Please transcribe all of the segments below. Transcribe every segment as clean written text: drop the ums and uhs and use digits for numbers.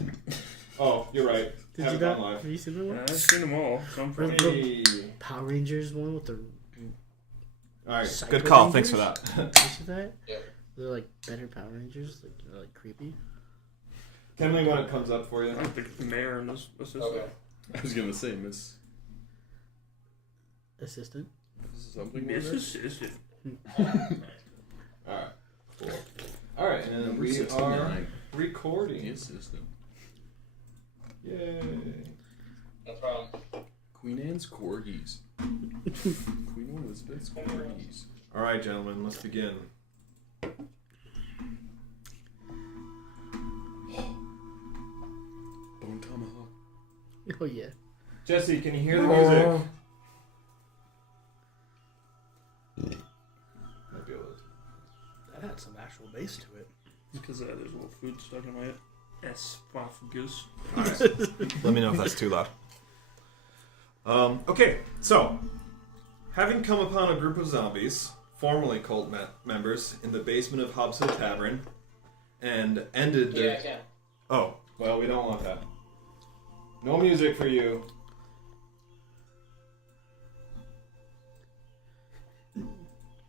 else. Oh, you're right. Did you not? Have you seen that one? Yeah, I've seen them all. The Power Rangers one with the. Alright, Psycho good call. Rangers? Thanks for that. You see that? Yep. They're like better Power Rangers. Like they're like creepy. Tell me when it comes up for you. I think the mayor and his assistant. Okay. I was gonna say Miss Assistant. something. Miss assistant. Alright, cool. Alright, and Number we 69. are recording. The assistant. Yay. No problem. Queen Anne's corgis. Queen Elizabeth's corgis. Alright, gentlemen, let's begin. Bone tomahawk. Oh yeah. Jesse, can you hear the music? Might be able to. That had some actual bass to it. Because there's a little food stuck in my esophagus. Alright. Let me know if that's too loud. Okay, so having come upon a group of zombies, formerly cult members, in the basement of Hobbs Hill Tavern, and ended their... Yeah, I can. Oh, well, we don't want that. No music for you.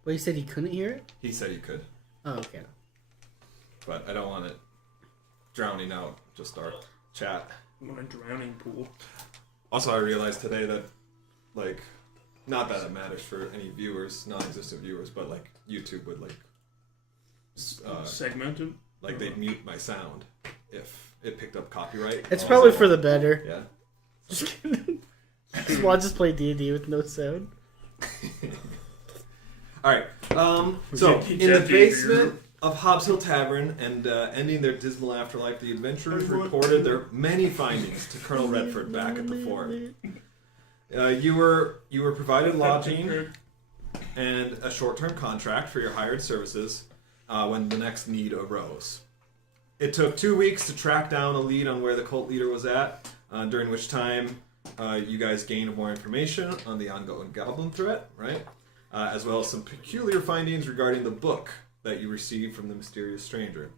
Well, you said he couldn't hear it? He said you could, Oh, okay. but I don't want it drowning out just our chat. I'm in a drowning pool. Also, I realized today that, like, not that it matters for any viewers, non-existent viewers, but, like, YouTube would, like, Segmented? like, they'd mute my sound if it picked up copyright. It's probably for the better. Yeah. Just kidding. Just watch us play D&D with no sound. Alright, so, keep in the that basement of Hobbs Hill Tavern and ending their dismal afterlife, the adventurers reported their many findings to Colonel Redford back at the fort. You were provided lodging and a short-term contract for your hired services when the next need arose. It took 2 weeks to track down a lead on where the cult leader was at, during which time you guys gained more information on the ongoing Goblin threat, right? As well as some peculiar findings regarding the book that you received from the mysterious stranger.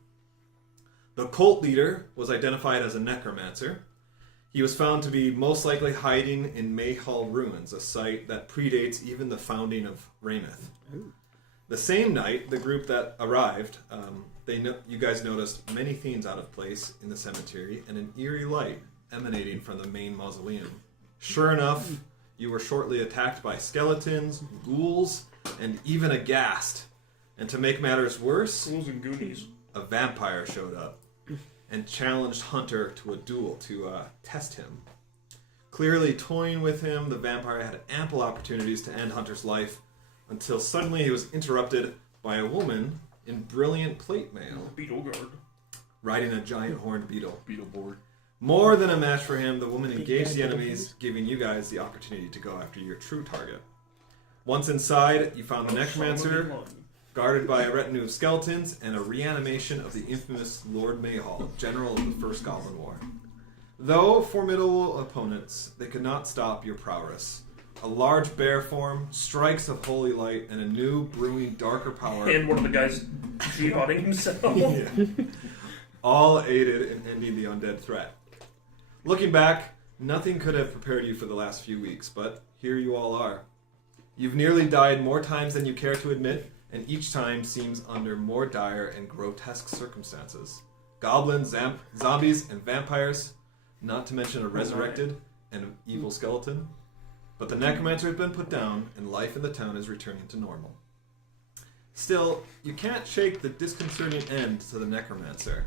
The cult leader was identified as a necromancer. He was found to be most likely hiding in Meyhall Ruins, a site that predates even the founding of Rameth. Ooh. The same night, the group that arrived, you guys noticed many things out of place in the cemetery and an eerie light emanating from the main mausoleum. Sure enough, you were shortly attacked by skeletons, ghouls, and even a ghast. And to make matters worse, Ghouls and Goonies. a vampire showed up and challenged Hunter to a duel to test him. Clearly toying with him, the vampire had ample opportunities to end Hunter's life until suddenly he was interrupted by a woman in brilliant plate mail Beetle Guard. riding a giant horned beetle. Beetleborg. More than a match for him, the woman engaged the enemies, giving you guys the opportunity to go after your true target. Once inside, you found the necromancer, guarded by a retinue of skeletons, and a reanimation of the infamous Lord Meyhall, general of the First Goblin War. Though formidable opponents, they could not stop your prowess. A large bear form, strikes of holy light, and a new brewing darker power. And one of the guys jihading himself. Yeah. All aided in ending the undead threat. Looking back, nothing could have prepared you for the last few weeks, but here you all are. You've nearly died more times than you care to admit, and each time seems under more dire and grotesque circumstances. Goblins, zombies, and vampires, not to mention a resurrected and evil skeleton. But the necromancer has been put down, and life in the town is returning to normal. Still, you can't shake the disconcerting end to the necromancer,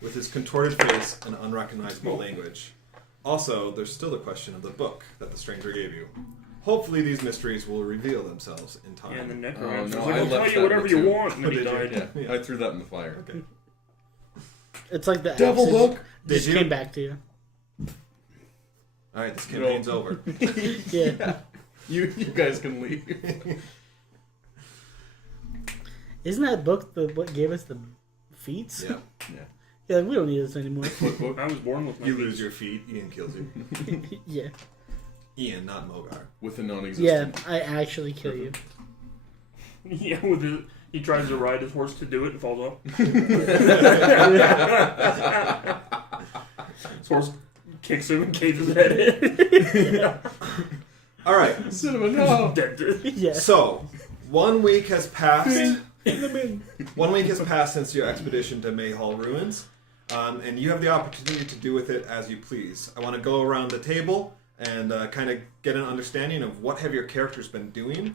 with his contorted face and unrecognizable language. Also, there's still the question of the book that the stranger gave you. Hopefully these mysteries will reveal themselves in time. Yeah, and the necromancer was no, like, I I'll tell left you that whatever in the you tomb. want, and then he Did you? died. Yeah, I threw that in the fire. Okay. It's like the Devil acid book. just Did you? came back to you. Alright, this campaign's over. Yeah. You guys can leave. Isn't that book what gave us the feats? Yeah. Yeah, we don't need this anymore. What book? I was born with my You feet. lose your feet, Ian kills you. Yeah. Ian, not Mogar. With a Yeah, non-existent. I actually kill you. Yeah, with his, he tries to ride his horse to do it and falls off. Horse kicks him and caves his head in. All right. Cinnamon, no. Dead. Yeah. So, 1 week has passed. 1 week has passed since your expedition to Meyhall Ruins, and you have the opportunity to do with it as you please. I want to go around the table and kind of get an understanding of what have your characters been doing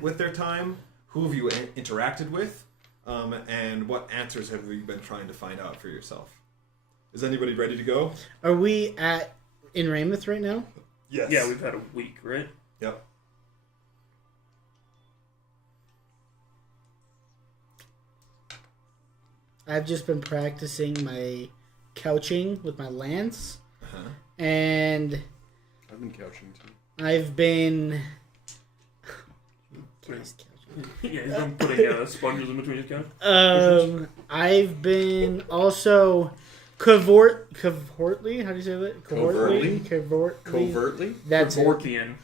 with their time, who have you interacted with, and what answers have you been trying to find out for yourself. Is anybody ready to go? Are we in Rameth right now? Yes. Yeah, we've had a week, right? Yep. I've just been practicing my couching with my lance, and I've been couching too. I've been. Yeah, he's been putting sponges in between his couch. I've been also covertly. How do you say that? Covertly? Covertly. That's it. Vorkian.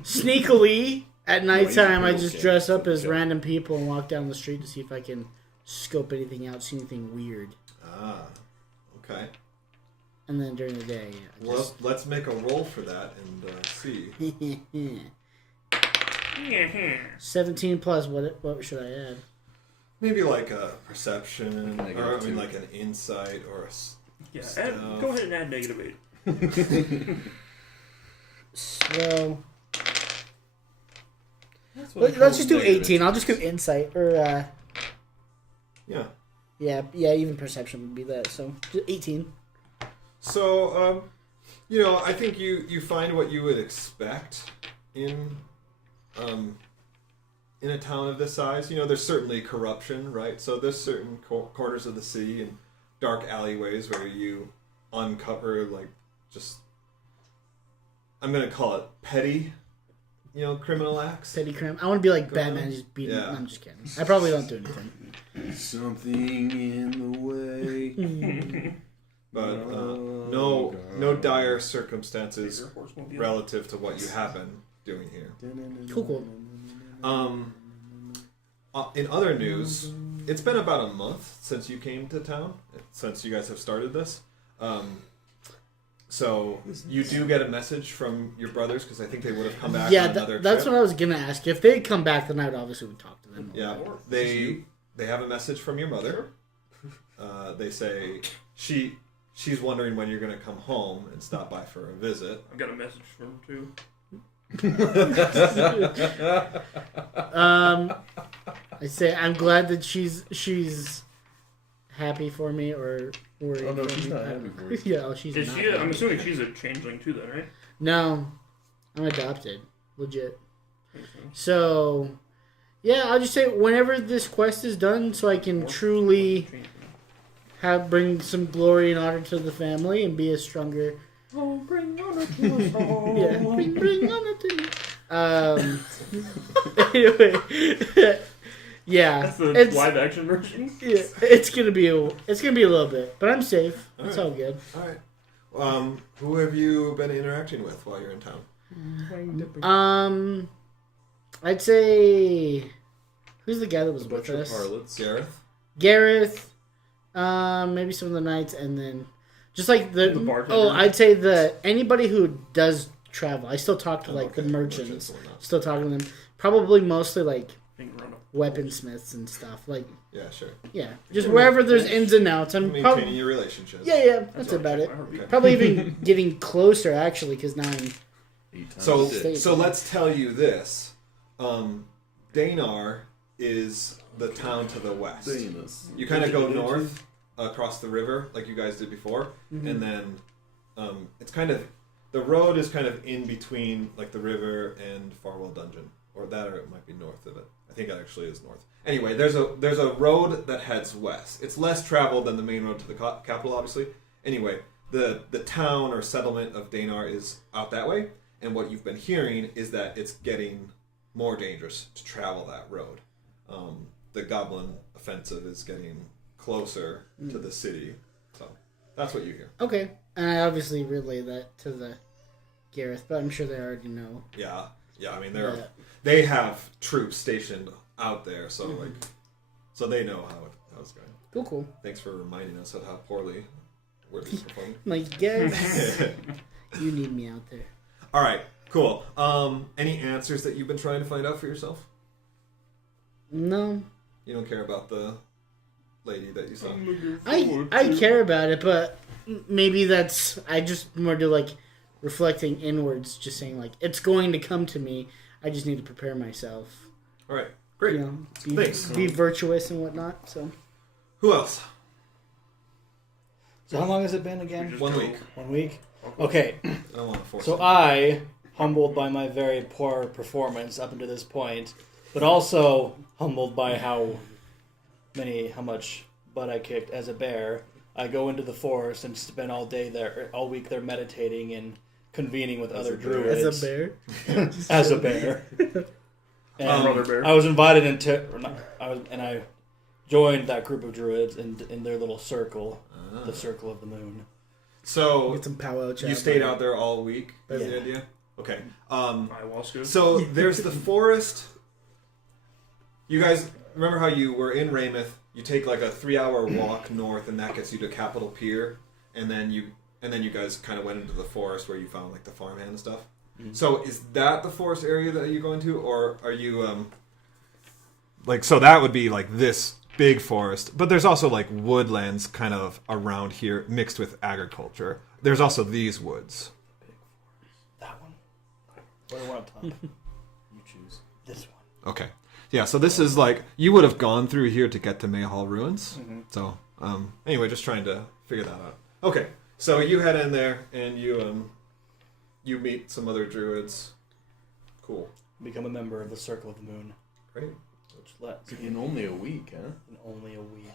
Sneakily at nighttime, I just okay. dress up as Okay. random people and walk down the street to see if I can scope anything out, see anything weird. Ah, okay. And then during the day, I Well, let's make a roll for that and see. just 17 plus. What should I add? Maybe like a perception, Negative or I mean 2. like an insight, or a Yeah, stuff. go ahead and add -8. So That's what I let's call just do negative. 18. I'll just do insight or Yeah. yeah. Even perception would be that. So just 18. So, I think you find what you would expect in a town of this size. There's certainly corruption, right? So there's certain corners of the city and dark alleyways where you uncover, like, just, I'm going to call it petty, criminal acts. Petty crime. I want to be like Go Batman, on. just beat. Yeah. I'm just kidding. I probably don't do anything. Something in the way. But no dire circumstances Bigger horse won't be relative to what you have been doing here. Cool. In other news, it's been about a month since you came to town, since you guys have started this. So you do get a message from your brothers, because I think they would have come back Yeah, on another that's trip. what I was gonna ask. If they come back, then I'd obviously would talk to them. Yeah, they have a message from your mother. They say she's wondering when you're going to come home and stop by for a visit. I got a message from him too. I say I'm glad that she's happy for me or worried. Oh, no, for she's me. not happy for you. Yeah, she's Is not. she? I'm happy. assuming she's a changeling too, then, right? No, I'm adopted, legit. So, yeah, I'll just say whenever this quest is done, so I can truly bring some glory and honor to the family and be a stronger. Oh, bring honor to us all. Yeah, bring honor to me. Anyway, yeah, That's the it's live action version. yeah, it's gonna be a little bit, but I'm safe. It's all good. All right. Who have you been interacting with while you're in town? I'd say who's the guy that was A with bunch of us? harlots. Gareth? Maybe some of the knights, and then just like the bartender. I'd say anybody who does travel. I still talk to like Okay, the merchants. and whatnot. Still talking to them. Probably mostly like Being run up. weaponsmiths and stuff. Like Yeah, sure. yeah, just wherever there's ins and outs. I'm Maintaining probably your relationships. yeah. That's about it. Okay. Probably even getting closer actually, because now I'm 8 times So, 6. so let's tell you this. Danar is the town to the west. Danis. You kind of go north across the river like you guys did before, and then it's kind of the road is kind of in between like the river and Farwell Dungeon, or it might be north of it. I think it actually is north. Anyway, there's a road that heads west. It's less traveled than the main road to the capital, obviously. Anyway, the town or settlement of Danar is out that way, and what you've been hearing is that it's getting more dangerous to travel that road. The Goblin offensive is getting closer to the city, so that's what you hear. okay. And I obviously relay that to the Gareth, but I'm sure they already know. Yeah. I mean, Yeah. they have troops stationed out there, so they know how it's going. Cool. Thanks for reminding us of how poorly worthy of performing. Like, yes. You need me out there. All right, cool. Any answers that you've been trying to find out for yourself? No. You don't care about the lady that you saw? I care about it, but maybe that's... I just more do, like, reflecting inwards, just saying, like, it's going to come to me. I just need to prepare myself. All right, great. You know, Thanks. be virtuous and whatnot, so... Who else? So how long has it been again? 1 week. 1 week? Okay. I don't want to force So it. I, humbled by my very poor performance up until this point, but also humbled by how much butt I kicked as a bear, I go into the forest and spend all week there meditating and convening with other druids. As a bear? As a bear. And Brother bear. I was invited I joined that group of druids in their little circle, the circle of the moon. So Get some powwow chat. you stayed out there all week. That's Yeah. the idea. Okay. Ayahuasca. So there's the forest. You guys remember how you were in Rameth? You take like a 3-hour walk north, and that gets you to Capitol Pier, and then you guys kind of went into the forest where you found like the farmhand and stuff. Mm-hmm. So is that the forest area that you're going to, or are you like, so that would be like this big forest, but there's also like woodlands kind of around here mixed with agriculture. There's also these woods. That one? Or the one up top? You choose. This one. Okay. Yeah, so this is like, you would have gone through here to get to Meyhall Ruins. Mm-hmm. So, anyway, just trying to figure that out. Okay, so you head in there and you meet some other druids. Cool. Become a member of the Circle of the Moon. Great. Which lets In only a week, huh? in only a week.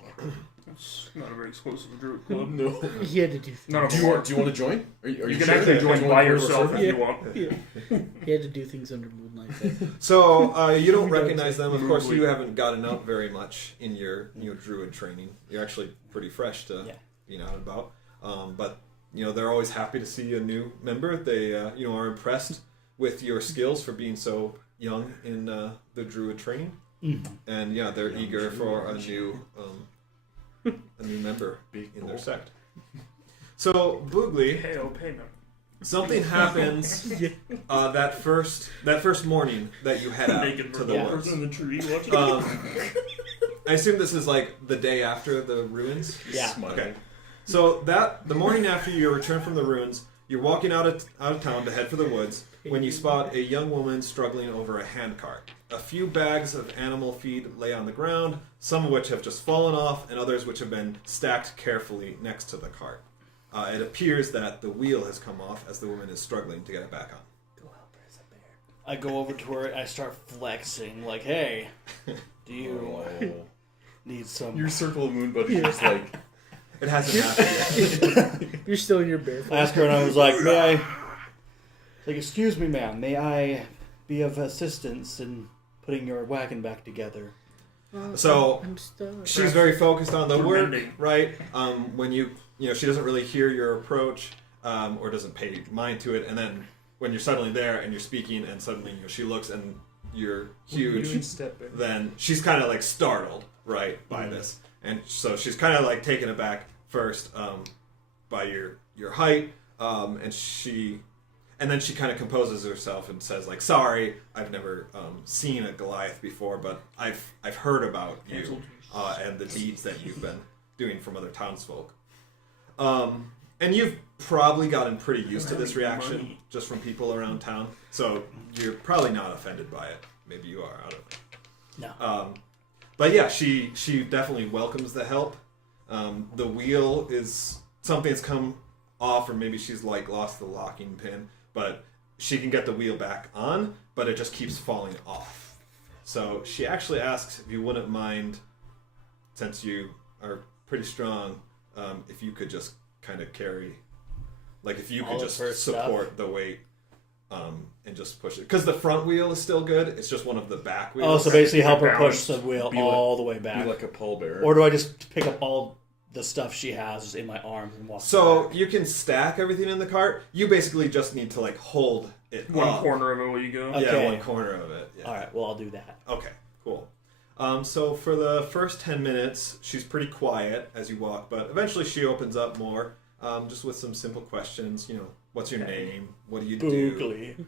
That's not a very exclusive druid club. No. He had to do things. None of Do them you are. want to join? Are you You can sure? actually Do join you by want to yourself serve? if you want. He had to do things under moonlight. So, you don't recognize them. Of course, you haven't gotten up very much in your druid training. You're actually pretty fresh to being out and about. But, they're always happy to see a new member. They, are impressed with your skills for being so young in the druid training. Mm-hmm. And they're eager for a new member in their sect. So Boogly, Hail payment. something happens that first morning that you head out Naked to the person woods. in the tree watching. I assume this is like the day after the ruins. Yeah. Smiling. Okay. So the morning after you return from the ruins, you're walking out of town to head for the woods when you spot a young woman struggling over a handcart. A few bags of animal feed lay on the ground, some of which have just fallen off, and others which have been stacked carefully next to the cart. It appears that the wheel has come off as the woman is struggling to get it back on. Go help her as a bear. I go over to her and I start flexing, like, hey, do you need some... Your circle of moon buddy is like... It hasn't happened yet. You're still in your bear. I asked her and I was like, may I... Like, excuse me, ma'am, may I be of assistance in putting your wagon back together? So I'm stuck. she's very focused on the We're work, mending. right? When she doesn't really hear your approach or doesn't pay mind to it, and then when you're suddenly there and you're speaking, and suddenly she looks and you're huge, then she's kind of like startled, right, by this, and so she's kind of like taken aback first by your height, and then she kind of composes herself and says, like, sorry, I've never seen a Goliath before, but I've heard about you and the deeds that you've been doing from other townsfolk. And you've probably gotten pretty used to this reaction just from people around town, so you're probably not offended by it. Maybe you are, I don't know. No. But yeah, she definitely welcomes the help. The wheel is something's come off, or maybe she's like lost the locking pin, but she can get the wheel back on, but it just keeps falling off. So she actually asks if you wouldn't mind, since you are pretty strong, if you could just kind of carry, like if you could All of just her support stuff? the weight and just push it. Because the front wheel is still good, it's just one of the back wheels. Oh, so basically help her Balance. push the wheel Be like- all the way Be back. like a pallbearer. Or do I just pick up all the stuff she has in my arms and walk So back? you can stack everything in the cart. You basically just need to like hold it One up. corner of it while you go. Okay. Yeah, one corner of it. Yeah. All right, well, I'll do that. Okay, cool. So for the first 10 minutes, she's pretty quiet as you walk, but eventually she opens up more. just with some simple questions. What's your name? What do you do? Boogly.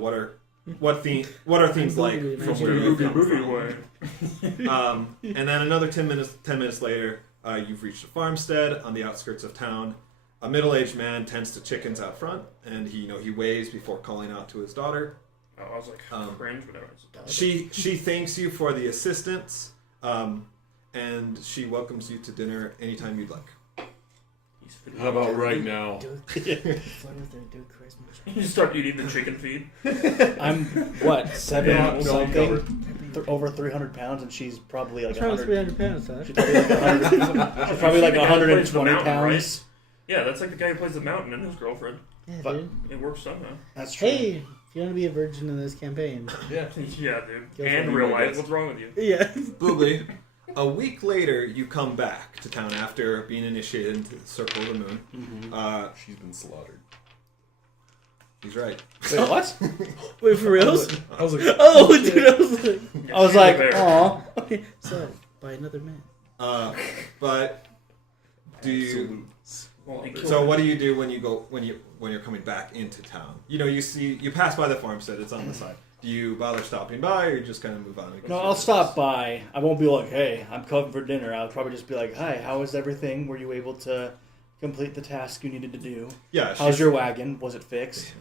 What are themes like from where you come from? away. And then another 10 minutes later, you've reached a farmstead on the outskirts of town. A middle-aged man tends to chickens out front, and he waves before calling out to his daughter. Oh, I was like, cringe, whatever. She thanks you for the assistance, and she welcomes you to dinner anytime you'd like. How about right now? You start eating the chicken feed. I'm what 7 Yeah, something, over 300 pounds, and she's probably like Probably 100. 300 pounds, huh? She's probably like 120 Mountain, pounds. right? Yeah, that's like the guy who plays the mountain and his girlfriend. Yeah, But- dude. It works somehow. That's true. Hey, if you want to be a virgin in this campaign. Yeah. Yeah, dude. Go And for it. real life, what's wrong with you? Yeah. Boogly. A week later, you come back to town after being initiated into the Circle of the Moon. Mm-hmm. She's been slaughtered. He's right. Wait, what? Wait, for reals? I was like, Oh, dude, I was like... Yeah, I was she's like, a bear. aw. Okay, so, by another man. But do you? absolute Well, he slaughter. killed So what do you do when you're coming back into town? You pass by the farmstead. It's on the side. Do you bother stopping by, or you just kind of move on? No, I'll stop by. I won't be like, hey, I'm coming for dinner. I'll probably just be like, hi, how is everything? Were you able to complete the task you needed to do? Yeah. How's your wagon? Was it fixed?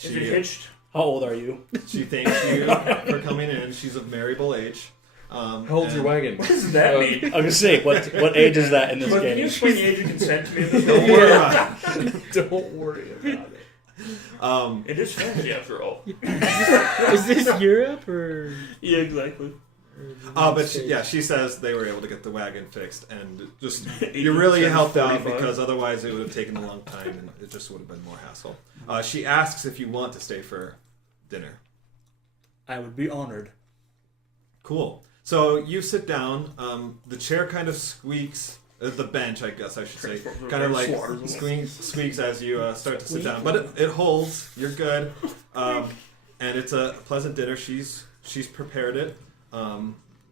Is it hitched? How old are you? She thanks you for coming in. She's of marriable age. How old's your wagon? What does that mean? I was gonna say, what age is that in this But can you game? explain the age of consent to me? In this Don't game? worry about it. Don't worry about it. It is fantasy after all. Is this Europe, or... Yeah, exactly. But she says they were able to get the wagon fixed, and just you really helped out 45. because otherwise it would have taken a long time, and it just would have been more hassle. She asks if you want to stay for dinner. I would be honored. Cool. So you sit down. The chair kind of squeaks. The bench, I guess I should say, kind of like squeaks as you start to sit down. But it holds. You're good. And it's a pleasant dinner. She's prepared it.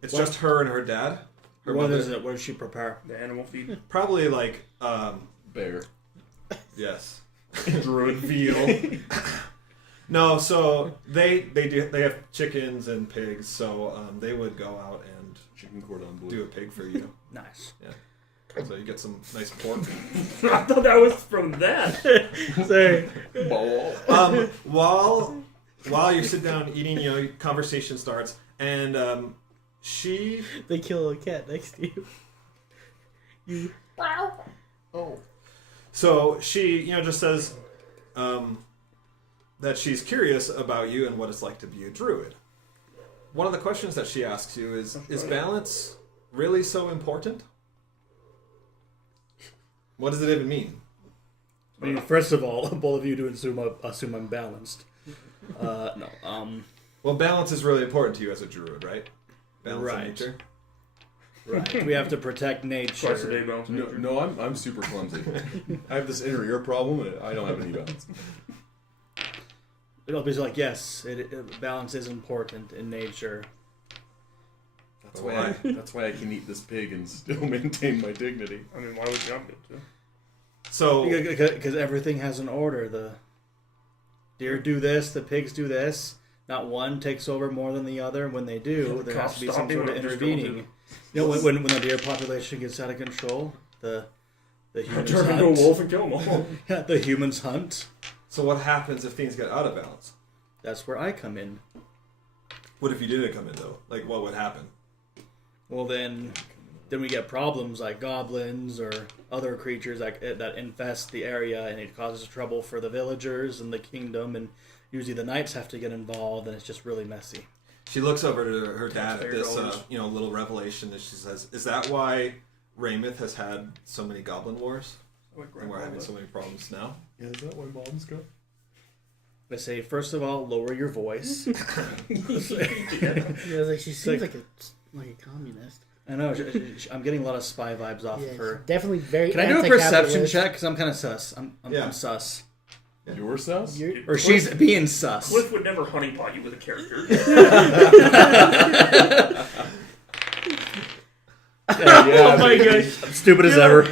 It's just her and her dad. Her What mother. is it? What does she prepare? The animal feed. Probably like Bear. yes. Druid veal. No, so they have chickens and pigs, so they would go out and Chicken cordon bleu. do a pig for you. Nice. So you get some nice pork. I thought that was from that. Sorry. Ball. While you sit down eating, conversation starts, and she. They kill a cat next to you. Oh. So she, just says that she's curious about you and what it's like to be a druid. One of the questions that she asks you is balance really so important? What does it even mean? I mean, first of all, both of you do assume I'm balanced. No. Well, balance is really important to you as a druid, right? Balance Right. in nature. Right. We have to protect Twice a day nature. bounce. No, I'm super clumsy. I have this inner ear problem, and I don't have any balance. It'll be like, yes, balance is important in nature. That's why I can eat this pig and still maintain my dignity. I mean, why would you not be able to? So Because everything has an order. The deer do this, the pigs do this. Not one takes over more than the other. When they do, there has to be some sort of intervening. When the deer population gets out of control, the humans Turn into a hunt. wolf and kill them all. Yeah, the humans hunt. So what happens if things get out of balance? That's where I come in. What if you didn't come in though? Like what would happen? Well, then we get problems like goblins or other creatures that infest the area, and it causes trouble for the villagers and the kingdom, and usually the knights have to get involved, and it's just really messy. She looks over to her dad at this $8. little revelation that she says, "Is that why Rameth has had so many goblin wars and we're having so many problems now?" Yeah, is that why moms go? I say, first of all, lower your voice. Yeah, I was like, she seems like a communist. I know. I'm getting a lot of spy vibes off Yeah, of her. definitely very. Can I do a perception anti-capitalist. check? Because I'm kind of sus. Yeah. I'm sus. Your sus? You're- Or she's being sus. Cliff would never honeypot you with a character. Yeah, Oh my baby. gosh. Stupid as ever.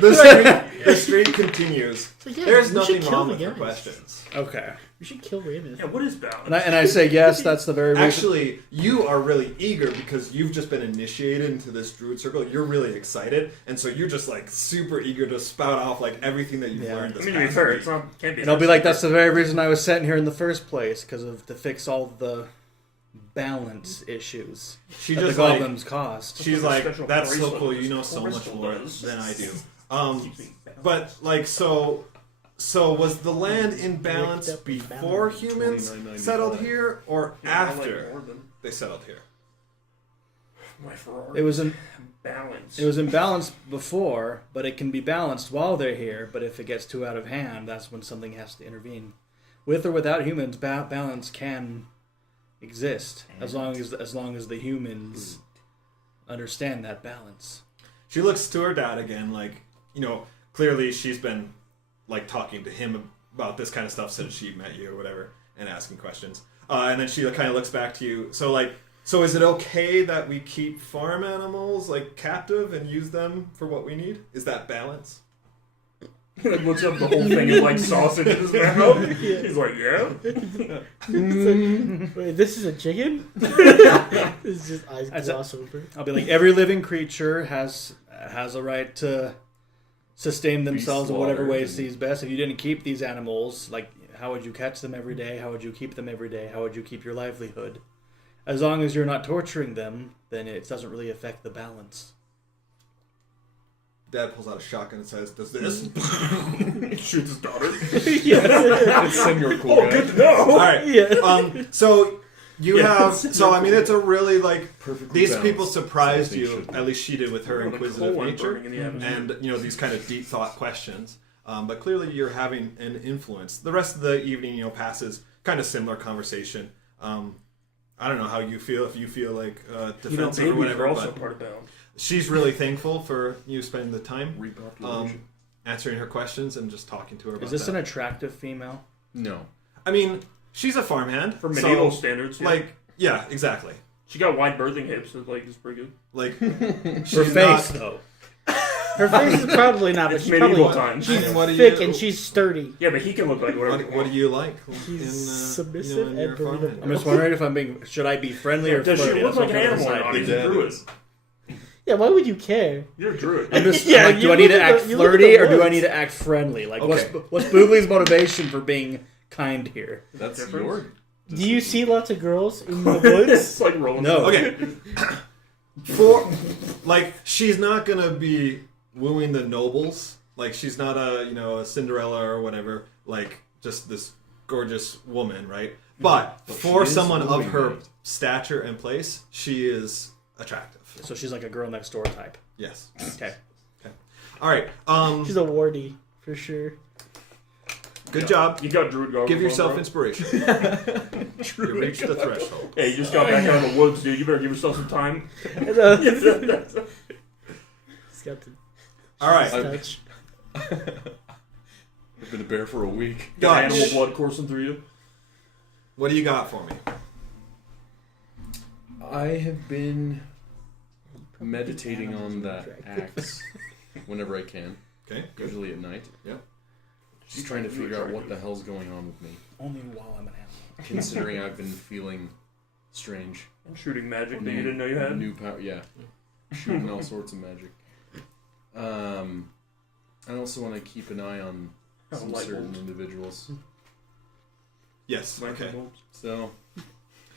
the street continues. It's like, yeah, There's we nothing should kill wrong the with your guys. questions. Okay. We should kill Rameth. Yeah, what is balance? And I say yes. That's the very reason. Actually, you are really eager because you've just been initiated into this druid circle. You're really excited, and so you're just like super eager to spout off like everything that you've learned. This I mean, to be past fair, week. it's not can't be. And I'll be like, that's the very reason I was sent here in the first place, because of to fix all the balance issues She that the just like goblins caused. she's Like a like special that's so bracelet cool. with You know this so much crystal more does. than I do. Keeps me balanced. But like so was the land in balance Wrapped up in before balance. humans $29.95. settled here or Yeah, I like after more than they settled here? my Ferrari. It was in balance. it was imbalanced before, but it can be balanced while they're here. But if it gets too out of hand, that's when something has to intervene. With or without humans, balance can exist as long as the humans understand that balance. She looks to her dad again, like, you know, clearly she's been like talking to him about this kind of stuff since she met you or whatever, and asking questions. And then she kind of looks back to you. So is it okay that we keep farm animals like captive and use them for what we need? Is that balance? Like looks up the whole thing of like sausage in his mouth. He's like, yeah. Wait, this is a chicken? It's just eyes gloss over. I'll be like, every living creature has a right to sustain themselves in whatever way it sees best. If you didn't keep these animals, like, how would you catch them every day? How would you keep them every day? How would you keep your livelihood? As long as you're not torturing them, then it doesn't really affect the balance. Dad pulls out a shotgun and says, "Does this?" Shoots his daughter. It's Senor Cool Guy. Good to know. All right. Yeah. So you Yeah, have. it's So I mean, it's a really like Perfectly these balanced. people surprised As they you. should be. At least she did with her Oh, the inquisitive coal nature, burning in the atmosphere. and you know these kind of deep thought questions. But clearly, you're having an influence. The rest of the evening, you know, passes kind of similar conversation. I don't know how you feel. If you feel like defensive You know, or babies whatever, are also but part of balance. she's really thankful for you spending the time Repopulation. answering her questions and just talking to her about Is this that. an attractive female? No. I mean, she's a farmhand. For medieval so, standards, yeah. like, yeah, exactly. She got wide birthing hips, so like it's pretty good. Like, Her she's face, not- though. Her face is probably not, but It's she's medieval probably times. And what do thick you, and she's sturdy. Yeah, but he can look like whatever. what do you like? She's submissive you know, in your and believable. farmhand? I'm just wondering if I'm being. Should I be friendly or Does she flirty? look That's like an what I'm animal or not? deciding. He's a druid. Yeah, why would you care? You're a druid. I'm just. Yeah, I'm like, do you I need look to at act the- you look at flirty the or do I woods. need to act friendly? Like, Okay. what's Boogly's motivation for being kind here? That's Difference? your. Do you see lots of girls in the woods? It's like rolling. No. Okay. For, like, she's not gonna be wooing the nobles. Like, she's not a Cinderella or whatever. Like, just this gorgeous woman, right? But But for she is someone of wooing her right. stature and place, she is attractive. So she's like a girl next door type. Yes. Okay. All right. She's a wardy, for sure. Good job. You got druid goggles. Give on, yourself bro. inspiration. You reached the threshold. Hey, you just got back out of the woods, dude. You better give yourself some time. He's got the All right. touch. I've been a bear for a week. Got Dutch. animal blood coursing through you. What do you got for me? I have been meditating on that axe whenever I can. Okay. Good. Usually at night. Yeah. Just trying to figure out what the hell's going on with me. Only while I'm an animal. Considering I've been feeling strange. And shooting magic that you didn't know you had. New power, yeah. Shooting all sorts of magic. I also want to keep an eye on some light certain bulbs. individuals. Yes. Okay. So,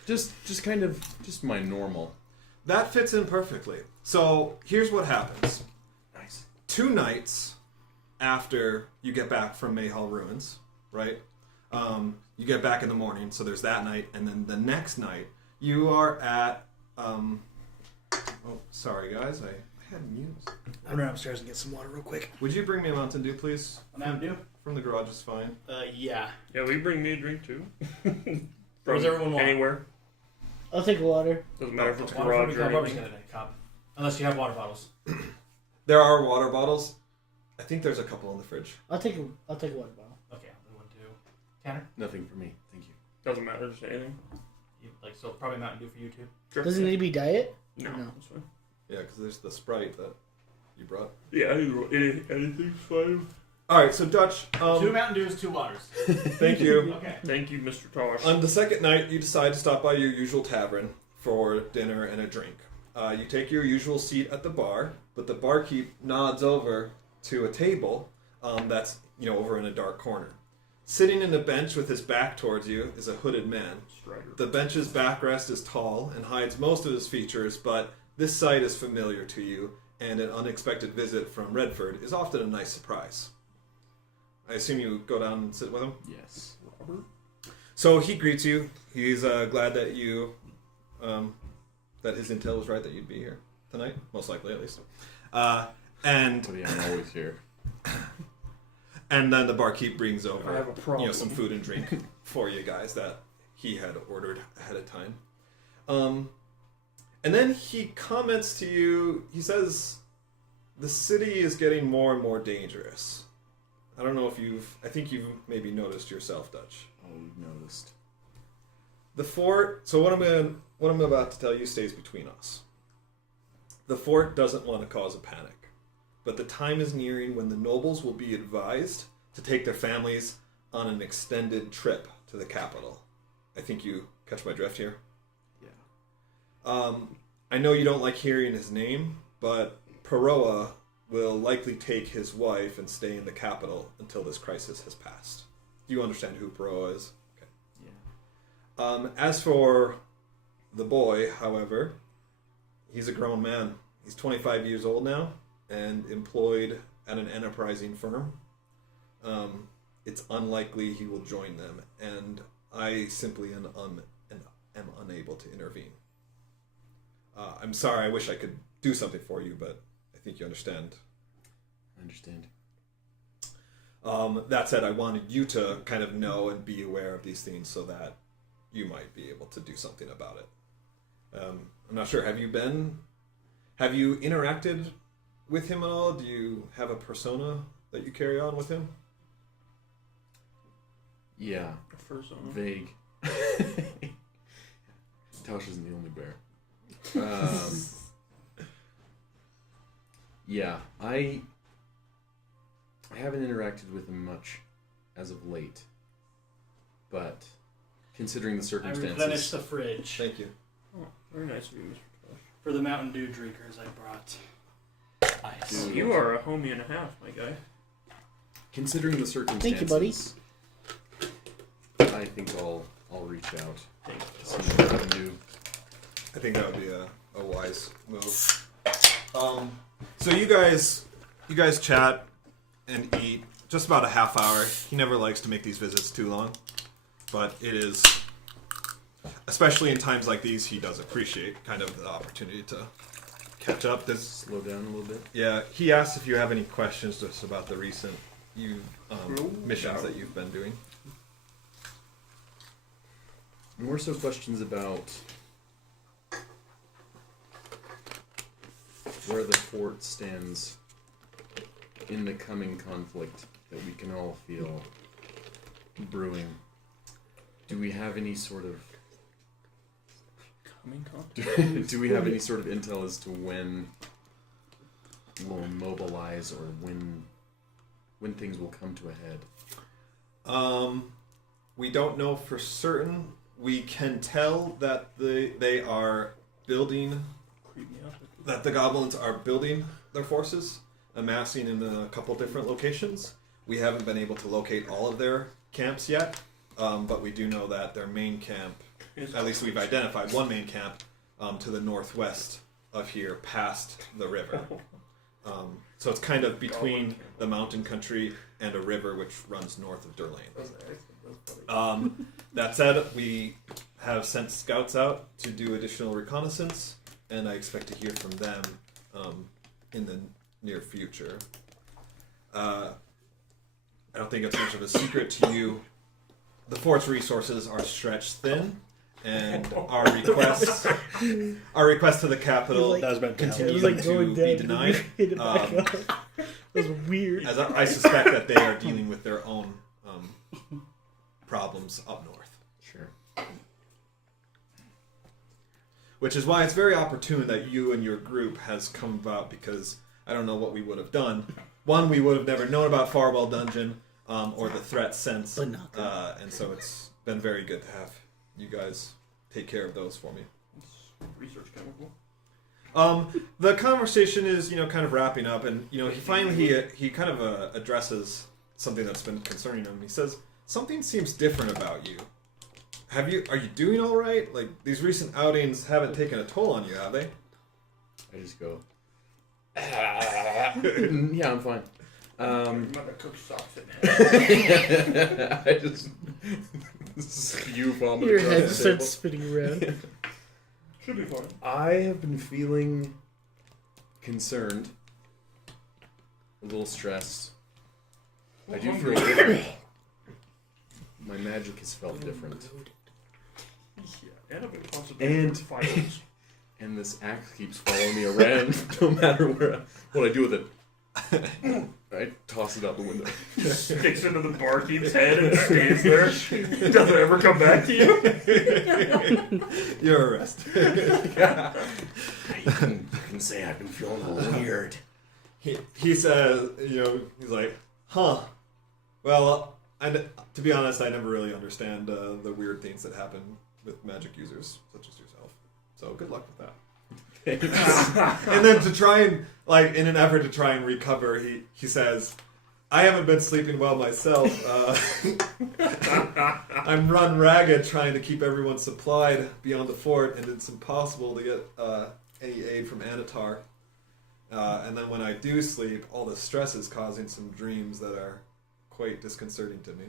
just kind of, just my normal. That fits in perfectly. So here's what happens. Nice. 2 nights after you get back from Meyhall Ruins, right? You get back in the morning, so there's that night, and then the next night you are at. Oh, sorry guys, I had news. I'm run upstairs and get some water real quick. Would you bring me a Mountain Dew, please? Mountain Dew? From the garage is fine. Yeah. Yeah, will you bring me a drink too? Where does everyone want? Anywhere. I'll take water. Doesn't matter if it's Water garage for me, or cup, anything. cup. Unless you have water bottles. There are water bottles. I think there's a couple in the fridge. I'll take a water bottle. Okay, I'll one too. Tanner? Nothing for me, thank you. Doesn't matter, just anything. So probably Mountain Dew for you too. Sure. Doesn't it need to be diet? No, No. that's fine. Yeah, because there's the Sprite that you brought? Yeah, anything's fine. All right, so Dutch. 2 Mountain Dews, 2 waters. Thank you. Okay. Thank you, Mr. Tosh. On the second night, you decide to stop by your usual tavern for dinner and a drink. You take your usual seat at the bar, but the barkeep nods over to a table that's over in a dark corner. Sitting in a bench with his back towards you is a hooded man. Strider. The bench's backrest is tall and hides most of his features, but this sight is familiar to you, and an unexpected visit from Redford is often a nice surprise. I assume you go down and sit with him? Yes. Robert? So he greets you. He's glad that you, that his intel was right that you'd be here tonight, most likely at least. And But yeah, I'm always here. and then the barkeep brings I over have a problem. some food and drink for you guys that he had ordered ahead of time. And then he comments to you. He says, "The city is getting more and more dangerous." I don't know if I think you've maybe noticed yourself, Dutch. Oh, we've noticed. The fort. So what I'm about to tell you stays between us. The fort doesn't want to cause a panic, but the time is nearing when the nobles will be advised to take their families on an extended trip to the capital. I think you catch my drift here. Yeah. I know you don't like hearing his name, but Peroa will likely take his wife and stay in the capital until this crisis has passed. Do you understand who Peroa is? Okay. Yeah. As for the boy, however, he's a grown man. He's 25 years old now and employed at an enterprising firm. It's unlikely he will join them, and I simply am unable to intervene. I'm sorry, I wish I could do something for you, but I think you understand. I understand. That said, I wanted you to kind of know and be aware of these things so that you might be able to do something about it. I'm not sure, have you interacted with him at all? Do you have a persona that you carry on with him? Yeah. Persona. Vague. Tosh isn't the only bear. Yeah, I haven't interacted with him much as of late, but considering the I circumstances, replenished the fridge. Thank you. Oh, very nice of you, Mr. Tosh. For the Mountain Dew drinkers I brought. Ice. Dude. You are a homie and a half, my guy. considering the circumstances, Thank you, buddy. I think I'll reach out. Thank you, See Tosh. what I can do. I think that would be a wise move. So you guys chat and eat just about a half hour. He never likes to make these visits too long, but it is, especially in times like these, he does appreciate kind of the opportunity to catch up. Slow down a little bit. Yeah, he asks if you have any questions just about the recent missions that you've been doing. More so questions about where the fort stands in the coming conflict that we can all feel brewing. Do we have any sort of do we have any sort of intel as to when we'll mobilize or when things will come to a head? We don't know for certain. We can tell that they are building, that the goblins are building their forces, amassing in a couple different locations. We haven't been able to locate all of their camps yet, but we do know that their main camp, at least we've identified one main camp to the northwest of here, past the river. So it's kind of between the mountain country and a river which runs north of Durlane. That said, we have sent scouts out to do additional reconnaissance, and I expect to hear from them in the near future. I don't think it's much of a secret to you. The fort's resources are stretched thin, and our request to the capital That was meant to It was continue like to going be dead. denied. Hit it back up. That was weird. As I suspect that they are dealing with their own problems up north. Sure. Which is why it's very opportune that you and your group has come about, because I don't know what we would have done. One, we would have never known about Farwell Dungeon or the threat since, and so it's been very good to have you guys take care of those for me. Research chemical. The conversation is, kind of wrapping up, and he finally he kind of addresses something that's been concerning him. He says, "Something seems different about you. Are you doing all right? Like, these recent outings haven't taken a toll on you, have they?" I just go, yeah, I'm fine. Mother cook sausage. I just spew vomit Your across head the just table. starts spinning around. Should be fine. I have been feeling concerned, a little stressed. I do feel different. My magic has felt different. Yeah, and a bit possibly And- fires. And this axe keeps following me around no matter what I do with it. I toss it out the window. Sticks into the barkeep's head and stays there. It doesn't ever come back to you. You're arrested. You can say I've been feeling a little weird. He says, he's like, huh. Well, to be honest, I never really understand the weird things that happen with magic users, such as yourself. So good luck with that. And then to try and, in an effort to try and recover, he says, I haven't been sleeping well myself. I'm run ragged trying to keep everyone supplied beyond the fort, and it's impossible to get any aid from Anatar. And then when I do sleep, all the stress is causing some dreams that are quite disconcerting to me.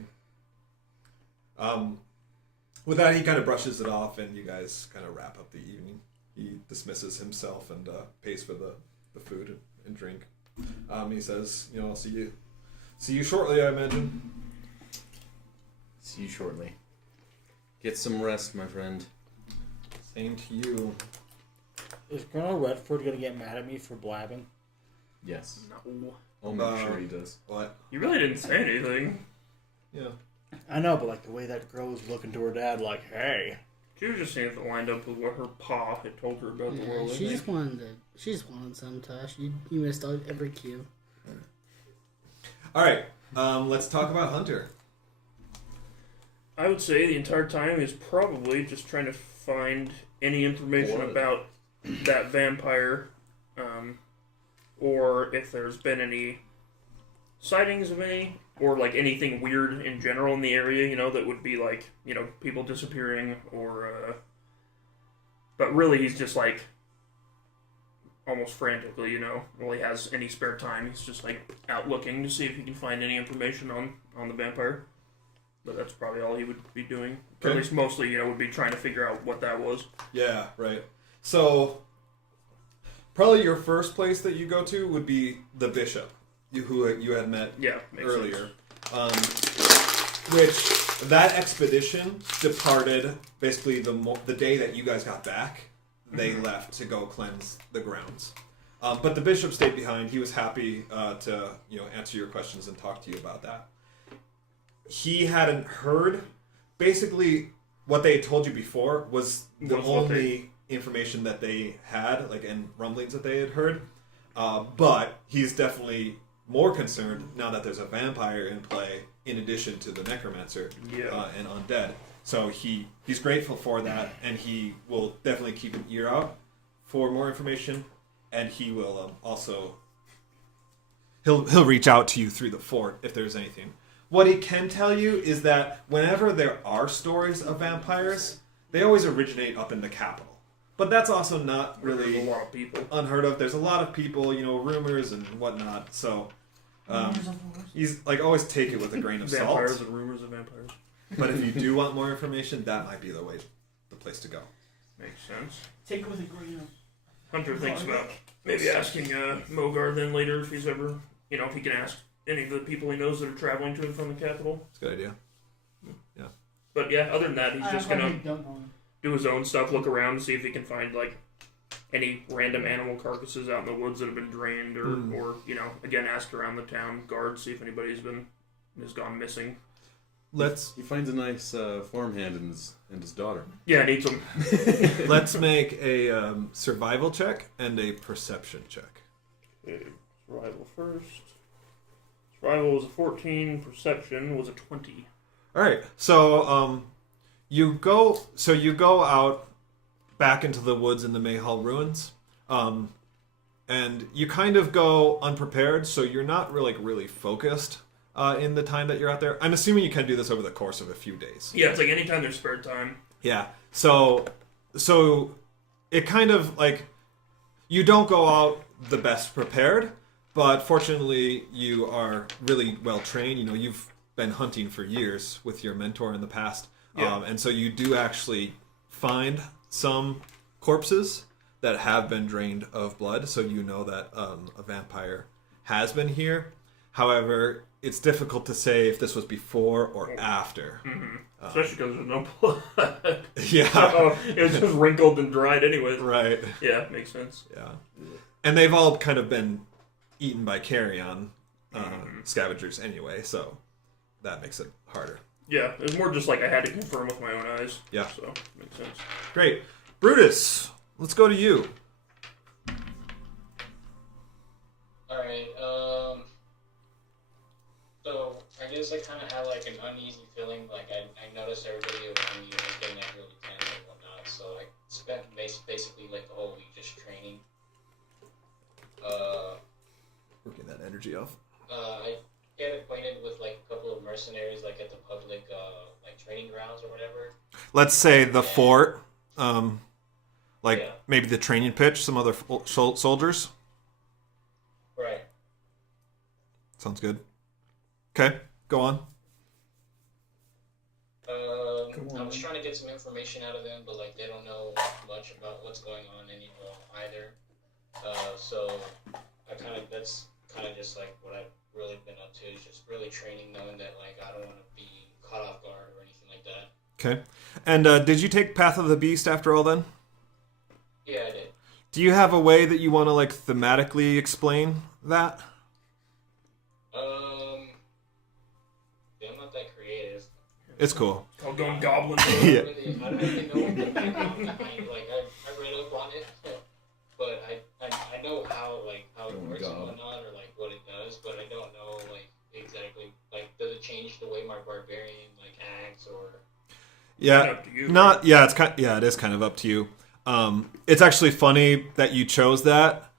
With that, he kind of brushes it off, and you guys kind of wrap up the evening. He dismisses himself and pays for the food and drink. He says, I'll see you shortly, I imagine. See you shortly. Get some rest, my friend. Same to you. Is Colonel Redford going to get mad at me for blabbing? Yes. No. I'll make sure he does. What? You really didn't say anything. Yeah. I know, but the way that girl was looking to her dad, hey. She was just saying if it lined up with what her pa had told her about the world. She just wanted some, Tosh. You missed every cue. All right. Let's talk about Hunter. I would say the entire time is probably just trying to find any information about that vampire, or if there's been any sightings of any, or anything weird in general in the area, that would be people disappearing, or but really he's just almost frantically, while he has any spare time, he's just out looking to see if he can find any information on the vampire. But that's probably all he would be doing. Or at least mostly, would be trying to figure out what that was. Yeah, right. So, probably your first place that you go to would be the bishop, who you had met earlier. Which, that expedition departed basically the day that you guys got back. They left to go cleanse the grounds. But the bishop stayed behind. He was happy to answer your questions and talk to you about that. He hadn't heard. Basically, what they had told you before was the only information that they had, and rumblings that they had heard. But he's definitely more concerned now that there's a vampire in play, in addition to the necromancer and undead. So he's grateful for that, and he will definitely keep an ear out for more information, and he will also he'll reach out to you through the fort if there's anything. What he can tell you is that whenever there are stories of vampires, they always originate up in the capital. But that's also not really There's a lot of people. unheard of. There's a lot of people, rumors and whatnot. So he's always take it with a grain of Vampires salt. and rumors of vampires. But if you do want more information, that might be the place to go. Makes sense. Take it with a grain of... Hunter thinks about maybe asking Mogar then later if he's ever, if he can ask any of the people he knows that are traveling to and from the capital. It's a good idea. Yeah. But yeah, other than that, he's just gonna do his own stuff, look around, see if he can find any random animal carcasses out in the woods that have been drained, or again ask around the town guards, see if anybody's gone missing. He finds a nice farmhand and his daughter. Yeah, needs them. Let's make a survival check and a perception check. Survival first. Survival was a 14. Perception was a 20. All right. So you go out back into the woods in the Meyhall Ruins. And you kind of go unprepared, so you're not really focused in the time that you're out there. I'm assuming you can do this over the course of a few days. Yeah, it's like anytime there's spare time. Yeah. So it kind of like you don't go out the best prepared, but fortunately you are really well trained. You know, you've been hunting for years with your mentor in the past, and so you do actually find some corpses that have been drained of blood, so you know that a vampire has been here. However, it's difficult to say if this was before or after. Mm-hmm. Especially because there's no blood. Yeah. So it was just wrinkled and dried anyways. Right. Yeah, makes sense. Yeah. And they've all kind of been eaten by carrion scavengers anyway, so that makes it harder. Yeah, it was more just like I had to confirm with my own eyes. Yeah. So, makes sense. Great. Brutus, let's go to you. Alright, so I guess I kind of had like an uneasy feeling, like I noticed everybody around me was getting like really tense and whatnot, so I spent basically like the whole week just training. Working that energy off. I get acquainted with like a couple of mercenaries like at the public like training grounds or whatever. Let's say the fort, maybe the training pitch, some other soldiers. Right. Sounds good. Okay, go on. I was trying to get some information out of them, but like they don't know much about what's going on anymore either. So that's kind of just like what I've really been up to, is just really training, knowing that like I don't want to be caught off guard or anything like that. Okay. And did you take Path of the Beast after all then? Yeah, I did. Do you have a way that you want to like thematically explain that? Yeah, I'm not that creative. It's cool. I'll go in Goblin. Yeah. I don't really know what the background behind. Like I read up on it, but I know how it works and whatnot, or like what it does, but I don't know like exactly like does it change the way my barbarian like acts or? Yeah. Up to you, Not. Yeah. It is kind of up to you. It's actually funny that you chose that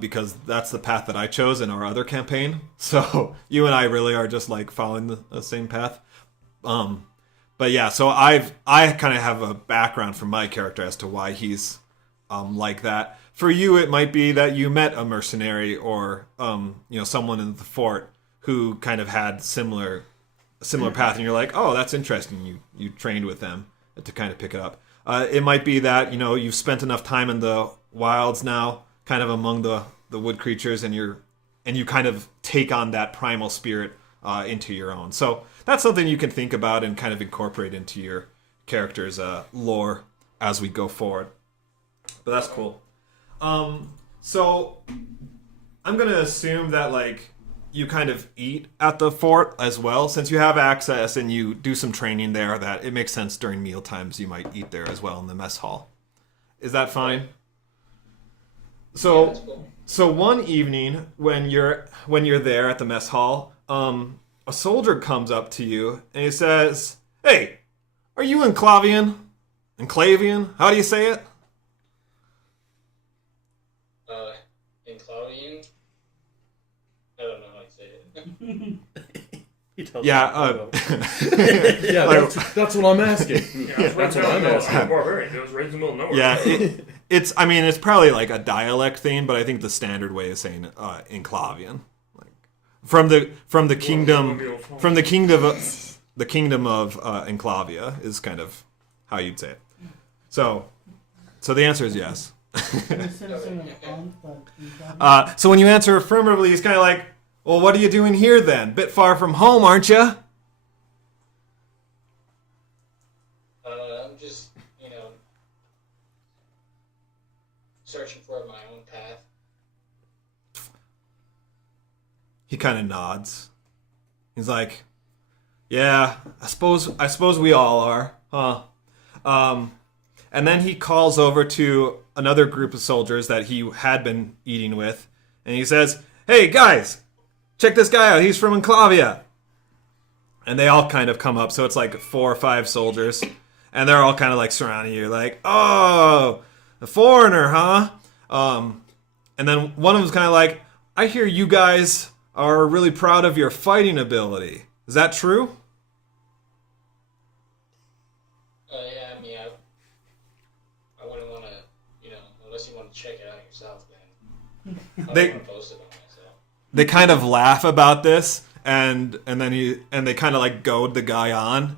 because that's the path that I chose in our other campaign. So you and I really are just like following the same path. But yeah, so I kind of have a background from my character as to why he's like that. For you, it might be that you met a mercenary or someone in the fort who kind of had similar path, and you're like, oh, that's interesting. You trained with them to kind of pick it up. It might be that you've spent enough time in the wilds now, kind of among the wood creatures, and you kind of take on that primal spirit into your own. So that's something you can think about and kind of incorporate into your character's lore as we go forward. But that's cool. So I'm gonna assume that like you kind of eat at the fort as well, since you have access and you do some training there. That it makes sense during meal times you might eat there as well in the mess hall. Is that fine? So, Yeah, that's cool. so one evening when you're there at the mess hall, a soldier comes up to you and he says, "Hey, are you Enclavian? Enclavian? How do you say it?" In Claudian, I don't know how to say it. He tells Yeah, me. Yeah, that's what I'm asking. Yeah, That's what I'm asking. Barbarian. It was raised in the middle of nowhere. Yeah, it's probably like a dialect thing, but I think the standard way is saying Enclavian, like from the kingdom of Enclavia is kind of how you'd say it. So the answer is yes. So when you answer affirmatively, he's kind of like, "Well, what are you doing here then? Bit far from home, aren't you?" I'm just searching for my own path. He kind of nods. He's like, "Yeah, I suppose we all are, huh?" And then he calls over to another group of soldiers that he had been eating with, and he says, hey guys, check this guy out. He's from Enclavia. And they all kind of come up. So it's like 4 or 5 soldiers. And they're all kind of like surrounding you. Like, oh, a foreigner, huh? And then one of them's kind of like, I hear you guys are really proud of your fighting ability. Is that true? Yeah, I mean, I wouldn't want to, unless you want to check it out yourself, then I don't want to post it on myself. They kind of laugh about this, and they kind of like goad the guy on,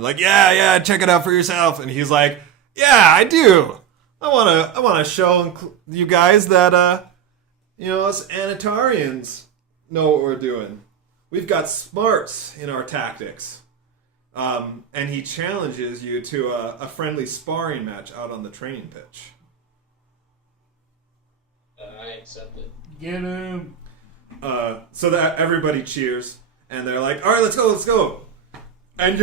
like, yeah, check it out for yourself. And he's like, yeah, I do. I wanna show you guys that us Anatarians know what we're doing. We've got smarts in our tactics. And he challenges you to a friendly sparring match out on the training pitch. I accept it. Get him. So that everybody cheers, and they're like, all right, let's go. And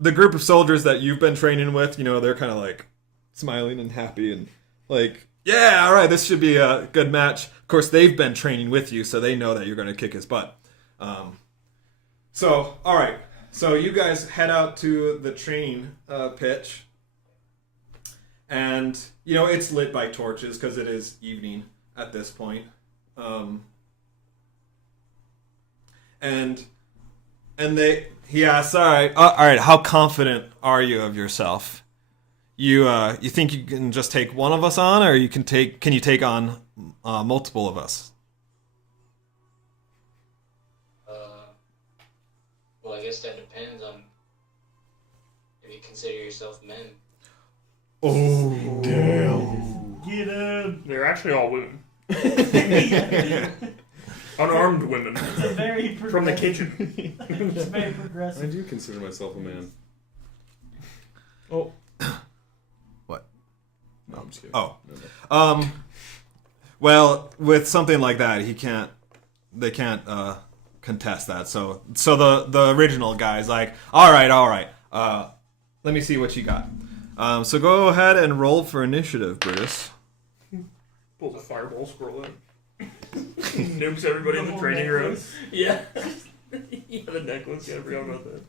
the group of soldiers that you've been training with, they're kind of like smiling and happy and like, yeah, all right, this should be a good match. Of course, they've been training with you, so they know that you're going to kick his butt. So, all right. So you guys head out to the training pitch. And, it's lit by torches because it is evening at this point. And he asks, all right, how confident are you of yourself? You think you can just take one of us on, or can you take on multiple of us? Well, I guess that depends on if you consider yourself men. Oh, damn. Get him. They're actually all women. Unarmed women. It's a very from the kitchen. It's very I progressive. do consider myself a man. Oh. What? No, I'm just kidding. Oh. No. Well, with something like that, they can't contest that. So the original guy's like, all right. Let me see what you got. So go ahead and roll for initiative, Brutus. Pulls a fireball scroll out. Nukes everybody in the training room. Yeah. The necklace. Yeah, I forgot about that.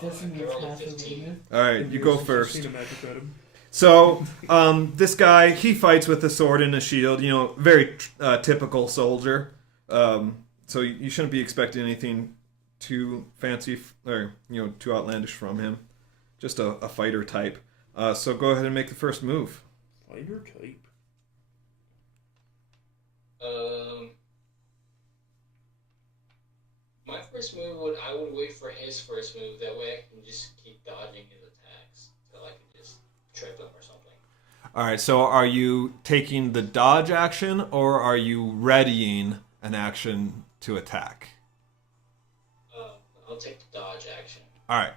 Decimates I rolled a half of 15. them. All right, you go first. Seen a magic item. So, this guy, he fights with a sword and a shield, very typical soldier. So you shouldn't be expecting anything too fancy or, too outlandish from him. Just a fighter type. So go ahead and make the first move. Fighter type. My first move I would wait for his first move. That way I can just keep dodging his attacks till I can just trip him or something. All right, so are you taking the dodge action, or are you readying an action to attack? I'll take the dodge action. All right.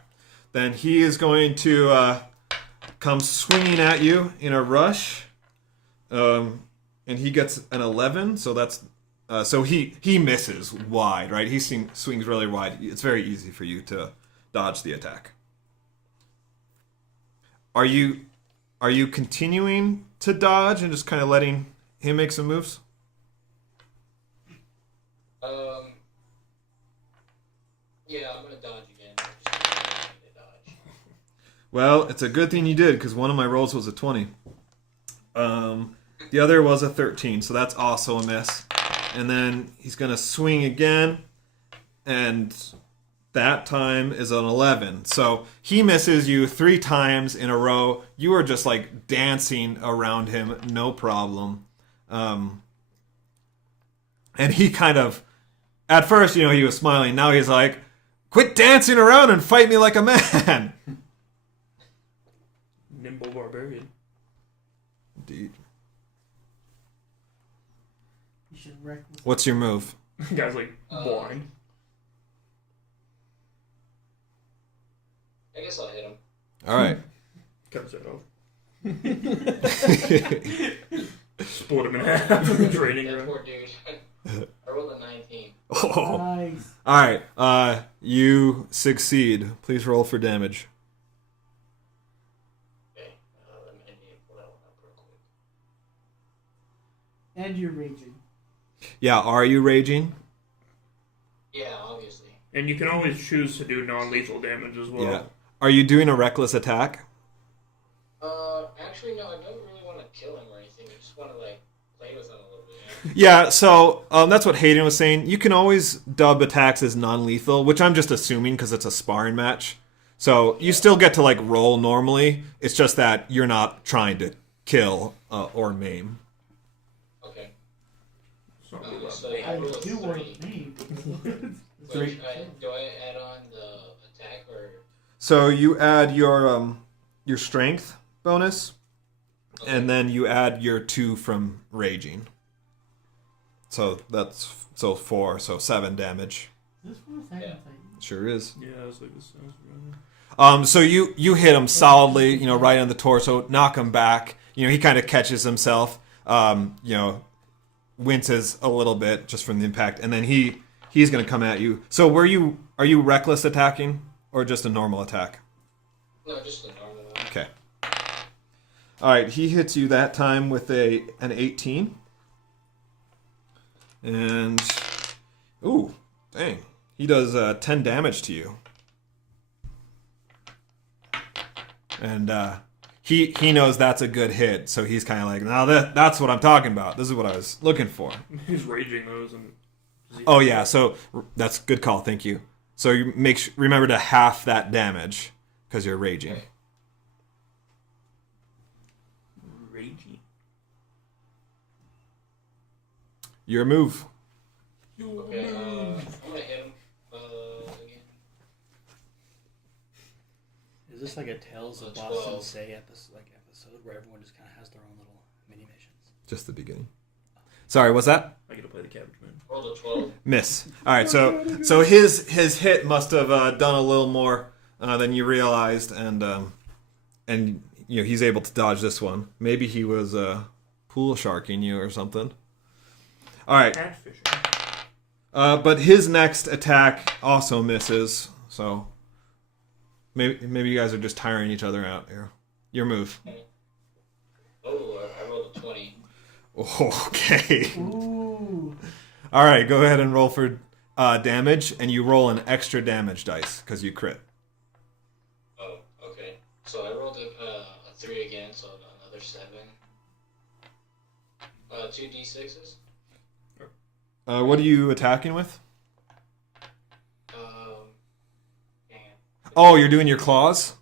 Then he is going to come swinging at you in a rush. And he gets an 11, so that's... so he misses wide, right? He swings really wide. It's very easy for you to dodge the attack. Are you continuing to dodge and just kind of letting him make some moves? Yeah, I'm gonna dodge again. I'm just gonna dodge. Well, it's a good thing you did, because one of my rolls was a 20. The other was a 13, so that's also a miss. And then he's going to swing again, and that time is an 11. So he misses you 3 times in a row. You are just like dancing around him, no problem. And he kind of, at first, he was smiling. Now he's like, quit dancing around and fight me like a man. Nimble barbarian. Indeed. You should wreck with What's your move? Guy's like blind. I guess I'll hit him. All right. Cuts that off. Split him in half in the training That room. poor dude. I rolled a 19. Oh. Nice. All right. You succeed. Please roll for damage. Okay, let me pull that one up real And you're raging. Yeah, are you raging? Yeah, obviously. And you can always choose to do non-lethal damage as well. Yeah. Are you doing a reckless attack? Actually, no, I don't really want to kill him or anything. I just want to, like, play with him a little bit. Yeah, so that's what Hayden was saying. You can always dub attacks as non-lethal, which I'm just assuming because it's a sparring match. So you still get to, like, roll normally. It's just that you're not trying to kill or maim. Okay. So, So I roll a You were 3. me. Do I add on the attack or? So you add your strength bonus, and then you add your 2 from raging. So that's 4, so 7 damage. Is this from a second thing? Sure is. yeah, I was like, this sounds right. So you hit him solidly, right on the torso, knock him back. He kind of catches himself, winces a little bit just from the impact, and then he's going to come at you. So are you reckless attacking or just a normal attack? No, just a normal one. Okay. All right, he hits you that time with an 18. And ooh, dang. He does 10 damage to you. And he knows that's a good hit, so he's kind of like, "Now that's what I'm talking about. This is what I was looking for." He's raging though, isn't he? Oh yeah, so that's a good call. Thank you. So you remember to half that damage because you're raging. Okay. Raging. Your move. Okay, I'm gonna hit him again. Is this like a Tales of 12. Boston Say episode where everyone just kind of has their own little mini missions? Just the beginning. Sorry, what's that? I get to play the Cabbage Man. Roll a 12. Miss. All right, so his hit must have done a little more than you realized, and he's able to dodge this one. Maybe he was pool sharking you or something. All right, Catfishing. but his next attack also misses. So maybe you guys are just tiring each other out here. Your move. Oh, I rolled a 20. Okay. Ooh. All right, go ahead and roll for damage, and you roll an extra damage dice because you crit. Oh, okay. So I rolled a 3 again, so another 7. 2 d6s. What are you attacking with? Damn. Oh, you're doing your claws?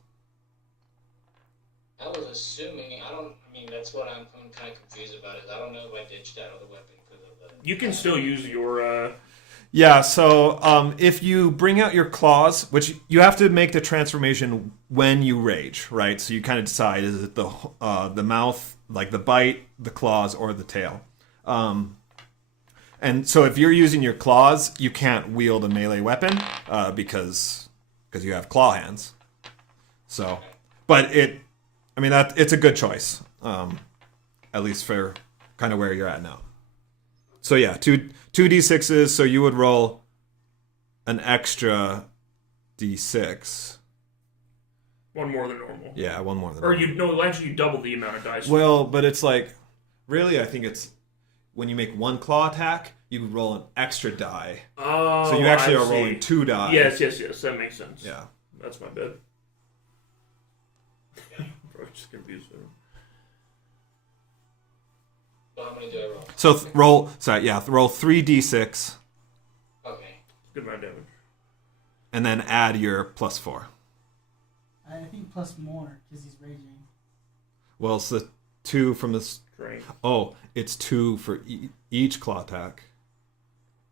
I was assuming. That's what I'm kind of confused about. Is I don't know if I ditched out of the weapon because of the. You can still use your. Yeah, so if you bring out your claws, which you have to make the transformation when you rage, right? So you kind of decide, is it the mouth, like the bite, the claws, or the tail? And so if you're using your claws, you can't wield a melee weapon because you have claw hands. So, but it's a good choice, at least for kind of where you're at now. So yeah, two d6s. So you would roll an extra d6. One more than normal. Yeah, one more than. Or normal. actually you double the amount of dice. Well, but it's like, really, I think it's when you make one claw attack, you roll an extra die. Oh, so you actually I are see. rolling 2 die. Yes, that makes sense. Yeah. That's my bad. Bro, just confused there. So how many do I roll? So roll 3d6 Okay. Good amount of damage. and then add your +4. I think plus more because he's raging. Well, it's the 2 from this. Strength. Oh, it's 2 for each claw attack,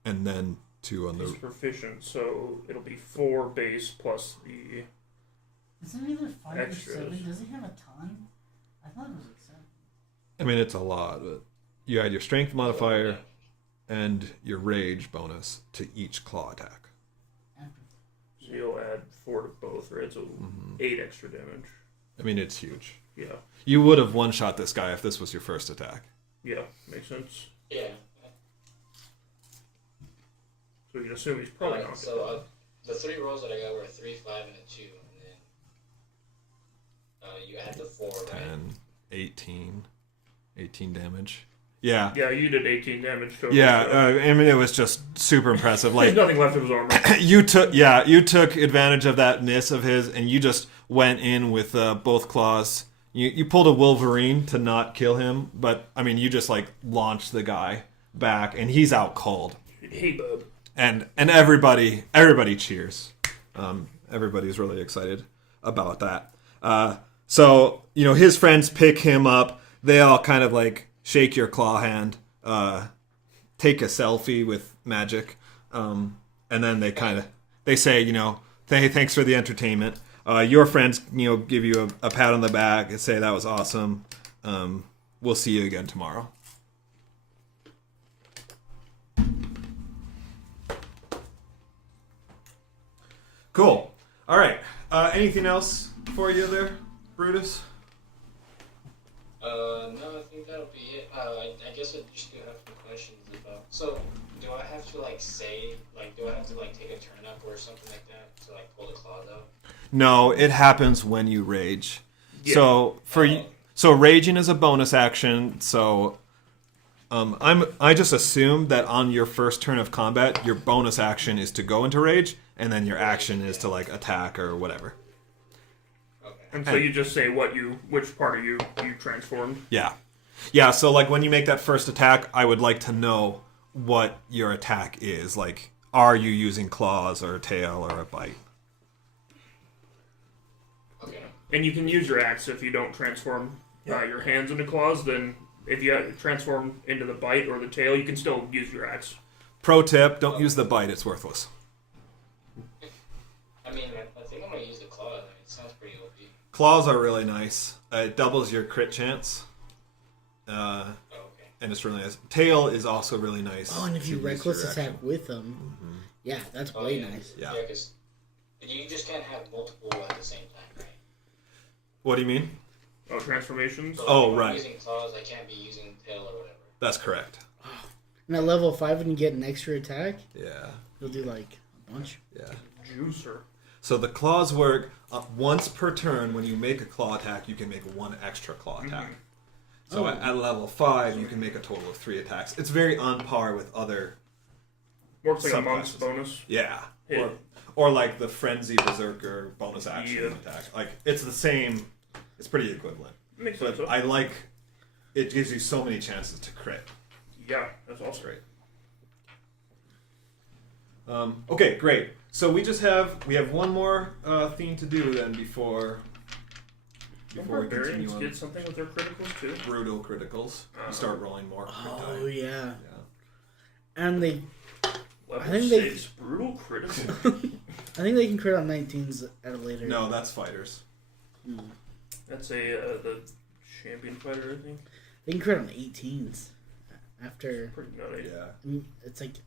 and then 2 on He's the. proficient, so it'll be 4 base plus the. Isn't it either 5 or Extras. 7? Does he have a ton? I thought it was like 7. I mean, it's a lot, but you add your strength modifier and your rage bonus to each claw attack. So you'll add 4 to both, right? So 8 extra damage. I mean, it's huge. Yeah. You would have one-shot this guy if this was your first attack. Yeah, makes sense. Yeah. So you can assume he's probably Alright, not. so the 3 rolls that I got were a 3, 5, and a 2, and then you add the 4, right? 10, 18 damage. Yeah. Yeah, you did 18 damage total. Yeah, so I mean, it was just super impressive. there's Like, nothing left of his armor. you took advantage of that miss of his, and you just went in with both claws. You pulled a Wolverine to not kill him, but I mean, you just like launched the guy back, and he's out cold. Hey, bub. And everybody cheers. Everybody's really excited about that. So his friends pick him up. They all kind of like shake your claw hand, take a selfie with magic, and then they say, hey, thanks for the entertainment. Your friends, give you a pat on the back and say that was awesome. We'll see you again tomorrow. Cool. All right. Anything else for you there, Brutus? No, I think that'll be it. I guess I just do have some questions about. So, do I have to do I have to take a turn up or something like that to pull the claws out? No, it happens when you rage. Yeah. So raging is a bonus action. So, I just assume that on your first turn of combat, your bonus action is to go into rage, and then your action is to attack or whatever. And so you just say which part of you transformed. Yeah. Yeah, so when you make that first attack, I would like to know what your attack is. Are you using claws or a tail or a bite? Okay. And you can use your axe if you don't transform your hands into claws. Then if you transform into the bite or the tail, you can still use your axe. Pro tip, don't use the bite, it's worthless. I mean, I think I'm going to use the claws. It sounds pretty OP. Claws are really nice. It doubles your crit chance. Okay. And it's really nice. Tail is also really nice. Oh, and if to you use reckless your attack action. with them, yeah, that's way nice. Yeah. Yeah, because you just can't have multiple at the same time, right? What do you mean? Oh, transformations? So if right. I'm using claws, I can't be using tail or whatever. That's correct. And at level 5, when you get an extra attack, Yeah. you'll do a bunch. Yeah. Juicer. So the claws work once per turn. When you make a claw attack, you can make one extra claw attack. So at level 5, you can make a total of 3 attacks. It's very on par with other. Works like a monk's subclasses. bonus. Yeah. Yeah. Or the Frenzy Berserker bonus action Yeah. attack. It's the same. It's pretty equivalent. Makes But sense. I it gives you so many chances to crit. Yeah, that's awesome. Great. Okay, great. So we have one more thing to do then before we Barbarians continue on get something with their criticals too. brutal criticals. You start rolling more. Oh, yeah. Yeah. And they, Level I think they- 6 brutal critical. I think they can crit on 19s at a later. No, that's fighters. That's the champion fighter, I think. They can crit on 18s. After, Pretty nutty. Yeah. it's at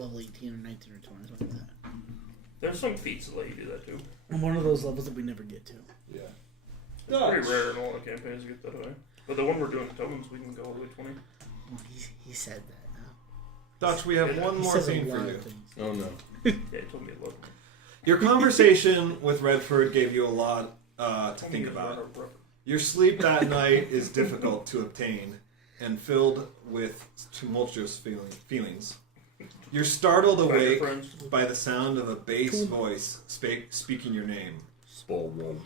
level 18 or 19 or 20, something like that. There's some feats that let you do that too. And one of those levels that we never get to. Yeah. It's pretty rare in a lot of campaigns to get that high. But the one we're doing tokens, we can go all the way 20. Well, he said that now. Dutch, we have one He more says a thing for lot you. of things. Oh no. Yeah, he told me 11. Your conversation with Redford gave you a lot to think about. Your sleep that night is difficult to obtain and filled with tumultuous feelings. You're startled awake by the sound of a bass voice speaking your name.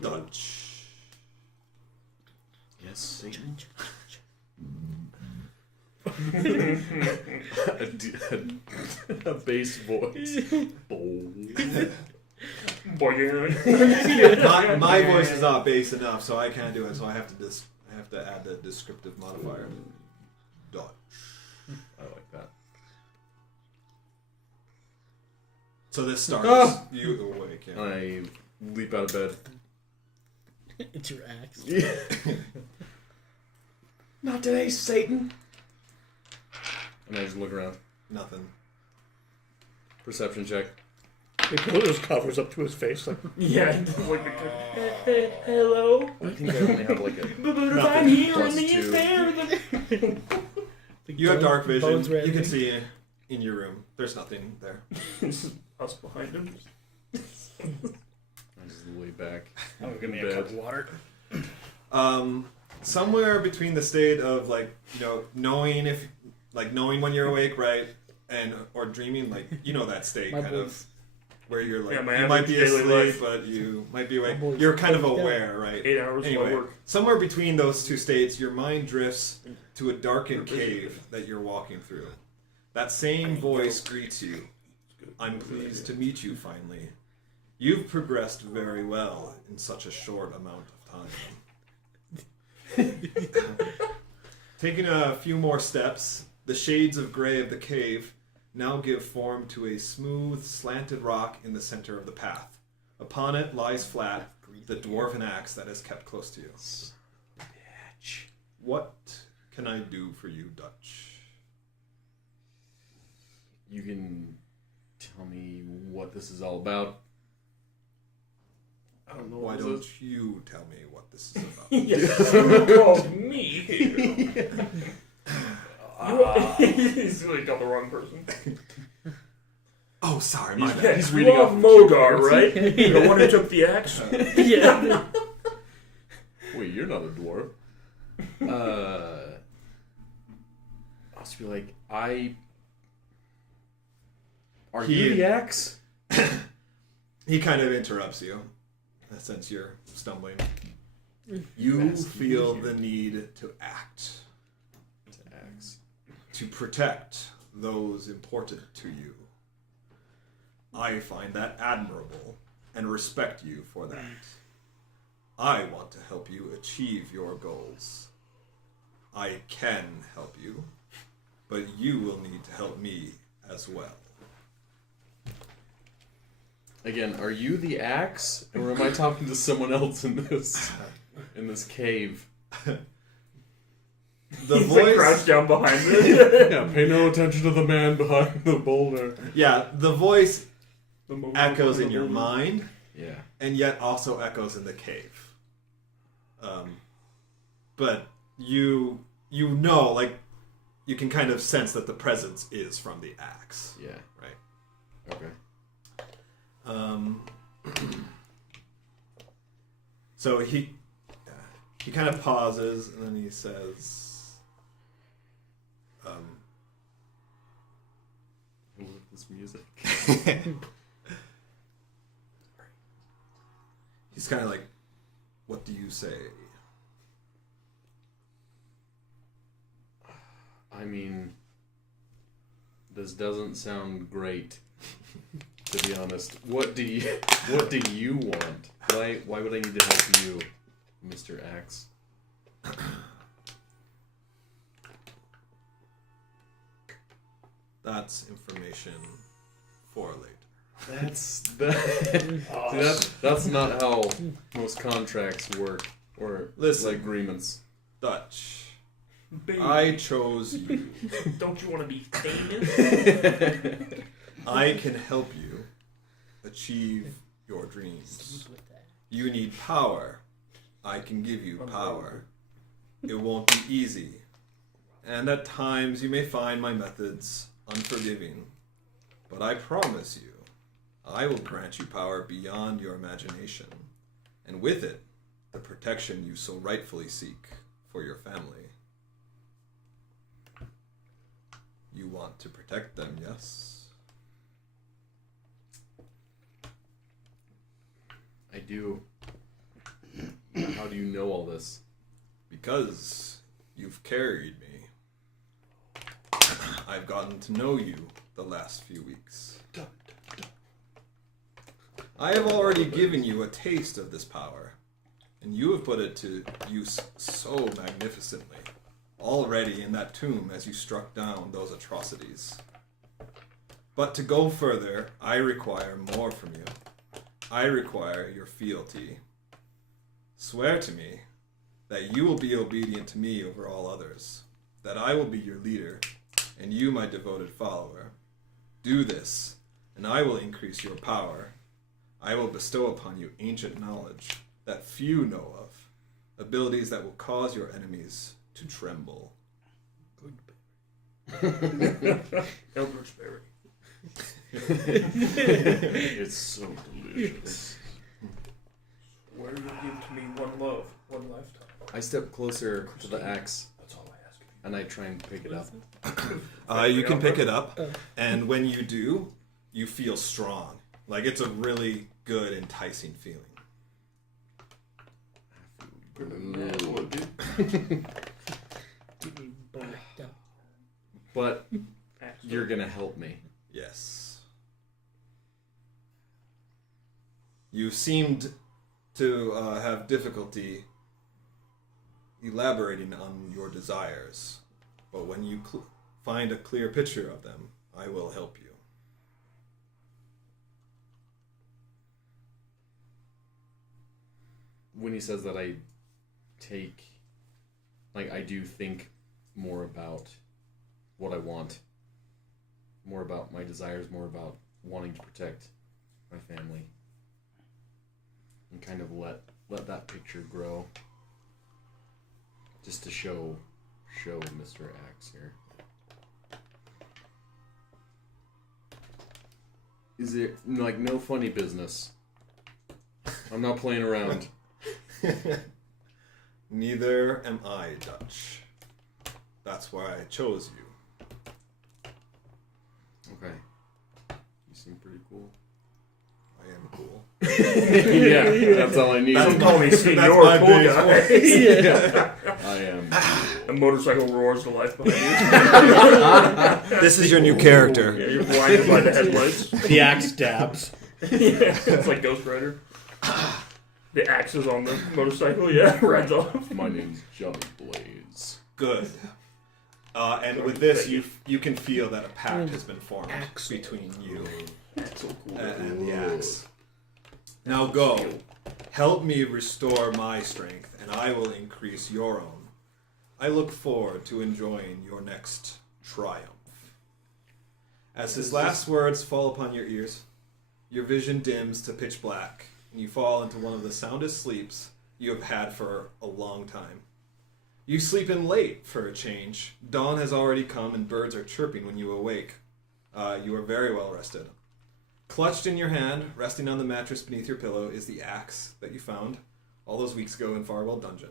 Dutch. Yes, Satan. a bass voice. My voice is not bass enough, so I can't do it. So I have to add the descriptive modifier. Dutch. I like that. So this starts you awake. Yeah. I leap out of bed. It's your axe. Not today, Satan. And I just look around. Nothing. Perception check. He put his covers up to his face like, Yeah, like hello. I think I only have like a. But I'm here Plus and two. there. You have dark vision. Bones You can rattling. see in your room. There's nothing there. This is us behind him. I just lay back. "Oh, give me in a bed. cup of water." somewhere between the state of like, knowing when you're awake, right, and or dreaming, like that state kind of where you're like you might be asleep, but you might be awake. You're kind of aware, right? 8 hours of work. Somewhere between those two states, your mind drifts to a darkened cave that you're walking through. That same voice greets you. I'm pleased to meet you finally. You've progressed very well in such a short amount of time. Taking a few more steps, the shades of gray of the cave now give form to a smooth, slanted rock in the center of the path. Upon it lies flat the dwarven axe that is kept close to you. What can I do for you, Dutch? You can tell me what this is all about. I don't know. Why don't you tell me what this is about? Yes, you called me here. He's really got the wrong person. Oh, sorry, my bad. He's reading off Mogar, right? The one who took the axe? Yeah. Wait, you're not a dwarf. I'll just be like, Are you the axe? He kind of interrupts you, since you're stumbling. You feel the need to act. To protect those important to you. I find that admirable and respect you for that. I want to help you achieve your goals. I can help you, but you will need to help me as well. Again, are you the axe, or am I talking to someone else in this cave? The He's voice like crouched down behind it. Yeah, pay no attention to the man behind the boulder. Yeah, the voice echoes in your mind. Yeah. And yet also echoes in the cave. But you know, like, you can kind of sense that the presence is from the axe. Yeah. Right. Okay. So he kind of pauses, and then he says, I love this music. he's kind of like, what do you say? I mean, this doesn't sound great, to be honest. What do you want? Why would I need to help you, Mr. Axe? That's information for later. That's not how most contracts work, or Listen, like agreements. Dutch, Baby. I chose you. Don't you want to be famous? I can help you achieve your dreams. You need power. I can give you power. It won't be easy. And at times you may find my methods unforgiving. But I promise you, I will grant you power beyond your imagination. And with it, the protection you so rightfully seek for your family. You want to protect them, yes? I do. How do you know all this? Because you've carried me. I've gotten to know you the last few weeks. I have already given you a taste of this power, and you have put it to use so magnificently, already in that tomb as you struck down those atrocities. But to go further, I require more from you. I require your fealty. Swear to me that you will be obedient to me over all others, that I will be your leader, and you my devoted follower. Do this, and I will increase your power. I will bestow upon you ancient knowledge that few know of, abilities that will cause your enemies to tremble. Eldritch berry. It's so delicious. Where you give to me one love, one lifetime. I step closer to the axe. And I try and pick it up. You can pick it up, and when you do, you feel strong. Like it's a really good, enticing feeling. But you're gonna help me. Yes. You seemed to have difficulty elaborating on your desires, but when you find a clear picture of them, I will help you. When he says that, I do think more about what I want, more about my desires, more about wanting to protect my family, and kind of let that picture grow. Just to show Mr. Axe here. Is it like no funny business? I'm not playing around. Neither am I, Dutch. That's why I chose you. Okay. You seem pretty cool. I am cool. Yeah, that's all I need. Don't call me That's Senor my Cool biggest Guy. voice. Yeah, I am. A motorcycle roars to life behind you. This is your new character. Yeah, you're blinded by the headlights. The axe dabs. Yeah, it's like Ghost Rider. The axe is on the motorcycle, yeah, rides off. My name's Johnny Blaze. Good. And with this, you can feel that a pact has been formed between you and the axe. Now go. Help me restore my strength, and I will increase your own. I look forward to enjoying your next triumph. As his last words fall upon your ears, your vision dims to pitch black, and you fall into one of the soundest sleeps you have had for a long time. You sleep in late for a change. Dawn has already come and birds are chirping when you awake. You are very well rested. Clutched in your hand, resting on the mattress beneath your pillow, is the axe that you found all those weeks ago in Farwell Dungeon.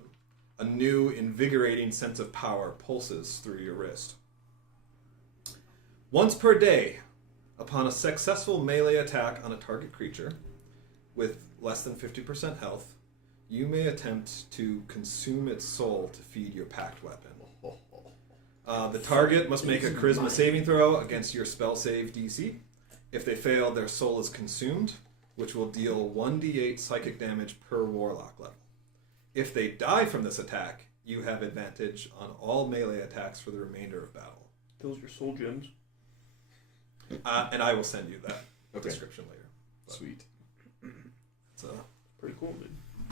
A new, invigorating sense of power pulses through your wrist. Once per day, upon a successful melee attack on a target creature with less than 50% health, you may attempt to consume its soul to feed your packed weapon. The target must make a charisma saving throw against your spell save DC. If they fail, their soul is consumed, which will deal 1d8 psychic damage per warlock level. If they die from this attack, you have advantage on all melee attacks for the remainder of battle. Those are soul gems. And I will send you that description later. But Sweet. it's a Pretty cool, dude.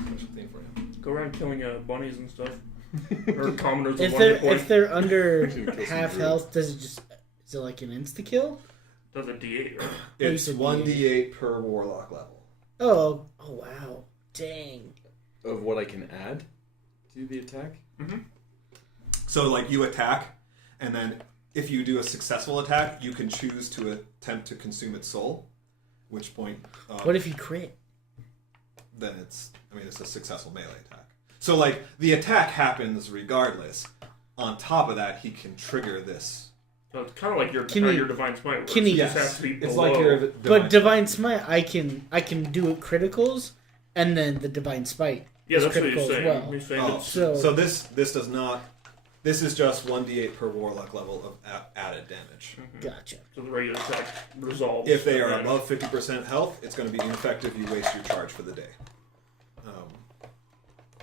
special thing for you. Go around killing bunnies and stuff. Or commoners If of they're one point. if they're under Kill some half druids. health, is it like an insta kill? Does a D8, right? It's said 1d8 per warlock level. Oh wow, dang. Of what I can add to the attack? Mm-hmm. So, like, you attack, and then if you do a successful attack, you can choose to attempt to consume its soul. Which point, What if you crit? then it's a successful melee attack. So, like, the attack happens regardless. On top of that, he can trigger this. So it's kind of like your Divine Smite works. can he- It just has to be It's below. like your But Divine Smite, I can do it criticals, and then the Divine Smite Yeah, is that's what critical he's as saying. well. He's saying Oh, it's, So, this does not. This is just 1d8 per warlock level of added damage. gotcha. so the regular attack resolves. If they are and then- above 50% health, it's going to be ineffective. You waste your charge for the day.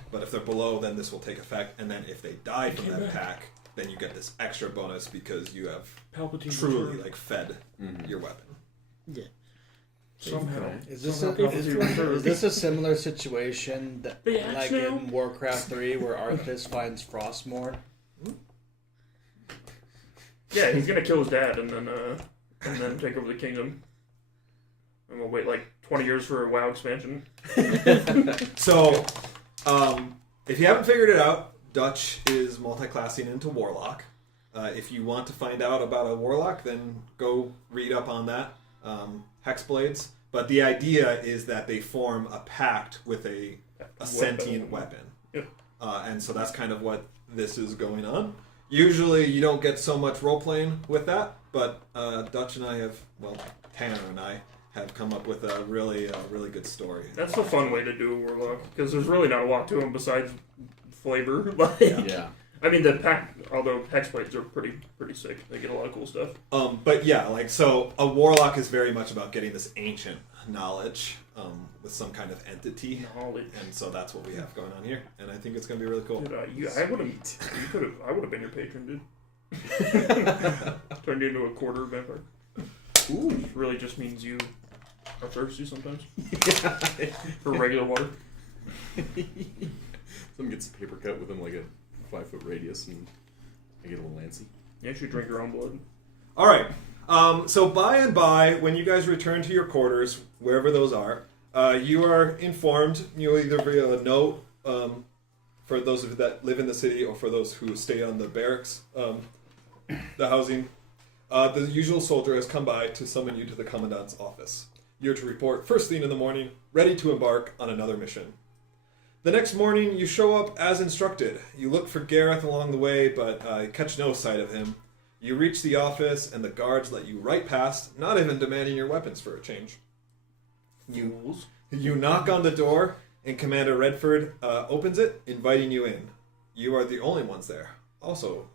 But if they're below, then this will take effect. And then if they die from that attack, then you get this extra bonus because you have Palpatine truly returned. like fed your weapon. Yeah. Somehow. Is this Somehow Palpatine returned. is this a similar situation that The axe like now? in Warcraft 3 where Arthas finds Frostmourne? Yeah, he's gonna kill his dad and then take over the kingdom. And we'll wait like 20 years for a WoW expansion. So, if you haven't figured it out, Dutch is multi-classing into Warlock. If you want to find out about a Warlock, then go read up on that. Hexblades. But the idea is that they form a pact with a sentient weapon. Yep. and so that's kind of what this is going on. Usually you don't get so much role-playing with that, but Dutch and I have, Tanner and I have come up with a really good story. That's the fun way to do a warlock, because there's really not a lot to them besides flavor. Yeah. I mean, although hexblades are pretty sick. They get a lot of cool stuff. But yeah, so a warlock is very much about getting this ancient knowledge with some kind of entity, and so that's what we have going on here, and I think it's going to be really cool. Dude, I would have been your patron, dude. Turned you into a quarter vampire. Ooh. Which really just means you are thirsty sometimes. For regular water. Someone gets a paper cut within like a 5-foot radius, and I get a little antsy. You should drink your own blood. All right. So by and by, when you guys return to your quarters, wherever those are, you are informed, either via a note for those of you that live in the city or for those who stay on the barracks, the housing. The usual soldier has come by to summon you to the commandant's office. You're to report first thing in the morning, ready to embark on another mission. The next morning, you show up as instructed. You look for Gareth along the way, but catch no sight of him. You reach the office, and the guards let you right past, not even demanding your weapons for a change. You knock on the door, and Commander Redford opens it, inviting you in. You are the only ones there, also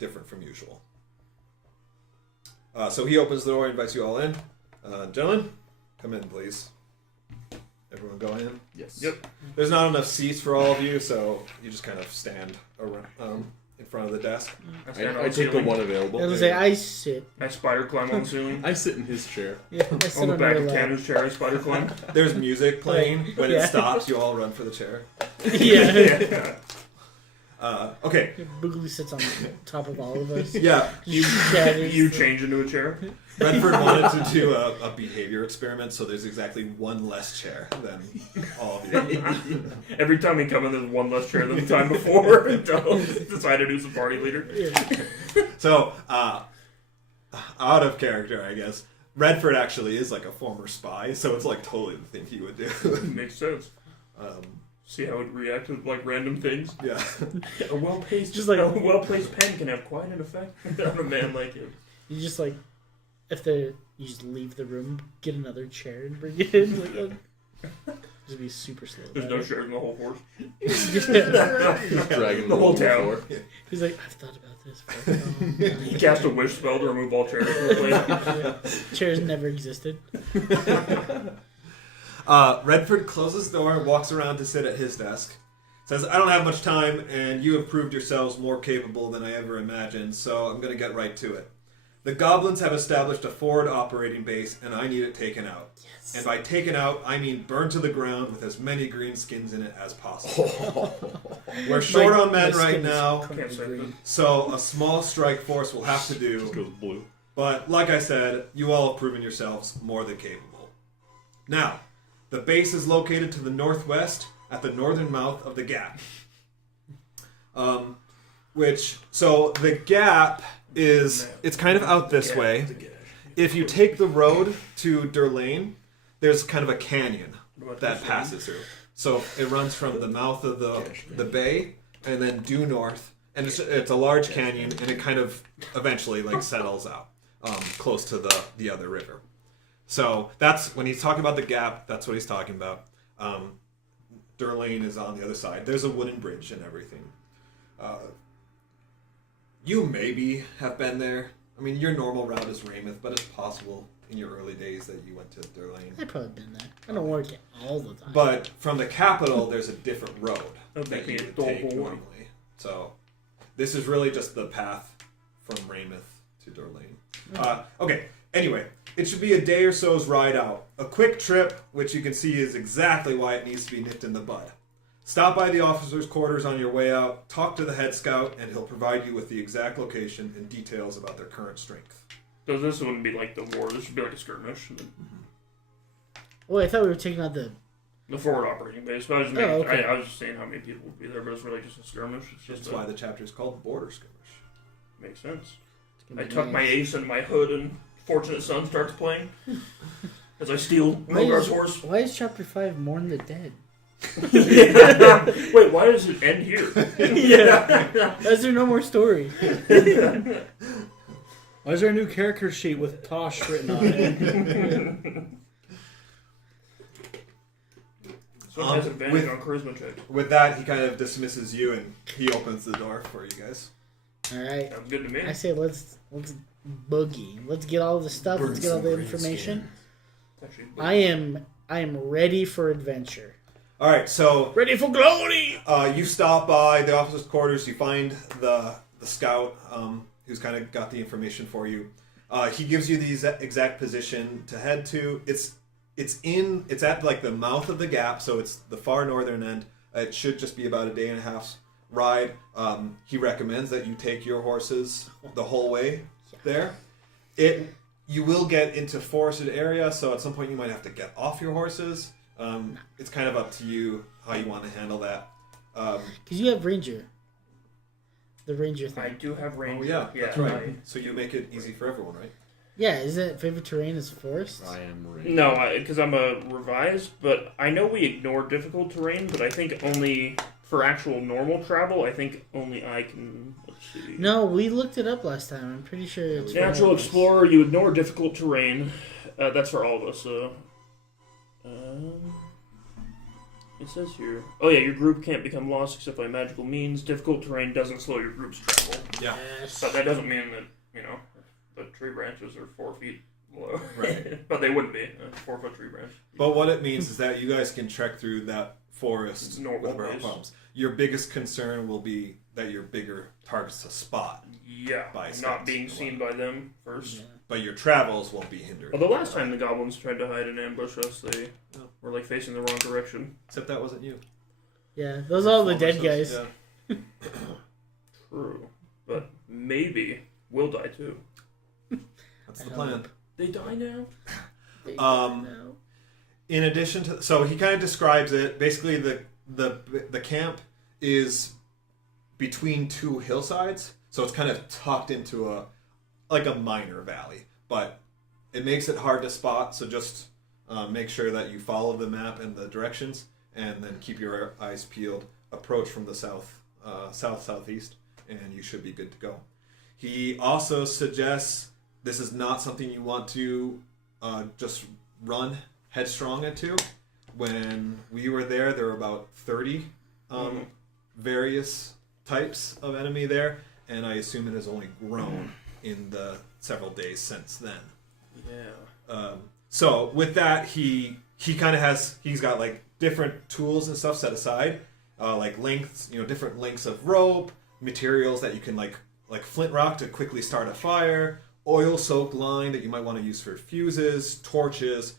different from usual. So he opens the door, invites you all in. Gentlemen, come in, please. Everyone go in? Yes. Yep. There's not enough seats for all of you, so you just kind of stand around, in front of the desk. I take the one available. I was gonna say, I sit. I spider climb on the ceiling. I sit in his chair. Yeah, I sit On the back your of lap. Tanner's chair, I spider climb. There's music playing. When Yeah. it stops, you all run for the chair. Yeah. Okay. Boogly sits on top of all of us. Yeah. You change into a chair. Redford wanted to do a behavior experiment, so there's exactly one less chair than all of you. Every time we come in, there's one less chair than the time before until decided who's the party leader. Yeah. So, out of character, I guess, Redford actually is like a former spy, so it's like totally the thing he would do. Makes sense. See how it react to like random things. Yeah. A well-placed, a well-placed pen can have quite an effect on a man like him. You just like, you just leave the room, get another chair, and bring it in. Just be super slow. There's no chairs in the whole force. Dragging The whole town. floor. He's like, I've thought about this for a long time. He cast a wish spell to remove all chairs from the place. Chairs never existed. Redford closes the door and walks around to sit at his desk. Says, I don't have much time, and you have proved yourselves more capable than I ever imagined, so I'm going to get right to it. The Goblins have established a forward operating base, and I need it taken out. Yes. And by taken out, I mean burned to the ground with as many green skins in it as possible. We're short on men right now, so a small strike force will have to do. Just goes blue. But like I said, you all have proven yourselves more than capable. Now, the base is located to the northwest at the northern mouth of the Gap. So the Gap it's kind of out this way. If you take the road to Durlane, there's kind of a canyon that passes through. So it runs from the mouth of the bay and then due north, and it's a large canyon, and it kind of eventually settles out close to the other river. So that's when he's talking about the Gap. That's what he's talking about. Durlane is on the other side. There's a wooden bridge and everything. You maybe have been there. I mean, your normal route is Rameth, but it's possible in your early days that you went to Durlane. I've probably been there. I don't work it all the time. But from the capital, there's a different road that you would take one. normally. So this is really just the path from Rameth to Durlane. Okay, anyway, it should be a day or so's ride out. A quick trip, which you can see is exactly why it needs to be nipped in the bud. Stop by the officers' quarters on your way out, talk to the head scout, and he'll provide you with the exact location and details about their current strength. So this wouldn't be like the war, this would be like a skirmish. Oh, I thought we were taking out the forward operating base, but I was just saying how many people would be there, but it's really just a skirmish. It's just That's why the chapter is called Border Skirmish. Makes sense. I tuck my ace in my hood and Fortunate Son starts playing as I steal Mogar's horse. Why is Chapter 5 Mourn the Dead? Wait, why does it end here? Yeah. Why is there no more story? Why is there a new character sheet with Tosh written on it? So it has advantage on charisma check. With that, he kind of dismisses you and he opens the door for you guys. All right. Sounds good to me. I say let's boogie. Let's get all the stuff. Let's get all the information. I am ready for adventure. All right, so Ready for glory. you stop by the officer's quarters. You find the scout who's kind of got the information for you. He gives you the exact position to head to. It's at like the mouth of the gap, so it's the far northern end. It should just be about a day and a half's ride. He recommends that you take your horses the whole way there. You will get into forested area, so at some point you might have to get off your horses. It's kind of up to you how you want to handle that. Because you have ranger. The ranger thing. I do have ranger. Oh yeah, that's right. So you make it easy for everyone, right? Yeah, is it favorite terrain is forest? I am ready. No, because I'm a revised, but I know we ignore difficult terrain, but I think only for actual normal travel, I think only I can. Let's see. No, we looked it up last time. I'm pretty sure it's for Natural all of us. explorer, you ignore difficult terrain. That's for all of us. It says here. Oh yeah, your group can't become lost except by magical means. Difficult terrain doesn't slow your group's travel. Yeah. Yes. But that doesn't mean that, the tree branches are 4 feet below. Right. But they wouldn't be. A 4-foot tree branch. But what it means is that you guys can trek through that forest Normal without ways. problems. Your biggest concern will be that your bigger targets to spot, Yeah. By Not scouts. being seen by them first. Yeah. but your travels won't be hindered. Although last time the goblins tried to hide and ambush us, they were like facing the wrong direction. Except that wasn't you. Yeah, those are all the dead guys. Yeah. True. But maybe we'll die too. That's the plan. They die now? No. In addition to, so he kind of describes it. Basically, the camp is between two hillsides, so it's kind of tucked into a minor valley, but it makes it hard to spot. So just make sure that you follow the map and the directions, and then keep your eyes peeled. Approach from the southeast, and you should be good to go. He also suggests this is not something you want to just run headstrong into. When we were there were about 30 various types of enemy there, and I assume it has only grown in the several days since then. Yeah. So with that, he's got like different tools and stuff set aside, like lengths, different lengths of rope, materials that you can like flint rock to quickly start a fire, oil-soaked line that you might want to use for fuses, torches.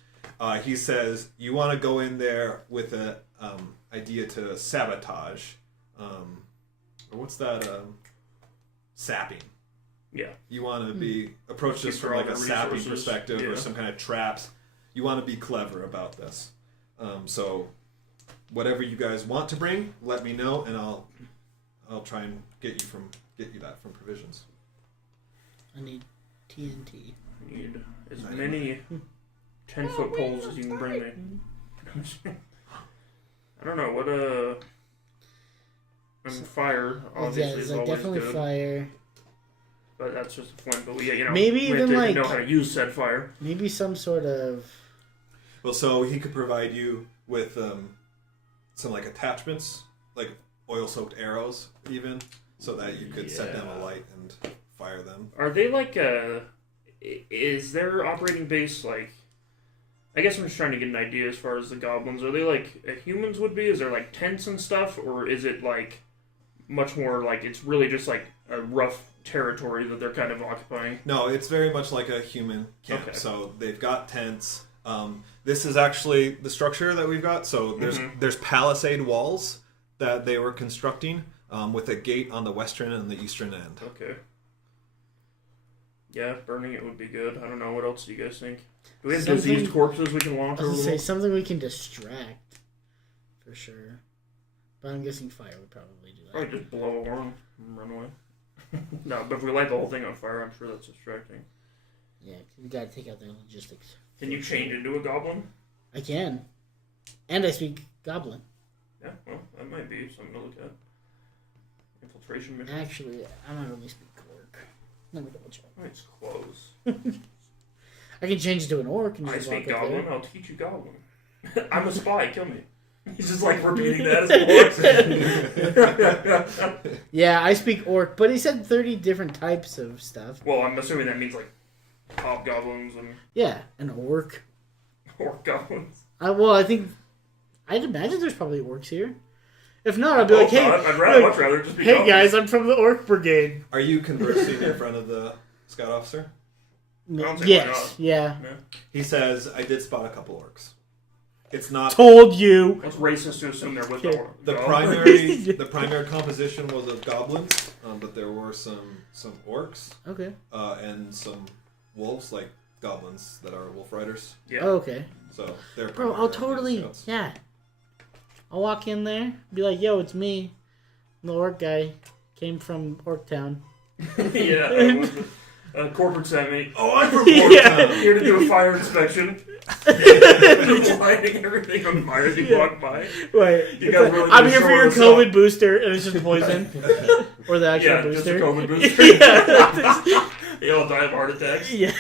He says you want to go in there with an idea to sabotage, or what's that? Sapping. Yeah. You want to be approach this from like a sapping perspective or some kind of traps. You want to be clever about this. So whatever you guys want to bring, let me know, and I'll try and get you that from provisions. I need TNT. Need as many 10-foot poles as you can bring me. I don't know what fire obviously is always definitely good. Fire. But that's just a flint. But we Maybe we even have to like know how to use said fire. maybe some sort of. Well, so he could provide you with some like attachments, like oil-soaked arrows, even, so that you could set them alight and fire them. Are they like is their operating base like? I guess I'm just trying to get an idea as far as the goblins. Are they like humans would be? Is there like tents and stuff, or is it like much more like it's really just like a rough territory that they're kind of occupying? No, it's very much like a human camp. Okay. So they've got tents. This is actually the structure that we've got. So there's palisade walls that they were constructing with a gate on the western and the eastern end. Okay. Yeah, burning it would be good. I don't know. What else do you guys think? Do we have diseased corpses we can launch I was over? gonna say something we can distract, for sure. But I'm guessing fire would probably do that. Probably just blow a horn and run away. No, but if we light the whole thing on fire, I'm sure that's distracting. Yeah, we gotta take out their logistics. Can you change into a goblin? I can, and I speak Goblin. Yeah, well, that might be something to look at. Infiltration mission. Actually, I don't really speak orc. Let me double check. Oh, it's close. I can change it to an orc and I just walk speak up Goblin. there. I'll teach you Goblin. I'm a spy. Kill me. He's just like repeating that as orcs. Yeah, I speak orc, but he said 30 different types of stuff. Well, I'm assuming that means like hobgoblins and Yeah, an orc. orc goblins. I'd imagine there's probably orcs here. If not, I'd be like, hey, I'd much rather just be hey goblins. guys, I'm from the orc brigade. Are you conversing in front of the scout officer? don't see why Yes, not. yeah. He says, I did spot a couple orcs. It's not... Told you. It's racist to assume they're with the orc. The goblins. primary composition was of goblins, but there were some orcs Okay. and some wolves, like goblins that are wolf riders. Yeah. Oh, okay. So they're Bro, I'll totally, scouts. yeah. I'll walk in there, be like, yo, it's me. I'm the orc guy. Came from Orktown. Yeah. Corporate sent me. Oh, I'm from Yeah. Orktown. Here to do a fire inspection. Lighting everything on fire as you walk by. Wait, You guys really I'm need here to for your shore this COVID booster, and it's just poison. Or the actual Yeah, booster. just a COVID booster. Yeah. They all die of heart attacks. Yeah.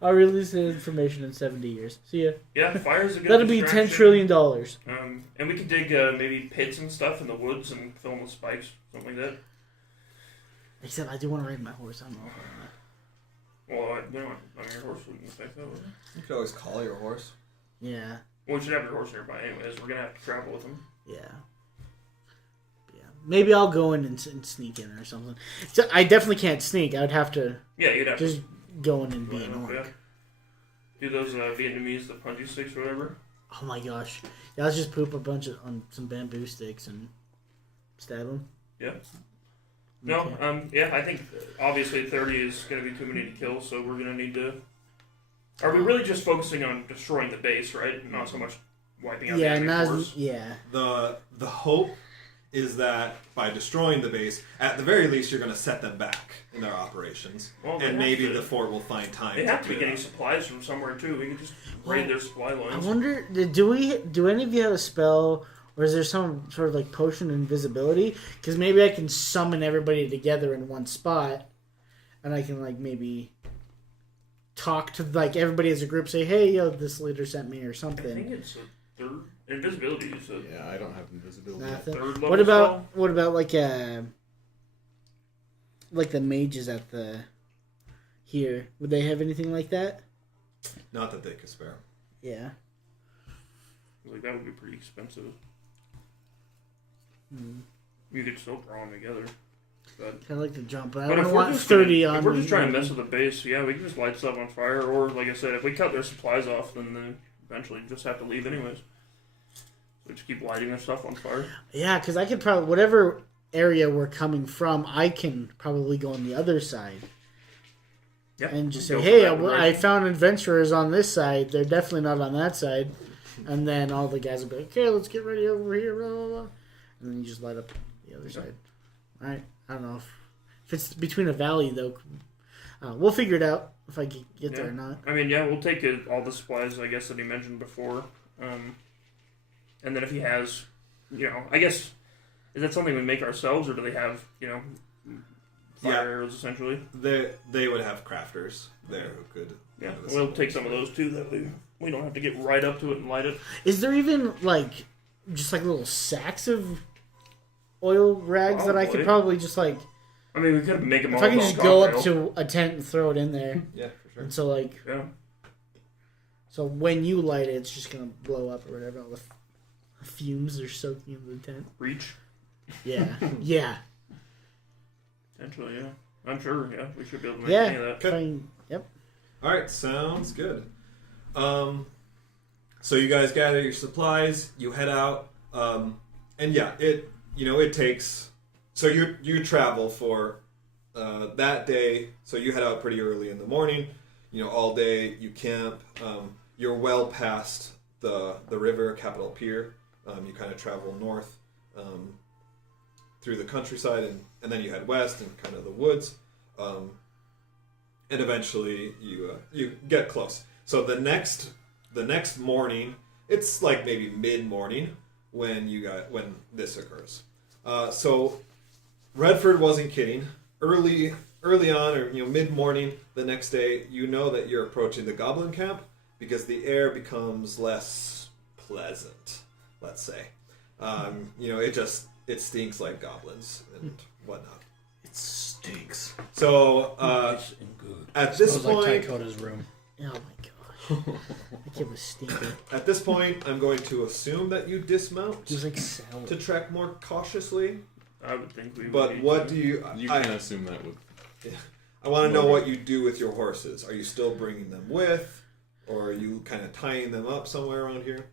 I'll release the information in 70 years. See ya. Yeah, fire's a good That'll be distraction. $10 trillion. And we could dig maybe pits and stuff in the woods and fill them with spikes, something like that. Except I do want to ride my horse. I don't know. Well, your horse wouldn't affect that, would it? You could always call your horse. Yeah. Well, we should have your horse nearby anyways. We're going to have to travel with him. Yeah. Yeah. Maybe I'll go in and sneak in or something. So I definitely can't sneak. I would have to Yeah, you'd have just to go in and be an line up, orc. yeah. Do those Vietnamese, the punji sticks or whatever. Oh my gosh. Yeah, let's just poop a bunch on some bamboo sticks and stab them. Yeah. No, yeah, I think obviously 30 is going to be too many to kill, so we're going to need to... Are we really just focusing on destroying the base, right? Not so much wiping out the enemy force? Yeah. The hope is that by destroying the base, at the very least, you're going to set them back in their operations, Well, they and have maybe to- the fort will find time. They have to be clear getting out. supplies from somewhere, too. We could just raid their supply I lines. wonder, do any of you have a spell, or is there some sort of like potion of invisibility? Because maybe I can summon everybody together in one spot, and I can like maybe talk to like everybody as a group, say, hey, yo, this leader sent me or I something. think it's a third... Invisibility is a Yeah, I don't have invisibility. Nothing. third level What about spell. what about like the mages at the here? Would they have anything like that? Not that they could spare. Yeah. Like, that would be pretty expensive. You could still draw them together. But I like to jump, but I if don't we're want just 30 gonna, on if we're me. just trying to mess with the base, yeah, we can just light stuff on fire. Or, like I said, if we cut their supplies off, then they eventually just have to leave anyways. We just keep lighting their stuff on fire. Yeah, because I could probably whatever area we're coming from, I can probably go on the other side Yeah, and just go say, for "Hey, that I direction. found adventurers on this side. They're definitely not on that side." And then all the guys will be like, "Okay, let's get ready over here." Blah, blah, blah. And then you just light up the other side. All right. I don't know if it's between a valley though. We'll figure it out if I get there or not. I mean, yeah, we'll take all the supplies, I guess, that he mentioned before. And then if he has, I guess, is that something we make ourselves, or do they have, fire arrows, essentially? They would have crafters there who could... Yeah, we'll take some of those, too, that we don't have to get right up to it and light it. Is there even like just like little sacks of oil rags that I could probably just like? I mean, we could make them all If I can about just go up cocktail. to a tent and throw it in there, Yeah, for sure. and so like, Yeah. so when you light it, it's just gonna blow up or whatever. All the fumes are soaking into the tent. Reach. Yeah, yeah, Potentially, yeah. I'm sure, yeah. We should be able to make yeah. any of that. Fine. Yep. All right, sounds good. So you guys gather your supplies, you head out, and yeah, it takes. So you travel for that day. So you head out pretty early in the morning. All day you camp. You're well past the river, Capitol Pier. You kind of travel north through the countryside, and then you head west and kind of the woods. And eventually you get close. So the next morning, It's like maybe mid-morning when this occurs. So Redford wasn't kidding. Early on, or mid-morning the next day, you know that you're approaching the Goblin camp because the air becomes less pleasant. Let's say, it stinks like goblins and whatnot. It stinks. So at this point, like Tykota's room. Oh my gosh. That kid was stinking. At this point, I'm going to assume that you dismount He was like sour. to trek more cautiously. I would think we would. But need what to. do you? You can assume that with. I want to know what you do with your horses. Are you still bringing them with, or are you kind of tying them up somewhere around here?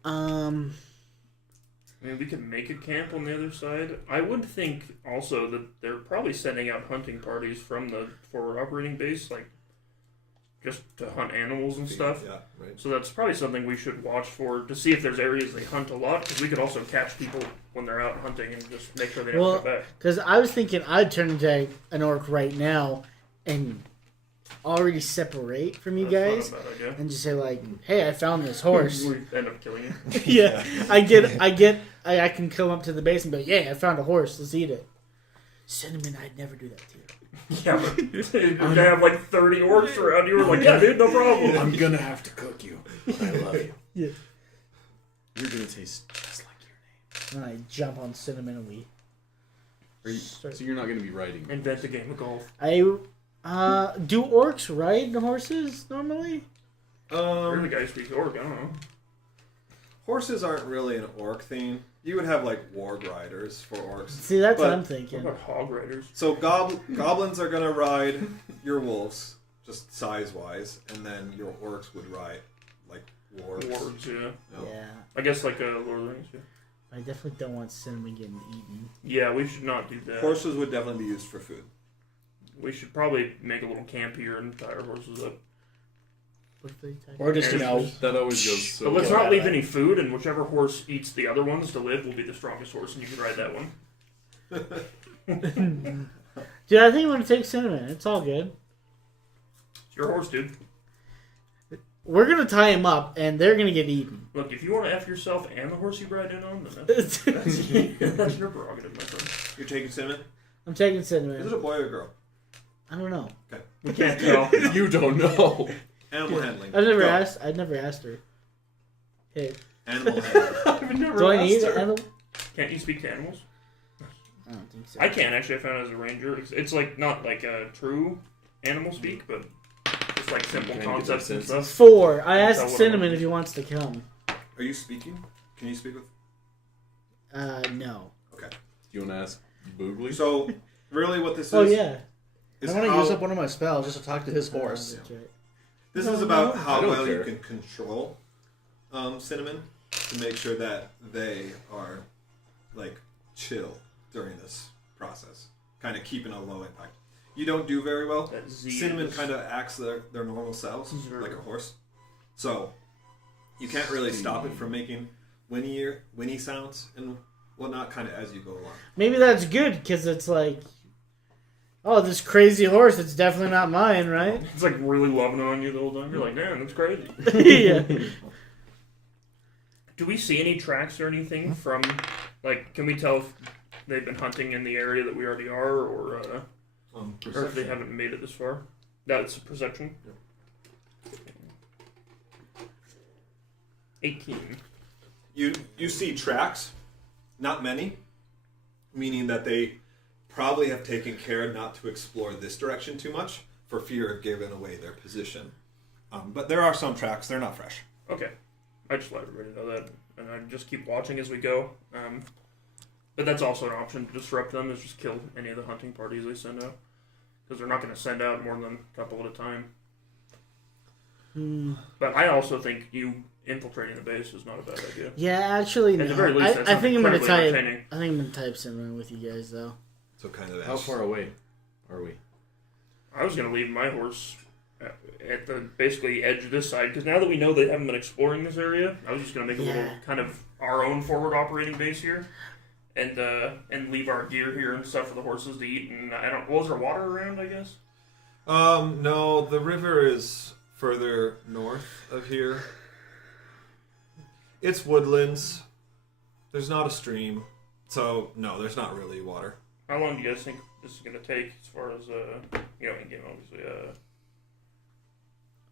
I mean, we could make a camp on the other side. I would think also that they're probably sending out hunting parties from the forward operating base, like just to hunt animals and stuff. Yeah, right. So that's probably something we should watch for to see if there's areas they hunt a lot, because we could also catch people when they're out hunting and just make sure they don't come back. Because I was thinking I'd turn into an orc right now and already separate from you guys That's not a bad idea. and just say like, "Hey, I found this horse." We end up killing it. Yeah, I can come up to the base and be like, "Yeah, I found a horse. Let's eat it." Cinnamon, I'd never do that to you. Yeah, but you're gonna have like 30 orcs around you. We're like, yeah, dude, no problem. I'm gonna have to cook you. I love you. Yeah. You're gonna taste just like your name. And I jump on Cinnamon and we. So you're not gonna be riding. Invent a game of golf. Do orcs ride horses normally? You're the guy who speaks orc. I don't know. Horses aren't really an orc thing. You would have like warg riders for orcs. See, that's what I'm What thinking. about hog riders? So goblins are gonna ride your wolves, just size-wise, and then your orcs would ride like wargs. Wargs, yeah. No. Yeah, I guess like Lord of the Rings. Yeah. I definitely don't want Cinnamon getting eaten. Yeah, we should not do that. Horses would definitely be used for food. We should probably make a little camp here and tie our horses up. What if they type- Or just, That always goes so But let's well. not leave any food, and whichever horse eats the other ones to live will be the strongest horse, and you can ride that one. Dude, I think I'm gonna take Cinnamon. It's all good. It's your horse, dude. We're gonna tie him up, and they're gonna get eaten. Look, if you want to F yourself and the horse you ride in on, then that's your prerogative, my friend. You're taking Cinnamon? I'm taking Is it Cinnamon. a boy or a girl? I don't know. We can't tell. You don't know. Animal handling. I've never Go. asked. I'd never asked her. Hey, Animal handling. I've never do I asked need her. animal? Can't you speak to animals? I don't think so. I can, actually. I found it as a ranger. It's like not like a true animal speak, but just like simple Trying to get concepts and their stuff. 4. I That's asked what I Cinnamon want. if he wants to come. Are you speaking? Can you speak with? No. Okay. Do you want to ask Boogly? So, really, what this Oh is? yeah. Is I want to how- use up one of my spells just to talk to his horse. That's right. This No, is about no. how I don't well you care. can control Cinnamon to make sure that they are like chill during this process, kind of keeping a low impact. You don't do very well. That Z Cinnamon is- kind of acts their normal selves, Zero. like a horse. So you can't really stop it from making whinny sounds and whatnot, kind of as you go along. Maybe that's good because it's like, oh, this crazy horse. It's definitely not mine, right? It's like really loving on you the whole time. You're like, man, that's crazy. Yeah. Do we see any tracks or anything from, like, can we tell if they've been hunting in the area that we already are, or if they haven't made it this far? That's a perception. 18. You see tracks, not many, meaning that they probably have taken care not to explore this direction too much for fear of giving away their position. But there are some tracks; they're not fresh. Okay. I just let everybody know that, and I just keep watching as we go. But that's also an option to disrupt them, is just kill any of the hunting parties they send out. Because they're not going to send out more than a couple at a time. But I also think you infiltrating the base is not a bad idea. Yeah, actually, no. At the very least, that's I think I'm gonna incredibly type. entertaining. I think I'm gonna type Cinnamon with you guys though. So kind of How far away are we? I was going to leave my horse at the basically edge of this side, because now that we know they haven't been exploring this area, I was just going to make a little kind of our own forward operating base here, and leave our gear here and stuff for the horses to eat. And was there water around? I guess. No, the river is further north of here. It's woodlands. There's not a stream, so no, there's not really water. How long do you guys think this is going to take as far as, in-game, obviously? I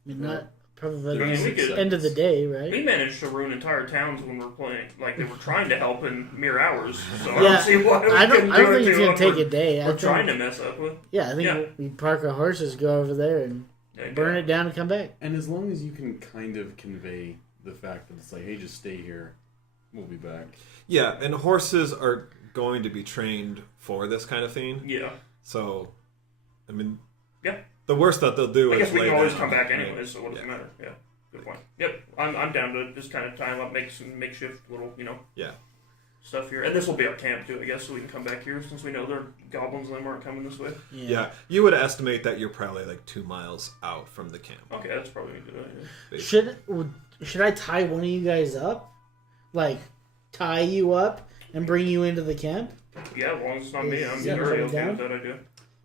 mean, not probably I mean, we could- the end of the day, right? We managed to ruin entire towns when we were playing. Like, they were trying to help in mere hours. So I Yeah, don't see why we I don't couldn't do think it it's to gonna them. take a day. We're I trying think, to mess up with. yeah, I think we park our horses, go over there, and burn it down and come back. And as long as you can kind of convey the fact that it's like, hey, just stay here, we'll be back. Yeah, and horses are going to be trained for this kind of thing. Yeah. So, I mean, yeah. The worst that they'll do I is guess we lay can always down, come back right? anyways, so what does it matter? Yeah. Good point. Yep. I'm down to just kind of tie them up, make some makeshift little, stuff here. And this will be our camp too, I guess, so we can come back here since we know their goblins and them aren't coming this way. Yeah, you would estimate that you're probably like 2 miles out from the camp. Okay, that's probably a good idea. Should I tie one of you guys up? Like, tie you up and bring you into the camp? Yeah, as long as it's not me, I'm Yeah, very okay down? with that idea.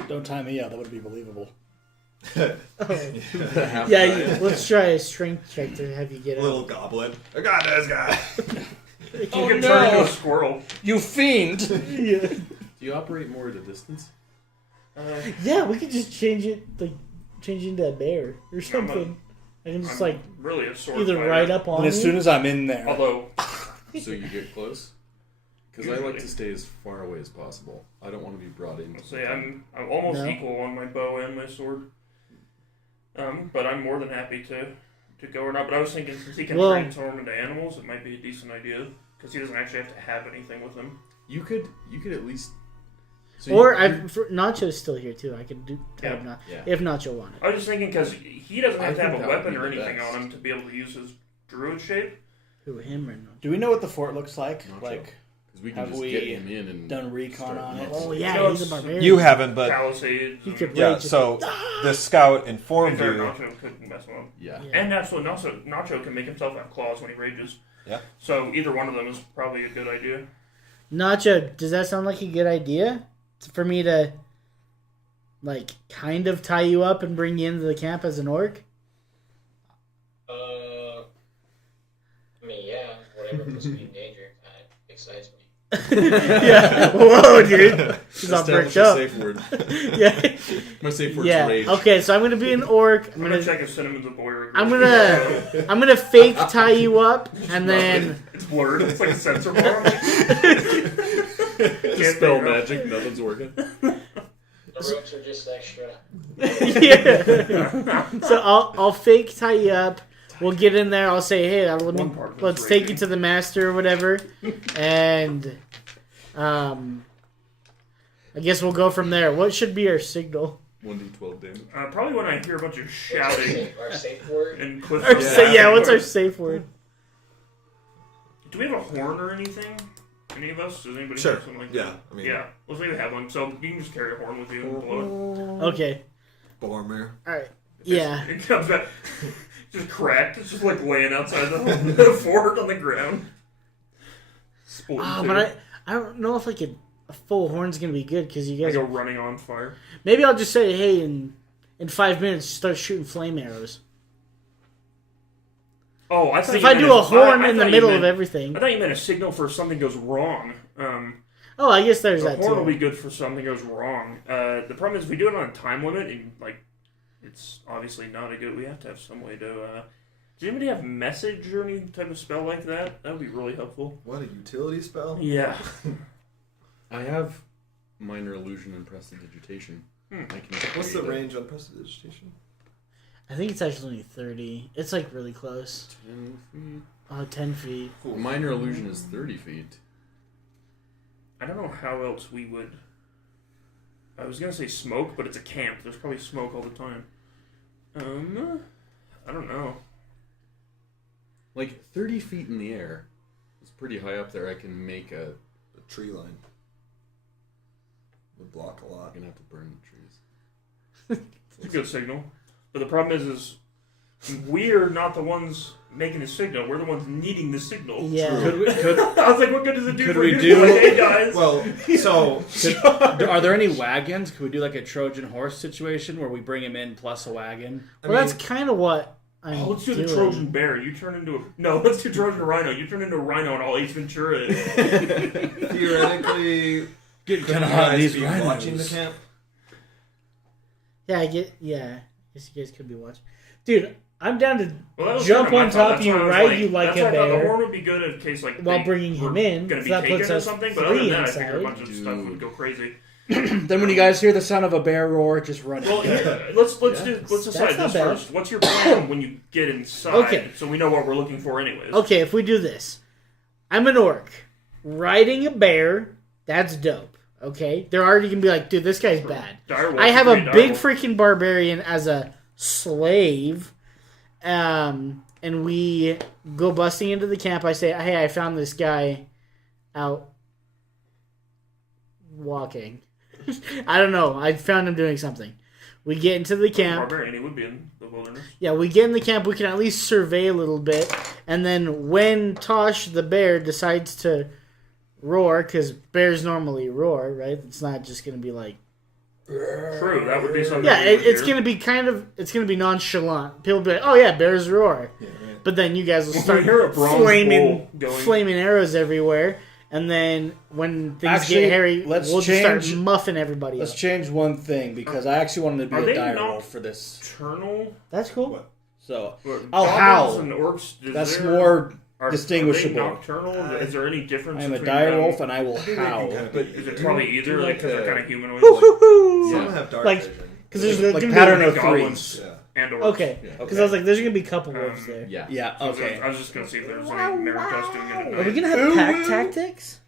Don't tie me up. That would be believable. Let's try a strength check to have you get out. Little goblin. I got this guy. You can turn into a squirrel. You fiend! Yeah. Do you operate more at a distance? Yeah, we could just change into a bear or something. I can just I'm really a sword either fighter. ride up on And as you. soon as I'm in there, Although, So you get close? Because I like to stay as far away as possible. I don't want to be brought in. I'll say I'm almost No. equal on my bow and my sword. But I'm more than happy to go or not. But I was thinking, since he can transform into animals, it might be a decent idea because he doesn't actually have to have anything with him. You could at least. So Nacho's still here too. I could do Yeah. if Nacho wanted. I was just thinking because he doesn't have to I have think a that weapon would or be the anything best. on him to be able to use his druid shape. Who, him or Nacho? do we know what the fort looks like? Not Like, because we can have just we get him in and done recon start on it? muscling. Oh yeah, You know, he's a it's- barbarian. You haven't, but Palisades. He and- could yeah. rage So the scout informed Fair, you. Nacho couldn't mess with him. Yeah. And Nacho can make himself have claws when he rages. Yeah. So either one of them is probably a good idea. Nacho, does that sound like a good idea for me to, like, kind of tie you up and bring you into the camp as an orc? I mean, yeah, whatever puts me in danger kind of excites me. Yeah. Whoa, dude. He's all Establish bricked a up. safe word. Yeah. My safe word's Yeah. rage. Okay, so I'm gonna be an orc. I'm gonna check if Cinnamon's a boy or a girl. I'm gonna fake tie you up and then It's blurred. It's like a sensor bar. Dispel magic. Nothing's working. The ropes are just extra. yeah. So I'll fake tie you up. We'll get in there. I'll say, hey, let's take you to the master or whatever, and I guess we'll go from there. What should be our signal? 1d12 damage. Probably when I hear a bunch of shouting Our safe word. and cliff. What's our safe word? Do we have a horn or anything? Any of us? Does anybody Sure. have something like Yeah. that? I mean, Yeah. Let's maybe have one. So you can just carry a horn with you and blow Okay. Boromir. All right. it. Yeah. It comes back. Just cracked. It's just like laying outside the fort on the ground. But I don't know if like a full horn's gonna be good because you I guys. go running on fire. Maybe I'll just say, hey, in 5 minutes, start shooting flame arrows. Oh, I thought If you I meant do a I horn in the thought you middle meant- of everything. I thought you meant a signal for something goes wrong. Oh, I guess there's The that horn will be too. good for something goes wrong. The problem is if we do it on a time limit, and like, it's obviously not a good. We have to have some way to. Does anybody have message or any type of spell like that? That would be really helpful. What, a utility spell? Yeah. I have minor illusion and prestidigitation. I can What's the create range on prestidigitation? I think it's actually only 30. It's like really close. 10 feet. 10 feet. Cool. Minor illusion is 30 feet. I don't know how else we would. I was gonna say smoke, but it's a camp. There's probably smoke all the time. I don't know. Like 30 feet in the air. It's pretty high up there. I can make a. The tree line would block a lot. I'm gonna have to burn the trees. It's a good signal. But the problem is we're not the ones making the signal. We're the ones needing the signal. Yeah. I was like, what good does it do Could for we you? do- Like, hey guys. Well, so are there any wagons? Could we do like a Trojan horse situation where we bring him in plus a wagon? Well, that's kind of what let's do the Trojan bear. You turn into a... No, let's do Trojan rhino. You turn into a rhino and all Ace Ventura is. Theoretically, Get could you kind of guys these be rhinos. watching the camp? Yeah, I guess you guys could be watching. Dude, I'm down to Well, jump on top of you, ride you like a that's why I thought the bear. horn would be good in case like While they bringing him were in, gonna so be that taken puts or us something. But other than 3 that, I figured a inside. bunch of stuff would go crazy. Then when you guys hear the sound of a bear roar, just run. Well, let's decide That's this not bad. first. What's your plan when you get inside? Okay. So we know what we're looking for, anyways. Okay, if we do this, I'm an orc riding a bear. That's dope. Okay, they're already gonna be like, dude, this guy's bad. Direwolf, I have a great big direwolf. freaking barbarian as a slave, and we go busting into the camp. I say, hey, I found this guy out walking. I don't know. I found him doing something. We get into the camp. Barbarian, he would be in the wilderness. Yeah, we get in the camp. We can at least survey a little bit. And then when Tosh the bear decides to roar, because bears normally roar, right? It's not just going to be like... True, that would be something. Yeah, we would it's hear. going to be nonchalant. People will be like, oh yeah, bears roar. Yeah, right. But then you guys will When start we hear a bronze bull going- flaming arrows everywhere. And then when things Actually, get hairy, let's we'll just start change- muffing everybody Let's up. change one thing because I actually wanted to Are be they a dire not- wolf for this. Nocturnal. That's cool. What? So What, I'll goblins howl. And orcs, That's more are distinguishable. Are they nocturnal? Is there any difference? I am a between dire them? wolf and I will But howl. Is it probably either like because they're kind of humanoid? Some Yeah. have dark Like- vision. Because there's Like going to pattern be... of goblins threes. Yeah. and orcs. Okay. Yeah. Because I was like, there's going to be a couple wolves there. Yeah. Yeah, okay. I was just gonna see if there's any Meritos doing it at Are we night. going to have pack tactics?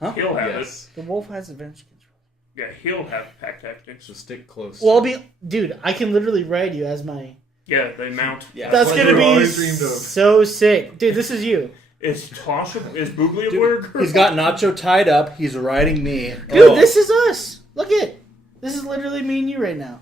He'll have Yes. The wolf has advantage control. it. Yeah, he'll have pack tactics. So stick close. Well, I'll be... Dude, I can literally ride you as my... Yeah, they mount. Yeah. That's what going to I've be always dreamed of. so sick. Dude, this is you. Is Boogly a word? He's got Nacho tied up. He's riding me. Dude, Oh, this is us. Look it. This is literally me and you right now.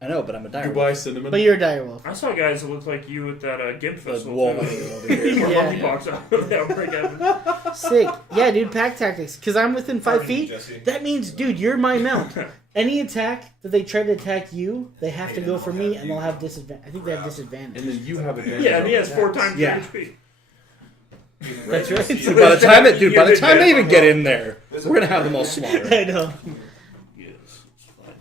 I know, but I'm a dire wolf. Goodbye, cinnamon. But you're a direwolf. I saw guys that looked like you at that Gimp The festival wolf too. over here. Or Yeah. monkeypox out of the outbreak happened. Sick. Yeah, dude, pack tactics. Because I'm within 5 feet. Jesse. That means, dude, you're my mount. Any attack that they try to attack you, they have to go for me, and they'll have disadvantage. I think they have disadvantage. And then you have advantage. Yeah, and he on has 4 times Yeah. your HP. That's right. Dude, by the time they even get in there, we're gonna have them all slaughtered. I know. Yes.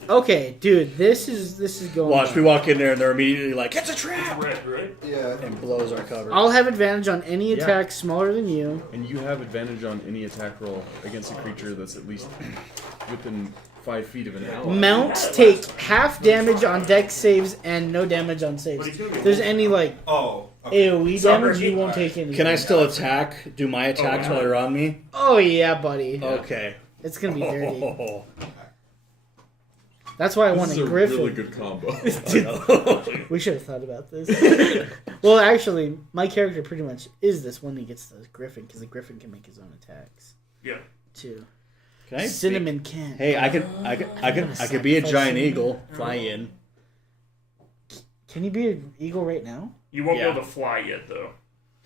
Okay, dude, this is going. Watch, on. we walk in there and they're immediately like, "It's a trap!" Red, right? Yeah. and blows our cover. I'll have advantage on any Yeah. attack smaller than you. And you have advantage on any attack roll against a creature that's at least within 5 feet of an ally. Mounts take half damage on dex saves and no damage on saves. If there's any like Oh. Okay. AoE Sorry. damage, you won't take any. Can I still attack? Do my attacks yeah. while they're on me? Oh yeah, buddy. Okay. It's gonna be dirty. Oh, That's why I This want is a a griffin. really good combo. We should have thought about this. Well, actually, my character pretty much is this one that gets the griffin because the griffin can make his own attacks Yeah. too. Can I? Cinnamon can't. Hey, I could be a giant eagle, fly in. Can you be an eagle right now? You won't be Yeah. able to fly yet, though.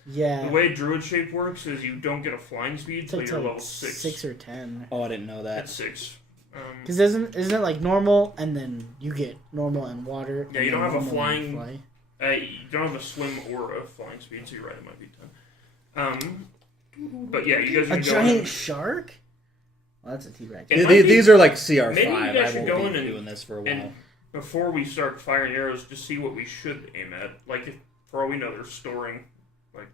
Yeah. The way Druid shape works is you don't get a flying speed until It's you're like level 6. 6 or 10. Oh, I didn't know that. That's 6. Because isn't it like normal and then you get normal and water? Yeah, and you don't then have a normal and flying- fly? You don't have a swim or a flying speed, so you're right, it might be 10. But yeah, you guys A are giant going. shark? Well, that's a T-Rex. It might be- These are like CR5. maybe you guys I should won't go be in and- doing this for a while. and before we start firing arrows, just see what we should aim at. Like, if, for all we know, they're storing like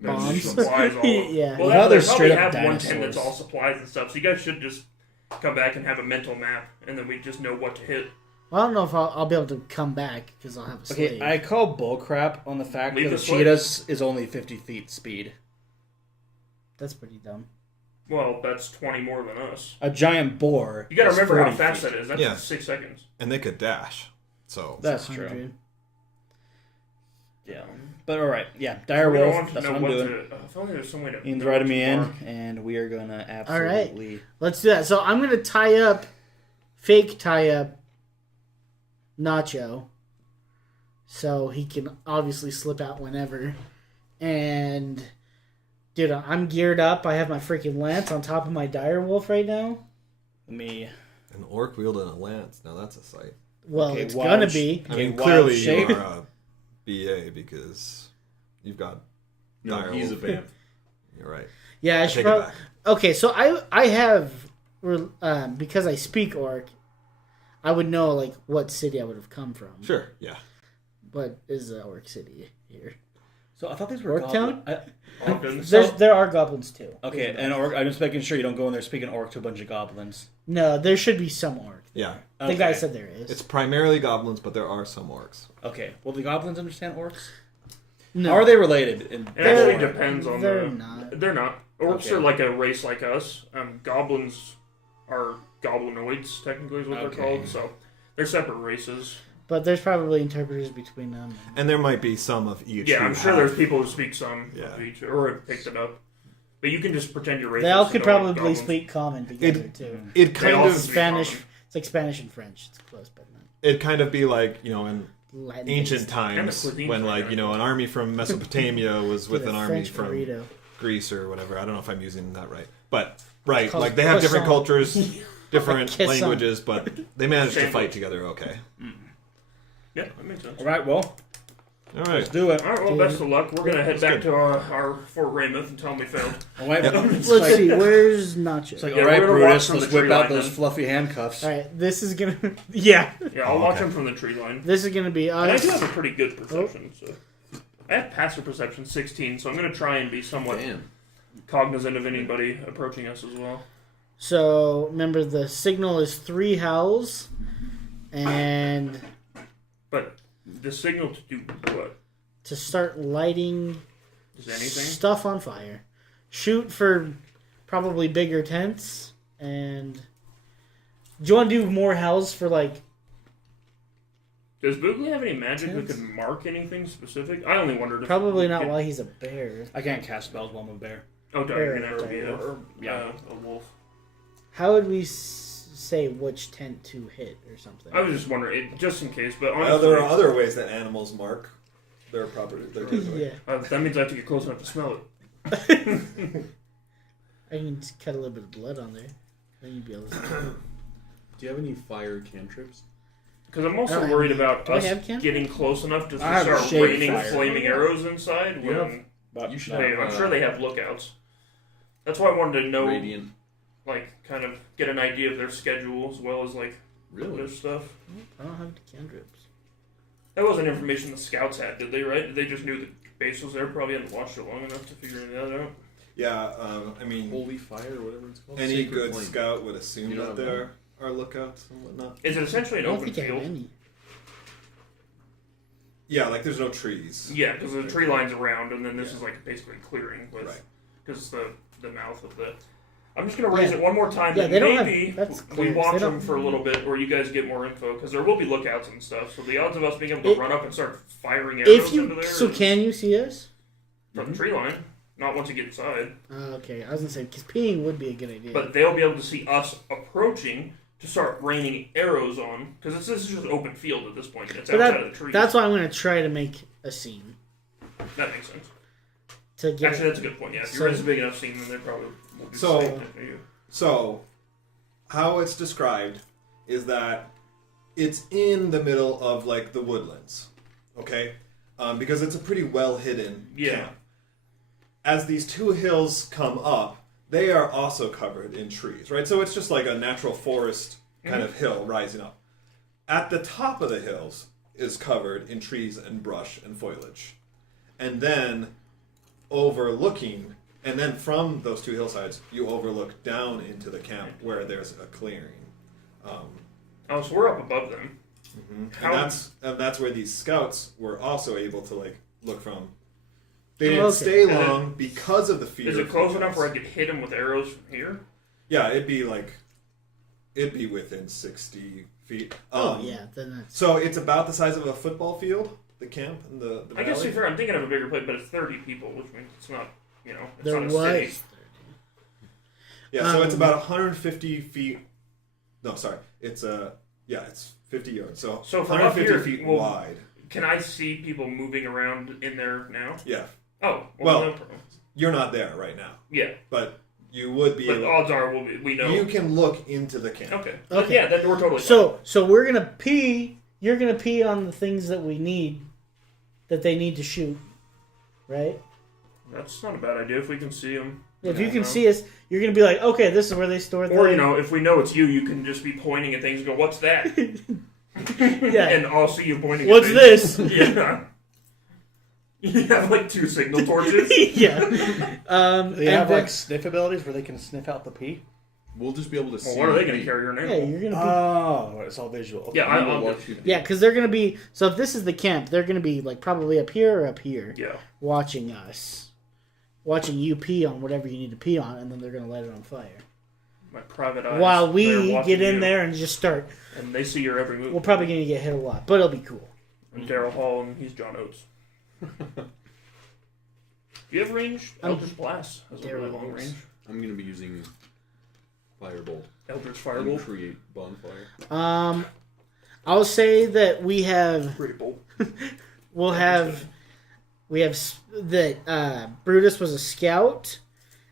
Bombs? supplies all. Yeah. Well, How they they're probably straight up have 110 dinosaurs. that's all supplies and stuff. So you guys should just come back and have a mental map, and then we just know what to hit. Well, I don't know if I'll be able to come back because I'll have a slave. Okay, I call bullcrap on the fact Leave that the a slave. cheetah is only 50 feet speed. That's pretty dumb. Well, that's 20 more than us. A giant boar. You gotta is remember how 40 fast feet. that is. That's Yeah. 6 seconds. And they could dash. So. That's true. 100. Yeah. But alright, yeah. Dire We don't wolf, want to that's know what I'm doing. to. If only there's some way to. Ian's know riding what me to in, mark. and we are gonna All right. absolutely... Let's do that. So I'm going to fake tie up Nacho. So he can obviously slip out whenever. And, dude, I'm geared up. I have my freaking lance on top of my dire wolf right now. Me. An orc wielding a lance. Now that's a sight. Well, Okay, it's wild going to sh- be. I Okay, mean, wild clearly shape. you are BA because you've got. No, he's a vamp. You're right. Yeah, I should probably. Okay, so I have because I speak Orc, I would know like what city I would have come from. Sure. Yeah. But is the Orc city here? So I thought these were Orc Town? Goblins. There are goblins too. Okay, and Orc, I'm just making sure you don't go in there speaking Orc to a bunch of goblins. No, there should be some Orc. Yeah. The guy said there is. It's primarily goblins, but there are some orcs. Okay, will the goblins understand Orcs? No. How are they related? It actually depends on They're the. not. They're not. Orcs Okay. are like a race like us. Goblins are goblinoids, technically, is what they're called. So they're separate races. But there's probably interpreters between them. And there might be some of each. Yeah, who I'm sure have- there's people who speak some of each, or have picked it up. But you can just pretend you're racist. They all could and know probably goblins. speak common together too. It kind all of speak Spanish. common. It's like Spanish and French. It's close, but not it'd kind of be like in Latin. ancient Kind times of cuisines when are like very an army from Mesopotamia was with a an army French from burrito. Greece or whatever. I don't know if I'm using that right, but right, called like they have different croissant. cultures, different Croissant. languages, but they managed to Same. fight together. Okay. Yeah, that makes sense. All right, well, All let's right. do it. All right, well, best of luck. We're going to head back to our Fort Rameth and tell them we failed. All right, Let's see. Where's Nacho? It's like, Yeah, all right, we're gonna watch Brutus, from let's the whip tree out line those then. fluffy handcuffs. All right, this is gonna. Yeah, Yeah, I'll watch them from the tree line. this is gonna be And I us. do have a pretty good perception, so... I have passive perception 16, so I'm going to try and be somewhat Damn. cognizant of anybody approaching us as well. So remember, the signal is 3 howls, and But the signal to do what? to start lighting Is anything? stuff on fire. Shoot for probably bigger tents, and do you want to do more howls for like? Does Boogly have any magic that could mark anything specific? I only wondered if... Probably not could- while he's a bear. I can't cast spells while I'm a bear. Oh, darn, you're going to have to be Yeah. a wolf. How would we say which tent to hit or something? I was just wondering, just in case, but Well, honestly... there are other ways that animals mark their property. Their territory. Yeah, that means I have to get close enough to smell it. I can just cut a little bit of blood on there. Then you'd be able to. Do you have any fire cantrips? Because I'm I also don't worried have about do I us have cantrips? getting close enough to I have start shade raining fire. flaming arrows inside You when... But You should Hey, I'm sure they have lookouts. That's why I wanted to know, Radiant. like, kind of get an idea of their schedule as well as, like, Really? other stuff. I don't have cantrips. That wasn't information the scouts had, did they, right? They just knew the base was there, probably hadn't watched it long enough to figure that out. Yeah, I mean, Holy fire, whatever it's called. any Sacred good flame. scout would assume You don't that have there are lookouts and whatnot. Is it essentially I an don't open think I have field? any. Yeah, like there's no trees. Yeah, because the tree line's around, and then this is, like, basically clearing, Right. because it's the mouth of the... I'm just going to raise Yeah. it one more time, Yeah, that they don't have- maybe that's we clear. watch They them don't- for a little bit, or you guys get more info, because there will be lookouts and stuff, so the odds of us being able to run up and start firing arrows If into you there so is- can you see us? from the tree line, not once you get inside. Okay, I was gonna say because peeing would be a good idea. But they'll be able to see us approaching to start raining arrows on, because this is just open field at this point. It's But outside of the trees. that's why I'm gonna try to make a scene That makes sense. to get. Actually, that's a good point. Yeah, if So- you're in a big enough scene, then they probably will be So- safe for you. So, how it's described is that it's in the middle of like the woodlands, okay? Because it's a pretty well hidden camp. As these two hills come up, they are also covered in trees, right? So it's just like a natural forest kind of hill rising up. At the top of the hills is covered in trees and brush and foliage. And then overlooking, and then from those two hillsides, you overlook down into the camp where there's a clearing. Oh, so we're up above them. How- And that's where these scouts were also able to like look from. They didn't Okay. stay And then- long because of the fear. Is it of close females. enough where I could hit them with arrows from here? Yeah, it'd be within 60 feet. Oh yeah, then that's So it's about the size of a football field. The camp and the I guess to valley. be fair, I'm thinking of a bigger place, but it's 30 people, which means it's not, it's there not a city. was. Yeah, so it's Um, about 150 feet. No, sorry, it's it's 50 yards. So, So from up 150 here, feet well- wide. Can I see people moving around in there now? Yeah, Oh, Well- no problem. you're not there right now, Yeah, but you would be. but able, odds are we know. you can look into the camp. Okay. Okay. Yeah, then we're totally fine. So we're gonna pee. You're gonna pee on the things that we need that they need to shoot, right? That's not a bad idea if we can see them. If you can see us, you're going to be like, okay, this is where they store Or, if we know it's you, you can just be pointing at things and go, what's that? Yeah. And I'll see you pointing What's at things. this? Yeah. You have like 2 signal torches. Yeah. They have like sniff abilities where they can sniff out the pee. We'll just be able to see. Well, what are they going to carry your name? Yeah, you're going to be... Oh, it's all visual. Okay. Yeah, I'll watch you. Yeah, because they're going to be... So if this is the camp, they're going to be like probably up here or up here. Yeah. Watching us. Watching you pee on whatever you need to pee on, and then they're going to light it on fire. My private eyes. While we they're get in you, there and just start... And they see your every move. We're probably going to get hit a lot, but it'll be cool. And Daryl Hall, and he's John Oates. Do you have range? Eldritch Blast has a really long range. I'm going to be using Firebolt. Eldritch And Firebolt. create bonfire. I'll say that we have... Great bolt. We have that Brutus was a scout,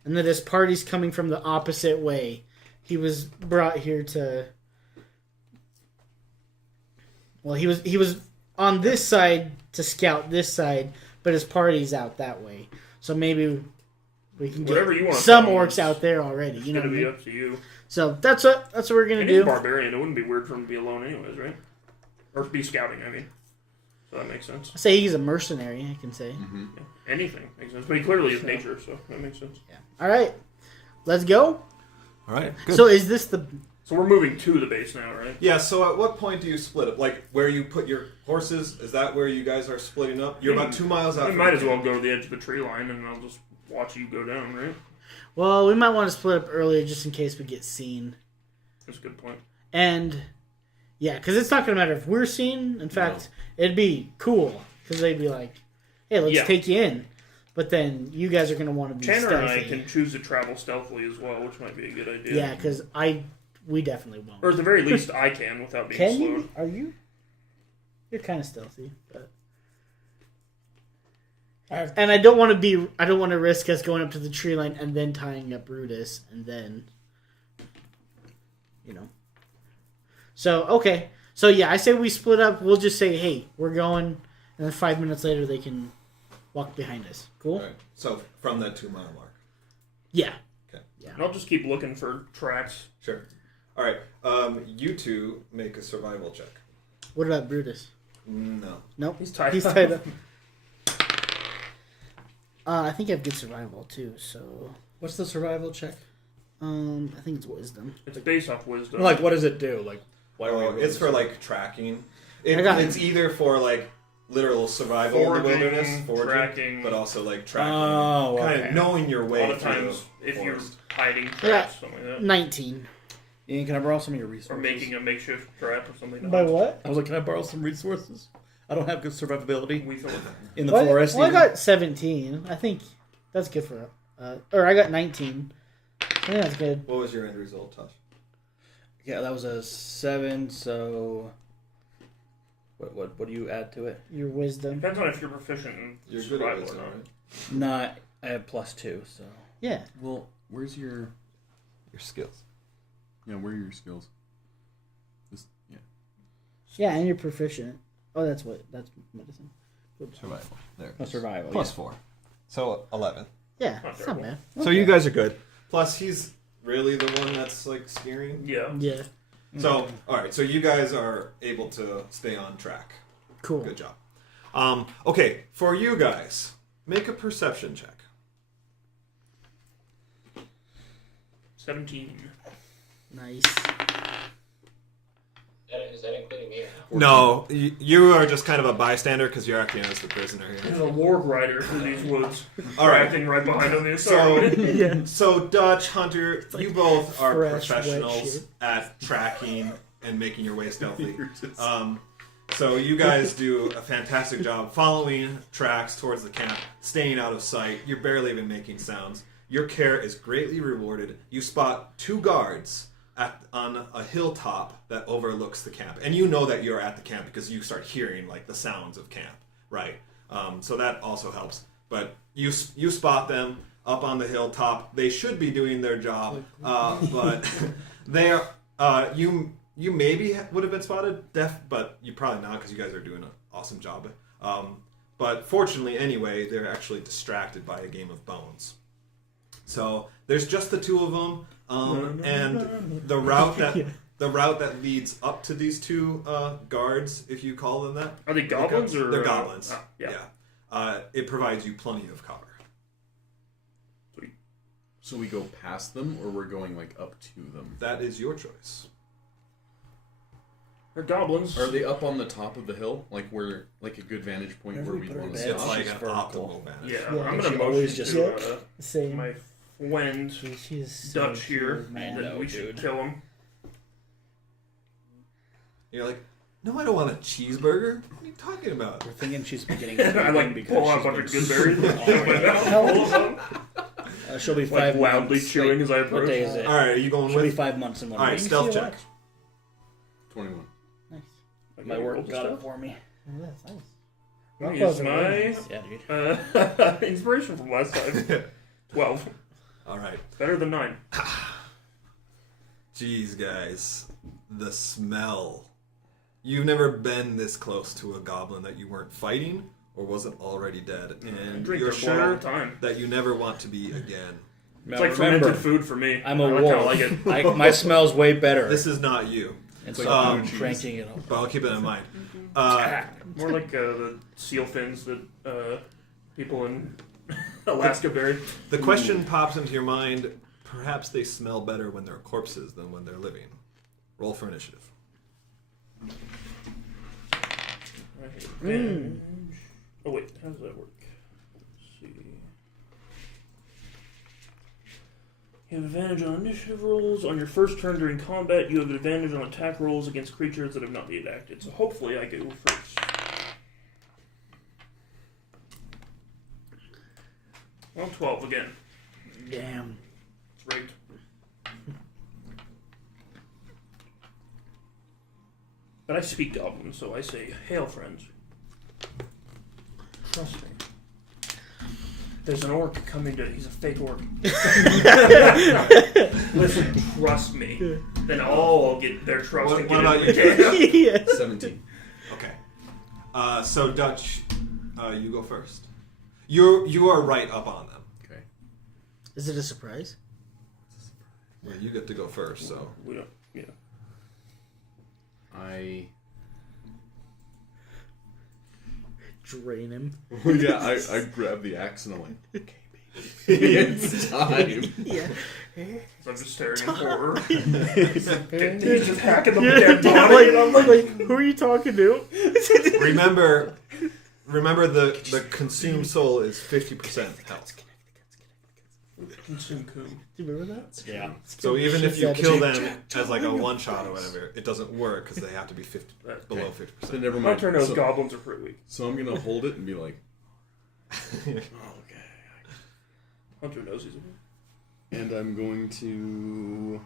and that his party's coming from the opposite way. He was brought here to... Well, he was on this side to scout this side, but his party's out that way. So maybe we can Whatever get you want some to tell me, orcs out there already. You know It's what I going mean? to be up to you. So that's what we're gonna And he's do. a barbarian. It wouldn't be weird for him to be alone anyways, right? Or be scouting, I mean. So that makes sense. I say he's a mercenary. I can say. Mm-hmm. Yeah. Anything makes sense. But he clearly is nature, so that makes sense. Yeah. All right, let's go. All right. Good. So is this the? So we're moving to the base now, right? Yeah, so at what point do you split up? Like, where you put your horses, is that where you guys are splitting up? You're about 2 miles out We from might the as well camp. go to the edge of the tree line, and I'll just watch you go down, right? Well, we might want to split up earlier just in case we get seen. That's a good point. And yeah, because it's not gonna matter if we're seen. In fact, it'd be cool because they'd be like, "Hey, let's take you in." But then you guys are gonna want to be Tanner and I stealthy. can choose to travel stealthily as well, which might be a good idea. Yeah, because we definitely won't. Or at the very least, I can without being Can slowed. you? Are you? You're kind of stealthy, but. And I don't want to risk us going up to the tree line and then tying up Brutus and then, So, okay. So, yeah, I say we split up. We'll just say, hey, we're going. And then 5 minutes later, they can walk behind us. Cool? All right. So, from that 2 mile mark. Yeah. Okay. Yeah. And I'll just keep looking for tracks. Sure. All right. You two make a survival check. What about Brutus? No. Nope. He's tied He's up. tied up. I think I have good survival, too, so... What's the survival check? I think it's wisdom. It's based off wisdom. Like, what does it do? Like, why are we rolling it's for this? like tracking. I got it. It's either for like literal survival in the Foraging, wilderness, foraging, tracking. but also like tracking. Oh, Kind okay. of knowing your a way lot of through times, the if you're forest. hiding traps, something like that. 19. Ian, can I borrow some of your resources? Or making a makeshift trap or something. By what? I was like, can I borrow some resources? I don't have good survivability We feel in the Well, forest. Well, I even. got 17. I think that's good for... or I got 19. I think that's good. What was your end result, Tosh? Yeah, that was a 7, so... What do you add to it? Your wisdom. Depends on if you're proficient in You're good survival at or wisdom, not. right? Nah, I have +2, so... Yeah. Well, where's your skills. Yeah, where are your skills? This, yeah. Yeah, and you're proficient. Oh, that's medicine. Survival. There. Oh, survival, Plus yeah. 4. So 11. Yeah, Not it's not terrible. bad. So you guys are good. Plus, he's really the one that's like steering. Yeah. Yeah. So, all right. So you guys are able to stay on track. Cool. Good job. Okay, for you guys, make a perception check. 17. Nice. Is that including me or not? No, you are just kind of a bystander because you're acting as the prisoner There's here. a warg rider through these woods. All right. Acting right behind on the So, Yeah. so Dutch, Hunter, you both are fresh, wet professionals shit. at tracking and making your way stealthy. So you guys do a fantastic job following tracks towards the camp, staying out of sight. You're barely even making sounds. Your care is greatly rewarded. You spot 2 guards on a hilltop that overlooks the camp, and you know that you're at the camp because you start hearing like the sounds of camp, right? So that also helps. But you spot them up on the hilltop. They should be doing their job, but they are. You maybe would have been spotted, but you probably not because you guys are doing an awesome job. But fortunately, anyway, they're actually distracted by a game of bones. So there's just the two of them, and the route that leads up to these two guards, if you call them that. Are they goblins or? They're goblins. Yeah. It provides you plenty of cover. Sweet. So we go past them, or we're going like up to them? That is your choice. They're goblins. Are they up on the top of the hill, like where, like a good vantage point where we want to It's stop? like an optimal vantage. Yeah, Yeah, I'm she gonna always motion just- to Same. my friend She's Dutch here Man, that no, we should dude. kill him. You're like, no, I don't want a cheeseburger. What are you talking about? We're thinking she's beginning And I like because pull out a bunch of good berries and shove my mouth full of them. she'll be Like 5 loudly months. chewing Wait, as I what approach. day is it? All right, are you going She'll be with? 5 months in 1 All right, week. stealth check. 21. Nice. Like, My roll work the got it stuff. for me. That's nice. I'm gonna use my Yeah, dude. inspiration from last time. 12. All right. Better than 9. Jeez, guys, the smell. You've never been this close to a goblin that you weren't fighting or wasn't already dead, and Drink you're their blood all sure the time. that you never want to be again. It's like fermented food for me. I'm a I wolf. like it. My smell's way better. This is not you, and like so I'm blue cheese. cranking it up. but I'll keep it in mind. More like the seal fins that people in Alaska bury. The question pops into your mind, perhaps they smell better when they're corpses than when they're living. Roll for initiative. Oh wait, how does that work? Let's see. You have advantage on initiative rolls. On your first turn during combat, you have advantage on attack rolls against creatures that have not yet acted. So hopefully I go first. Well, 12 again. Damn. It's rigged. But I speak Goblin, so I say, "Hail, friends. Trust me. There's an orc coming to... He's a fake orc. Listen, trust me. Then I'll get their trust What and get about it. you? Yeah. 17. Okay. So Dutch, you go first. You are right up on them. Okay. Is it a surprise? Well, you get to go first, so. We don't... Yeah. I Drain him. I grab the axe and I'm like, okay, baby, it's time. Yeah. So I'm just staring in horror. He's just hacking the dead Yeah, body, and I'm like, who are you talking to? Remember the consumed soul is 50% health. consume coom. Do you remember that? Yeah. So even if you Shit, kill that- them as like a one shot or whatever, it doesn't work because they have to be 50 below 50%. Then never My mind. turn knows So, goblins are pretty weak. so I'm gonna hold it and be like, okay. Hunter knows he's a And I'm going to.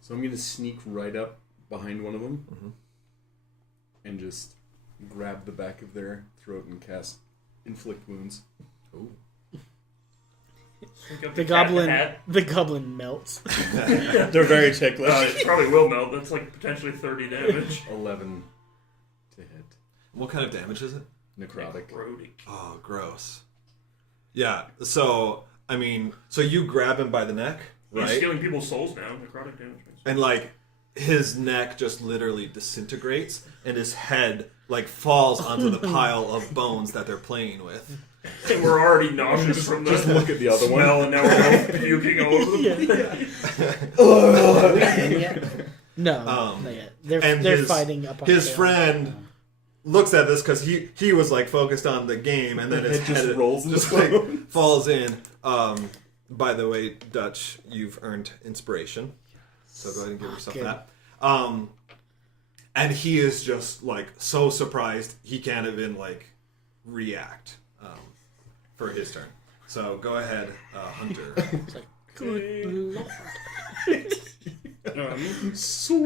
So I'm going to sneak right up behind one of them and just grab the back of their throat and cast Inflict Wounds. Ooh. The goblin melts. They're very ticklish. It probably will melt. That's like potentially 30 damage. 11 to hit. What kind of damage is it? Necrotic. Necrotic. Oh, gross. Yeah, so, I mean, so you grab him by the neck, He's right? stealing people's souls now. Necrotic damage. And, like, his neck just literally disintegrates, and his head, like, falls onto the pile of bones that they're playing with. And we're already nauseous from the Just look at the other one. smell, and now we're both puking all over them. No, not yet. They're fighting up on His the friend looks at this because he was, like, focused on the game, and then his It just head rolls in just, the like, bones. falls in. By the way, Dutch, you've earned inspiration. So go ahead and give yourself good. that. And he is just like so surprised he can't even like react for his turn. So go ahead, Hunter. Good lord.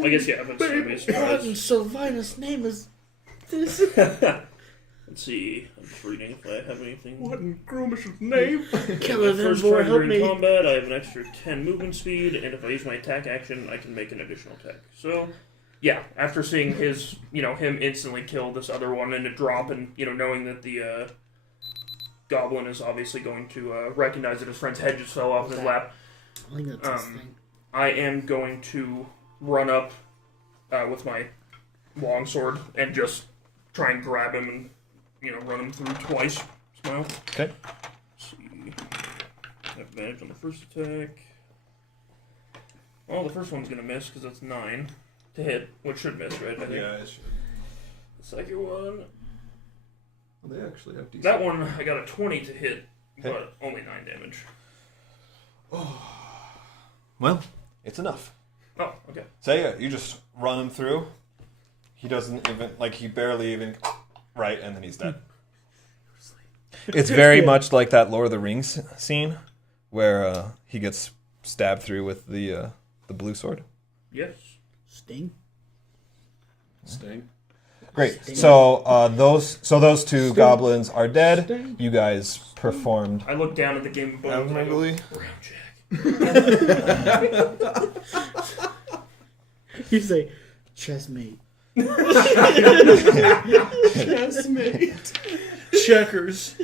I guess, yeah, but What in Sylvanus' name is this? Let's see. I'm just reading if I have anything. What in Gromish's name? Killer My first than more, turn help during me. combat, I have an extra 10 movement speed, and if I use my attack action, I can make an additional attack. So, yeah, after seeing his, him instantly kill this other one and it drop, and, knowing that the Goblin is obviously going to recognize that his friend's head just fell off his lap, I think that's his thing. I am going to run up with my longsword and just try and grab him and, run him through twice. Smile. Okay. Let's see. I have advantage on the first attack. Well, the first one's going to miss because that's 9 to hit, which should miss, right? I think. Yeah, it should. The second one, Well, they actually have decent. that one I got a 20 to hit, but only 9 damage. Well, it's enough. Oh, okay. So yeah, you just run him through. He doesn't even, he barely even, right, and then he's dead. It's very much like that Lord of the Rings scene where he gets stabbed through with the blue sword. Yes. Sting? Sting. Great. So those two goblins are dead. You guys performed I look down at the game of bones and I go, admirably. round check. He's like, chessmate. Chessmate. Checkers.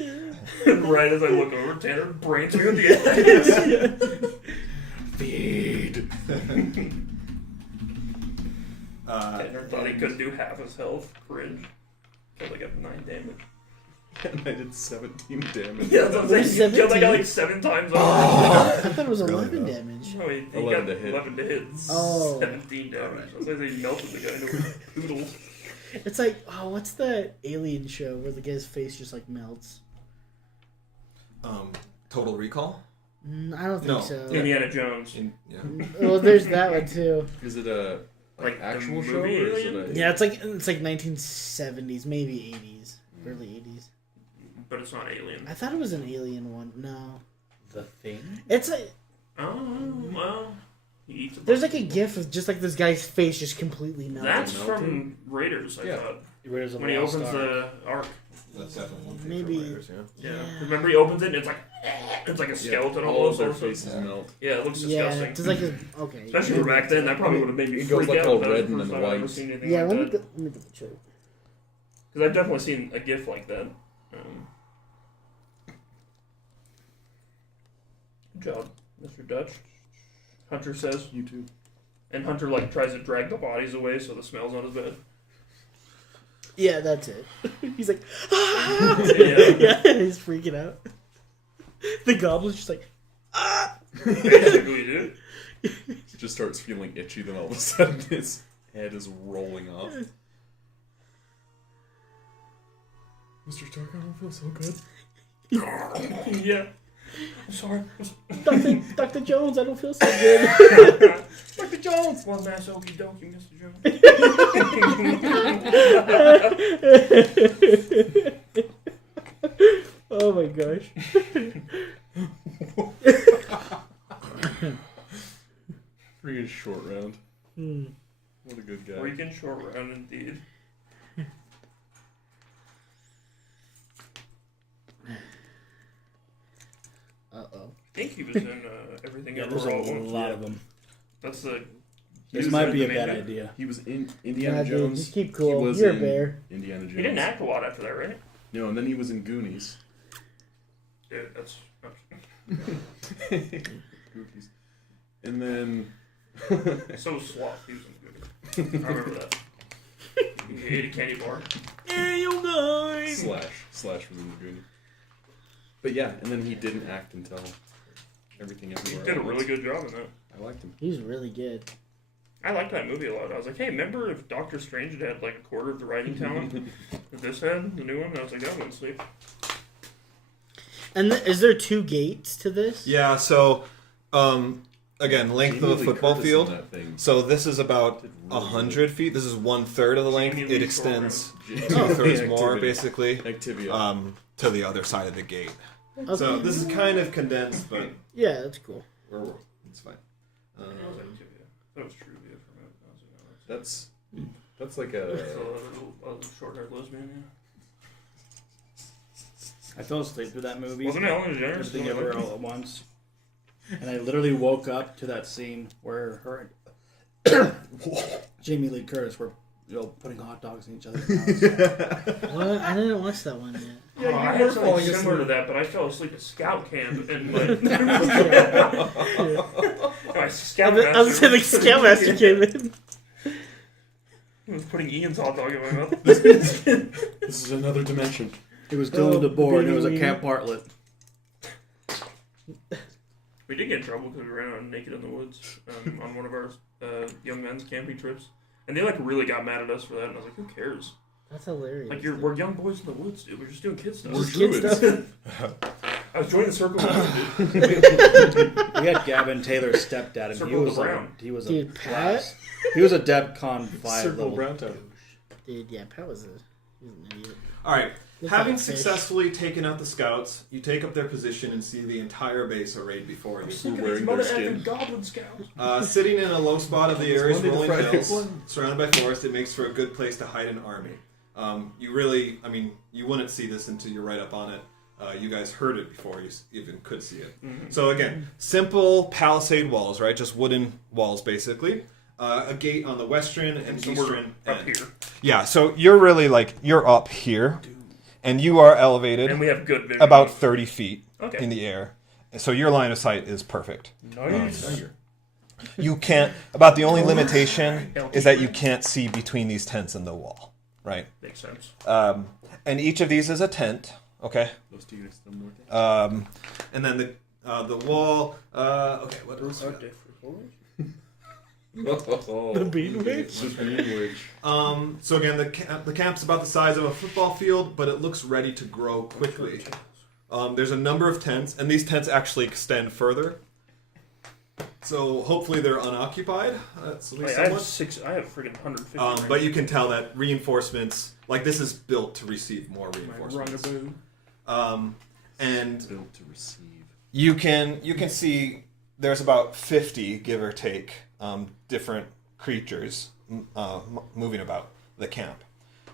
And right as I look over, Tanner brains me with the edge. Feed. Tanner thought he couldn't do half his health. Cringe. Killed like 9 damage. And I did 17 damage. Yeah, that's what I'm saying. You killed that guy like 7 times already. I thought it was Really 11 though. damage. No, he 11 got to hit. 11 to hit. Oh. 17 damage. I was like, they melted the guy into a poodle. It's like, what's that alien show where the guy's face just melts? Total Recall. I don't think No. so. Indiana Jones. Yeah. Well, there's that one too. Is it a Like the actual show or movie is it Alien? a... Yeah, it's like 1970s, maybe 80s, early 80s. But it's not Alien. I thought it was an alien one. No, The Thing? it's like Oh, well. He eats a there's like a gif of just this guy's face just completely melted. That's from Raiders, I Yeah. thought. Raiders of When he the Lost opens Ark. the Ark. That's definitely one thing Maybe- for writers, yeah. Yeah. Remember he opens it and it's like a skeleton all of almost. their Also. faces melt. Yeah, it looks Yeah, disgusting. it's like okay. Especially for back then, that probably would have made me It goes freak like out. all That was red the and first then time I've ever white. seen anything Yeah, like let that. me double check. Because I've definitely seen a GIF like that. Good job, Mr. Dutch. Hunter says. You too. And Hunter tries to drag the bodies away so the smell's not as bad. Yeah, that's it. He's like, Yeah. yeah, he's freaking out. The goblin's just like, Basically, dude. He just starts feeling itchy, then all of a sudden his head is rolling off. Mr. Stark, I don't feel so good. Yeah. I'm sorry. Dr. Jones, I don't feel so good. Dr. Jones! One mass okie dokie, Mr. Jones. Oh my gosh. Freaking short round. What a good guy. Freaking short round indeed. Uh-oh. I think he was in Everything Yeah, Everywhere there's All a at Once. lot of them. That's the... This was might in be a the bad main- idea. He was in Indiana God, dude, Jones. just keep He cool. was You're a in bear. Indiana Jones. He didn't act a lot after that, right? No, and then he was in Goonies. Dude, that's... Goofies. And then... So Sloth, he was in good. I remember that. He ate a candy bar. Hey, you guys! Slash was in Goonies. But yeah, and then he didn't act until Everything He Everywhere. did a All at really Once. good job in that. I liked him. He's really good. I liked that movie a lot. I was like, hey, remember if Doctor Strange had a quarter of the writing talent that this had, the new one? I was like, that wouldn't sleep. And is there 2 gates to this? Yeah, so, again, length Jamie of a Lee football Curtis in field. that thing. So this is about Did really 100 feet. This is 1/3 of the length. Jamie It Lee extends Jamie 2/3 Lee more, activity. basically, Activia. to the other side of the gate. Okay. So this is kind of condensed, but Yeah, that's cool. it's fine. That was Activia. That was Truvia for a minute. I was like, no, That's like a... that's a short-haired lesbian, I fell asleep through that movie. Wasn't Ellen DeGeneres? Everything Everywhere All at Once. And I literally woke up to that scene where her and Jamie Lee Curtis were putting hot dogs in each other's mouths. What? I didn't watch that one yet. Yeah, I had something similar to that, but I fell asleep at scout camp and like. My scoutmaster. I was saying the Scoutmaster came in. I was putting Ian's hot dog in my mouth. This is another dimension. It was Dylan DeBoer, and it was a Camp Bartlett. We did get in trouble because we ran out naked in the woods on one of our young men's camping trips, and they like really got mad at us for that. And I was like, "Who cares? That's hilarious. Like we're young boys in the woods, dude. We're just doing kid stuff." We're Kid druids. stuff. I was joining the circle. Dude. We had Gavin Taylor's stepdad, and Circle of the Brown. he was Dude, a Pat? class. He was a DebCon 5 Circle level. Brown Tower. Dude, yeah, Pat was an idiot. All right. Look Having like fish. successfully taken out the scouts, you take up their position and see the entire base arrayed before you. Look at wearing these their mother skin. effing goblin scouts. Sitting in a low spot of the area's Monday to rolling Friday. hills, surrounded by forest, it makes for a good place to hide an army. You wouldn't see this until you're right up on it. You guys heard it before you even could see it. Mm-hmm. So again, simple palisade walls, right? Just wooden walls, basically. A gate on the western and So eastern we're up end. here, Yeah, so you're really you're up here, and you are elevated and we have good vision. about 30 feet Okay. in the air. So your line of sight is perfect. Nice. You can't, about the only limitation is that you can't see between these tents and the wall, right? Makes sense. And each of these is a tent, okay? Those two units still north. And then the wall. Okay, what else? The Bean Witch? The Bean Witch. So again, the camp's about the size of a football field, but it looks ready to grow quickly. There's a number of tents, and these tents actually extend further. So hopefully they're unoccupied. That's at least I have somewhat. I have freaking 150. But you can tell that reinforcements, like this is built to receive more My reinforcements. rungaboo. And Built to receive. You can see there's about 50, give or take, different creatures moving about the camp.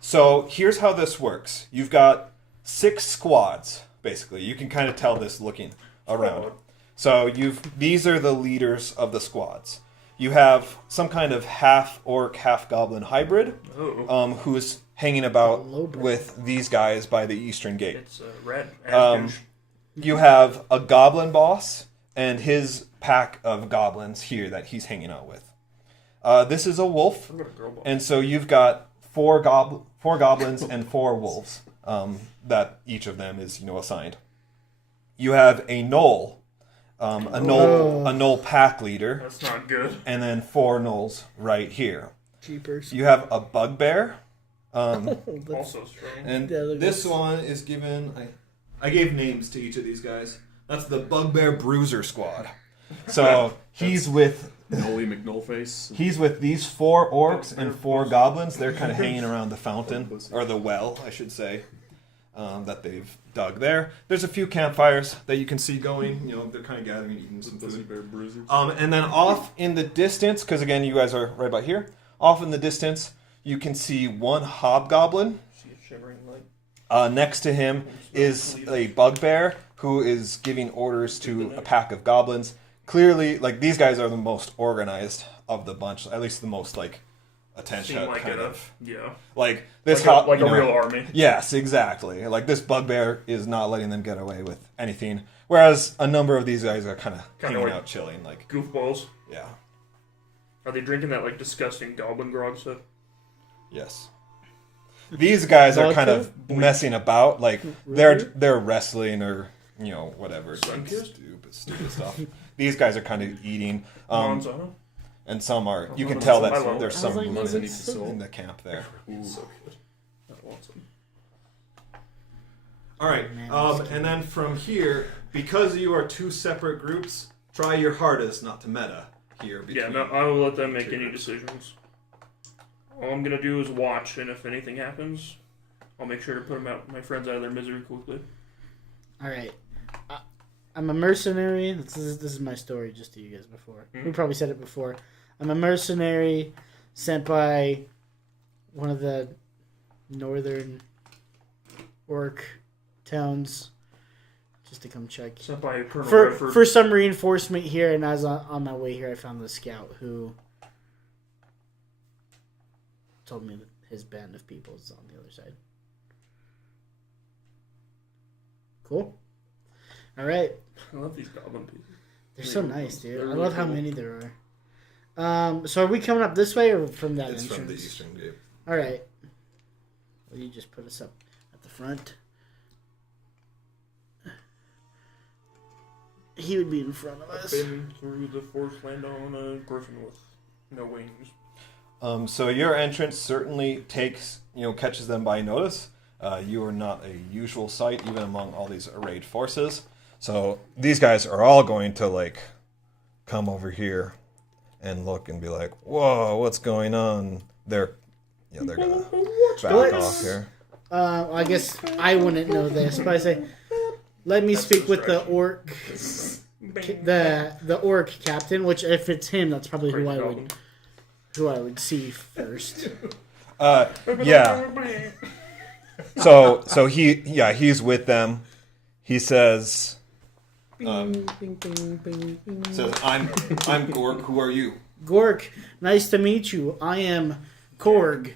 So here's how this works. You've got 6 squads, basically. You can kind of tell this looking around. So these are the leaders of the squads. You have some kind of half orc, half goblin hybrid, who's hanging about with these guys by the eastern gate. It's red. You have a goblin boss and his pack of goblins here that he's hanging out with. This is a wolf, and so you've got 4 goblins and 4 wolves that each of them is assigned. You have a gnoll. A gnoll pack leader. That's not good. And then 4 gnolls right here. Jeepers. You have a bugbear. Also strong. And Yeah, look, this that's- one is given. I gave names to each of these guys. That's the Bugbear Bruiser Squad. So he's with Nolly McNullface. He's with these 4 orcs and 4 goblins. They're kind of hanging around the fountain, or the well, I should say, that they've dug there. There's a few campfires that you can see going. They're kind of gathering and eating some food. Bear bruisers. And then off in the distance, because again, you guys are right about here. Off in the distance, you can see 1 hobgoblin. See a shimmering light. Next to him is a bugbear who is giving orders to a pack of goblins. Clearly, these guys are the most organized of the bunch, at least the most attention Seem like kind it. of. Yeah. This Like a real army. Yes, exactly. This bugbear is not letting them get away with anything, whereas a number of these guys are kind of hanging out, chilling. Goofballs. Yeah. Are they drinking that disgusting goblin grog stuff? Yes. These guys are kind Vodka? of messing about, they're wrestling or whatever, Sunkissed? stupid stuff. These guys are kind of eating, Monsanto? and some are. You can tell I that love there's it. some I was like, movement is it so in the camp there. So good. I want some. All right, and then from here, because you are 2 separate groups, try your hardest not to meta here. Yeah, no, I will let them make any decisions. All I'm gonna do is watch, and if anything happens, I'll make sure to put my friends out of their misery quickly. All right. I'm a mercenary. This is my story just to you guys before. We probably said it before. I'm a mercenary sent by one of the northern orc towns just to come check. Sent by Colonel For Redford. some reinforcement here, and as on my way here, I found the scout who told me that his band of people is on the other side. Cool. All right. I love these goblin pieces. They're so nice, dude. They're I really love how cool. many there are. So are we coming up this way or from that It's entrance? from the eastern gate. All right. Well, you just put us up at the front. He would be in front of us. Been through the forest land on a griffin with no wings. So your entrance certainly catches them by notice. You are not a usual sight, even among all these arrayed forces. So these guys are all going to come over here and look and be like, "Whoa, what's going on?" They're gonna back off here. I guess I wouldn't know this, but I say, let me speak with the orc, the orc captain. Which, if it's him, that's probably who I would see first. Yeah. So he's with them. He says, Bing, bing, bing, bing, bing. "says I'm Gork. Who are you?" Gork, nice to meet you. I am Korg.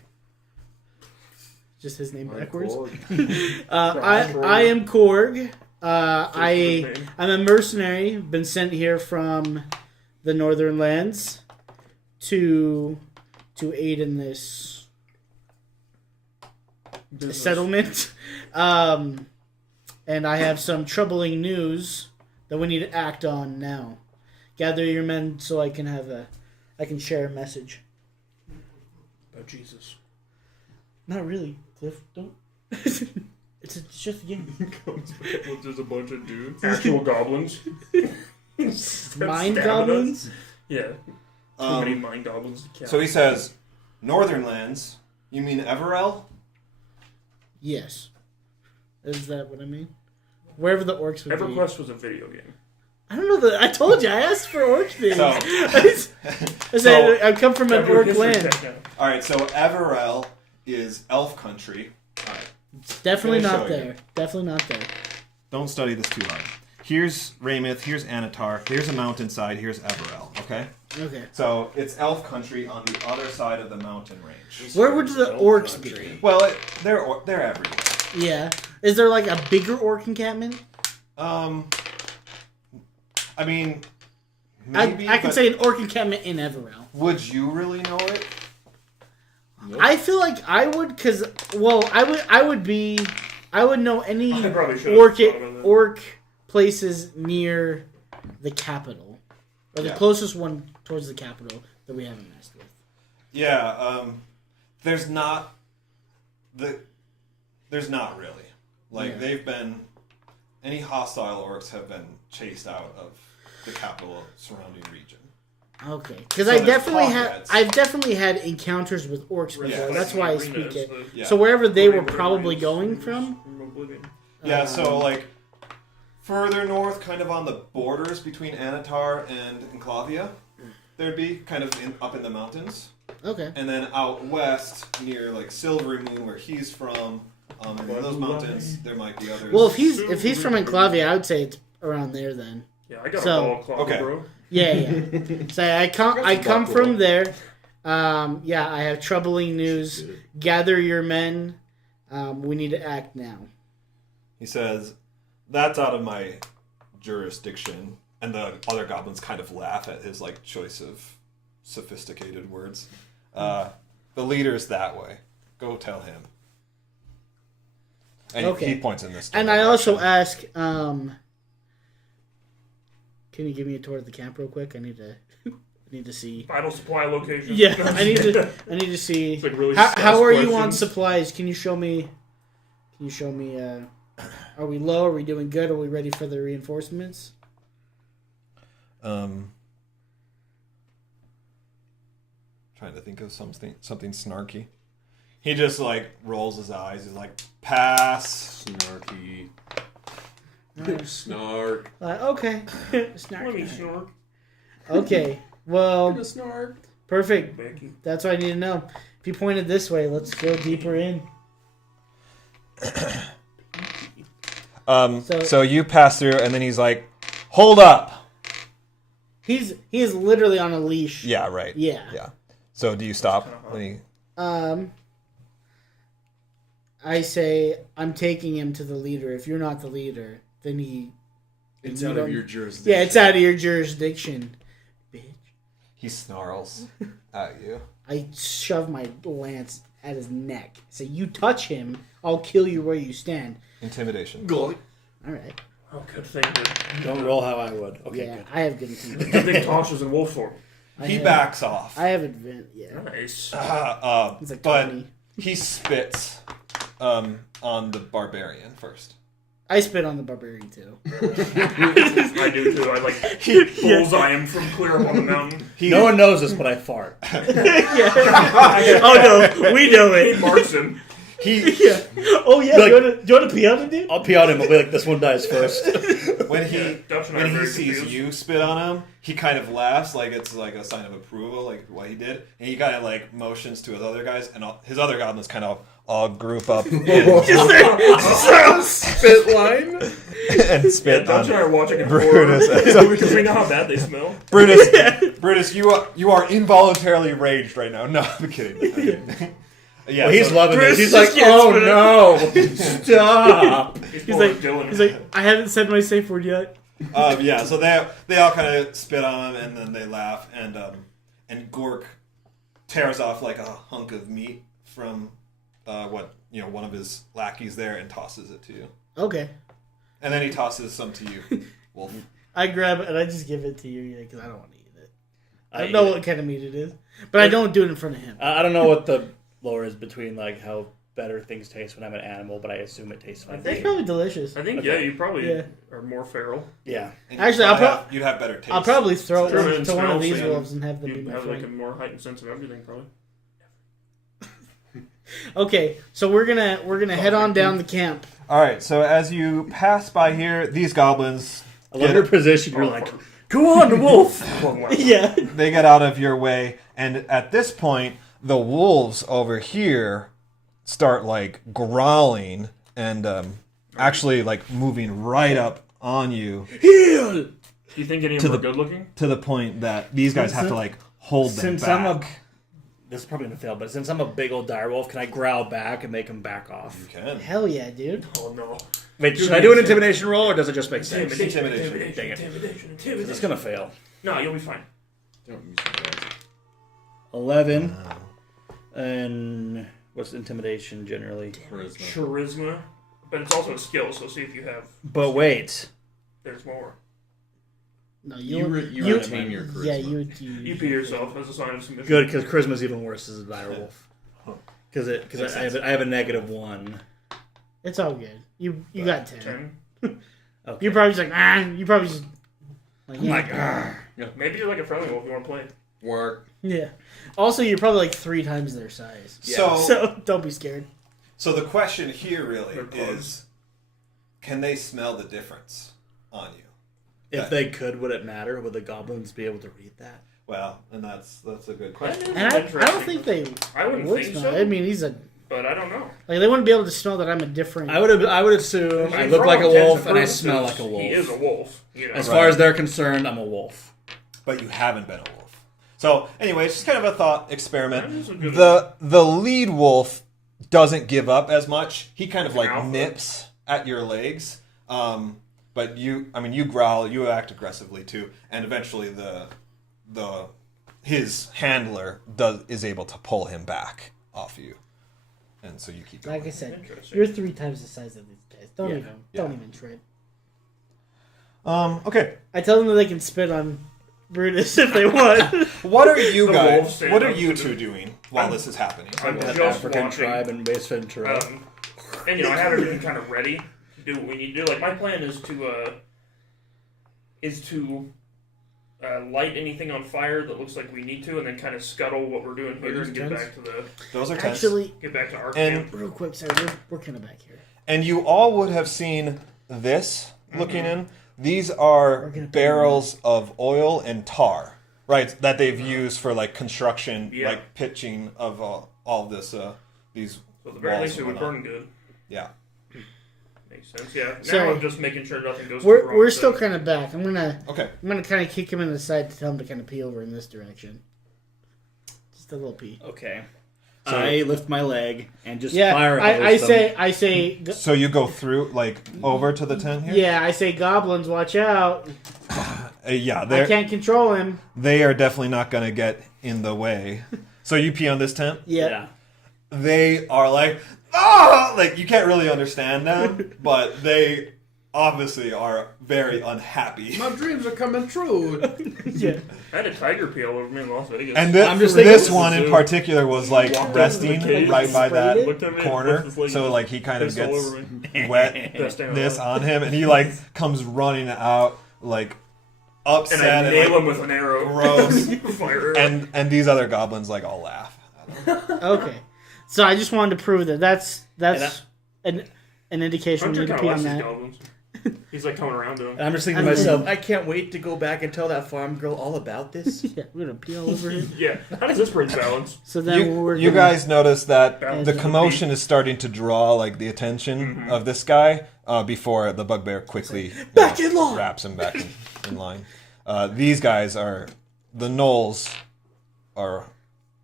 Just his name backwards. I am Korg. I'm a mercenary. Been sent here from the northern lands to aid in this settlement. And I have some troubling news that we need to act on now. Gather your men so I can share a message. Oh, Jesus. Not really, Cliff. Don't. It's just a game. With just a bunch of dudes. Actual goblins. Mind goblins? Yeah. Too many mind goblins to count. So he says, "Northern lands. You mean Everell?" Yes. Is that what I mean? Wherever the orcs would be. EverQuest was a video game. I don't know that. I told you. I asked for orc things. So- I said I come from an orc land. All right. So Everell is elf country. All right. It's definitely Gonna not show you. there. Definitely not there. Don't study this too hard. Here's Rameth. Here's Anatar. Here's a mountainside. Here's Everell. Okay. Okay. So it's elf country on the other side of the mountain range. Where would the orcs be? Well, they're everywhere. Yeah. Is there like a bigger orc encampment? I mean, maybe. I could but say an orc encampment in Everell. Would you really know it? I feel like I would, because I would know any I probably should have thought of that. orc places near the capital, or the Yeah. closest one towards the capital that we haven't messed with. Yeah. There's not really. Like, Yeah. they've been... Any hostile orcs have been chased out of the capital surrounding region. Okay, because So I've there's definitely had encounters with orcs before. Yeah. That's why I Arena speak is it. the- Yeah. So wherever they were Arena probably is going from. Oblivion. Yeah, so, like, further north, kind of on the borders between Anatar and Enclavia, there'd be kind of up in the mountains. Okay. And then out west, near, like, Silvery Moon, where he's from, and in those mountains, there might be others. Well, if he's from Enclavia, I would say it's around there then. Yeah, I got So- a ball clock, Okay. bro. Yeah. So I come from there. Yeah, I have troubling news. Gather your men. We need to act now. He says, "That's out of my jurisdiction." And the other goblins kind of laugh at his, like, choice of sophisticated words. The leader's that way. Go tell him. And Okay. he points in this And direction. I also ask, can you give me a tour of the camp real quick? I need to see. Vital supply location. Yeah, I need to see. It's like really How are you on questions. supplies? Can you show me? Are we low? Are we doing good? Are we ready for the reinforcements? Trying to think of something snarky. He just, like, rolls his eyes. He's like, "Pass." Snarky. Snark. Okay. Let me Snark. snort. Okay. Well, Snark. perfect. Becky. That's what I need to know. If you pointed this way, let's go deeper in. So you pass through, and then he's like, "Hold up!" He is literally on a leash. Yeah, right. Yeah. So do you stop when he? I say I'm taking him to the leader. If you're not the leader, then It's you out of don't- your jurisdiction. Yeah, it's out of your jurisdiction, bitch. He snarls at you. I shove my lance at his neck. So you touch him, I'll kill you where you stand. Intimidation. All right. Oh, good thing. Don't roll how I would. Okay, Yeah, good. I have good intimidation. Good thing Tosh is in wolf form. He backs off. I have advantage. Yeah. Nice. It's like but 20. he spits on the barbarian first. I spit on the barbarian too. I do too. I like bullseye him from clear up on the mountain. No one knows this, but I fart. Oh no, we know He it. marks him. Yeah. Oh yeah. Like- do you want to pee on it, dude? I'll pee on him. I'll be like, this one dies first. When he Dutch and I are when he very sees confused. you spit on him, he kind of laughs like it's like a sign of approval, like what he did, and he kind of like motions to his other guys, and his other goblins kind of all group up in Spit line. and spit Dutch and I on are watching it Brutus. because we know how bad they smell. Brutus, you are involuntarily raged right now. No, I'm kidding. Yeah, Well, he's so- loving Chris this. He's just like, can't oh spit no, stop. He's like, I haven't said my safe word yet. yeah, so they all kind of spit on him, and then they laugh, and Gork tears off like a hunk of meat from one of his lackeys there and tosses it to you, Okay. and then he tosses some to you, Wolf. I grab it and I just give it to you because I don't want to eat it. I don't I know what kind of meat it is, but I don't do it in front of him. I don't know what the lore is between like how better things taste when I'm an animal, but I assume it tastes fine. It's probably delicious. I think Okay. you probably Yeah. are more feral. Yeah. And Actually, you'd have better taste. I'll probably throw it German to one of smells, these yeah. wolves and have them be You my have like a friend. more heightened sense of everything, probably. Okay, so we're gonna head on down the camp. All right, so as you pass by here, these goblins I love your position. You're Oh, like, go on, wolf. Yeah. they get out of your way, and at this point, the wolves over here start like growling and actually like moving right up on you Heal. Do you think any of To them are the- good looking? to the point that these guys have to like hold them Since back. I'm a, this is probably gonna fail, but since I'm a big old direwolf, can I growl back and make him back off? You can. Hell yeah, dude. Oh no. Wait, should I do an intimidation roll or does it just make sense? Intimidation. Dang it. Intimidation. It's gonna fail. No, you'll be fine. Don't use your dice. 11. And what's intimidation generally? Charisma. Charisma. But it's also a skill, so see if you have. But wait. There's more. No, You retain your charisma. Yeah, you You pee yourself as a sign of submission. Good, because charisma's even worse as a direwolf. Because I have a -1. It's all good. You got 10. 10. Okay. You're probably just like you probably just like I'm like, "Argh." Maybe you're like a friendly wolf if you want to play. Work. yeah. Also, you're probably like 3 times their size. So don't be scared. So the question here really They're close. is, can they smell the difference on you? If they could, would it matter? Would the goblins be able to read that? Well, and that's a good question. And I don't think they I wouldn't would think smell. so. I mean, he's a But I don't know. like they wouldn't be able to smell that I'm a different. I would assume I look For like all a intents wolf and I purposes, smell like a wolf. He is a wolf. You know. As far as they're concerned, I'm a wolf. But you haven't been a wolf. So anyway, it's just kind of a thought That experiment. is a good The lead wolf doesn't give up as much. He kind of like Alpha. nips at your legs. But you growl, you act aggressively too, and eventually his handler is able to pull him back off you, and so you keep going. like I said, Interesting. you're 3 times the size of these guys. Don't Yeah. don't even try. Okay. I tell them that they can spit on Brutus if they want. What are you The guys? wolves stand What are up you to two the- doing while this is happening? I'm That just African watching. tribe in Base Ventura. And I have everything kind of ready to do what we need to do. Like my plan is to light anything on fire that looks like we need to, and then kind of scuttle what we're doing here and get back to Those are tense. Actually, our And- camp. real quick, sir, we're kind of back here. And you all would have seen this looking in. These are barrels of oil and tar, right? That they've used for like construction, Yeah. like pitching of all this. These. So at the very walls least, it and would whatnot. burn good. Yeah. Makes Makes sense. Yeah. Now So, I'm just making sure nothing goes. too wrong we're with still it. kind of back. I'm gonna Okay. kind of kick him in the side to tell him to kind of pee over in this direction. Just a little pee. Okay. I lift my leg and just Yeah, fire at I say, So you go through, like, over to the tent here? yeah, I say, goblins, watch out. Yeah, I can't control him. they are definitely not going to get in the way. So you pee on this tent? Yeah. They are like, ah! Like, you can't really understand them, but they obviously are very unhappy. My dreams are coming true. Yeah. I had a tiger peel over me in Las Vegas. And I'm just thinking this this one is in a- particular was like Walked resting into the cage, right by sprayed it. Looked at that me, corner, pushed his leg, so like he kind of pissed all gets over me. wet Best day of my this life. on him, and he like comes running out like And upset I and, nail like, him with an arrow. gross. Fire arrow. and these other goblins like all laugh. Okay. So I just wanted to prove that that's an indication we Hunter need to kind pee of on likes these that. goblins. He's like coming around to him. And I'm just thinking to myself, I can't wait to go back and tell that farm girl all about this. Yeah, we're gonna pee all over him. Yeah. How does this bring balance? So then we're You gonna- guys notice that Balance the of the commotion is starting to draw like the attention of this guy before the bugbear quickly in line! wraps him back in line. These guys are the gnolls are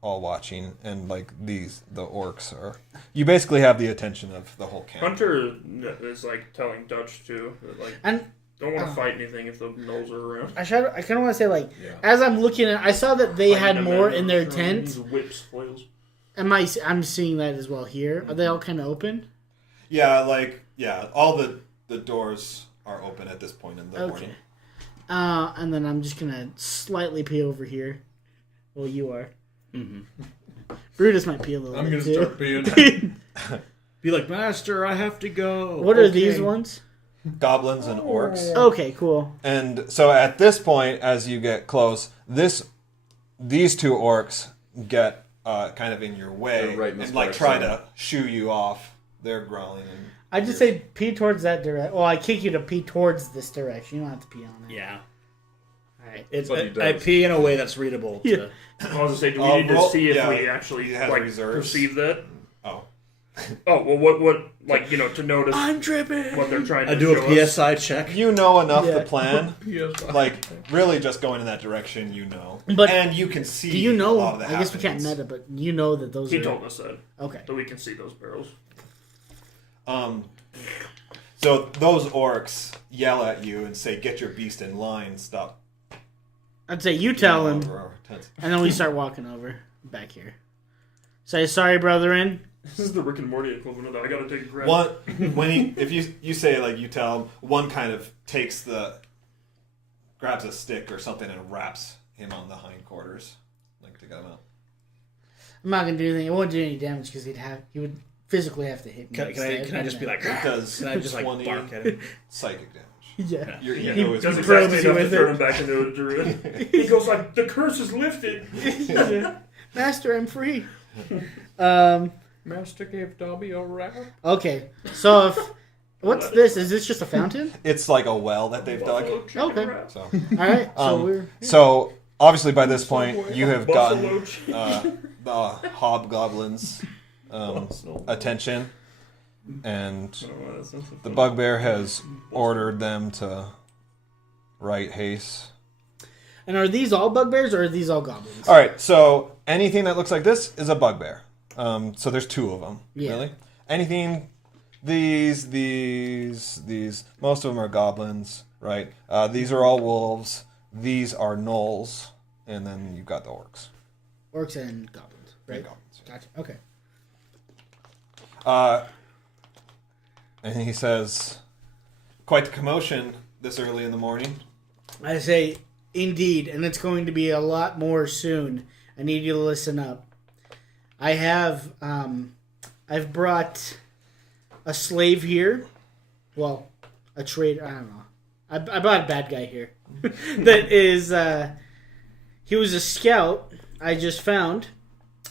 all watching, and like the orcs are. You basically have the attention of the whole camp. Hunter is like telling Dutch too. That, like, And don't want to fight anything if the gnolls are around. I kind of want to say, like, as I'm looking at, I saw that they had Fighting more them in their and tent. Whips, flails. I'm seeing that as well here. Are they all kind of open? Yeah, all the doors are open at this point in the Okay. morning. And then I'm just gonna slightly pee over here. Well, you are. Brutus might pee a little I'm bit gonna too. start being. Be like, Master, I have to go. What are Okay. these ones? Goblins and orcs. Okay, cool. And so at this point, as you get close, these two orcs get kind of in your way They're right in and this like direction. try to shoo you off. They're growling. And I just say pee towards that direction. Well, I kick you to pee towards this direction. You don't have to pee on it. Yeah. All right. It's, What he I does. pee in a way that's readable. Yeah. To, I was gonna say, do we need roll- to see if yeah, we actually he has like reserves. perceive that? Oh. Oh well, what like to notice I'm tripping. what they're trying to I do show a us. PSI check. You know enough Yeah. to plan. Yes. Like really, just going in that direction, you know. But and you can see. Do you a know? lot of the I guess we can't happenings. meta, but you know that those He are told us that okay. we can see those barrels. So those orcs yell at you and say, "Get your beast in line! Stop." I'd say you tell him, over our tents." and then we start walking over back here. Say sorry, brethren. This is the Rick and Morty equivalent of that. I gotta take a grab. One when if you say like you tell him, one kind of grabs a stick or something and wraps him on the hindquarters, like to get him out. I'm not gonna do anything. It won't do any damage because he would physically have to hit me. Can I instead. just be like, It does can I just like 20 bark at him? psychic damage. Yeah. Your Yeah, ego is does probes exactly you enough to with turn it. him back into a druid. He goes like, the curse is lifted. Yeah. Master, I'm free. Master gave Dobby a rap. Okay. So what's this? Is this just a fountain? It's like a well that they've dug. Buffalo chicken Okay. wrap. So, All right. So so obviously by this point you have Buffalo gotten chicken. the hobgoblins' attention, and the bugbear has ordered them to right haste. And are these all bugbears or are these all goblins? All right, so anything that looks like this is a bugbear. So there's two of them. Yeah. Really, anything. These. Most of them are goblins, right? These are all wolves. These are gnolls, and then you've got the orcs. Orcs and goblins, right? And goblins. Gotcha. Okay. And he says, "Quite the commotion this early in the morning." I say, indeed, and it's going to be a lot more soon. I need you to listen up. I have, I've brought a slave here. Well, a trader. I don't know. I brought a bad guy here. That is, he was a scout I just found,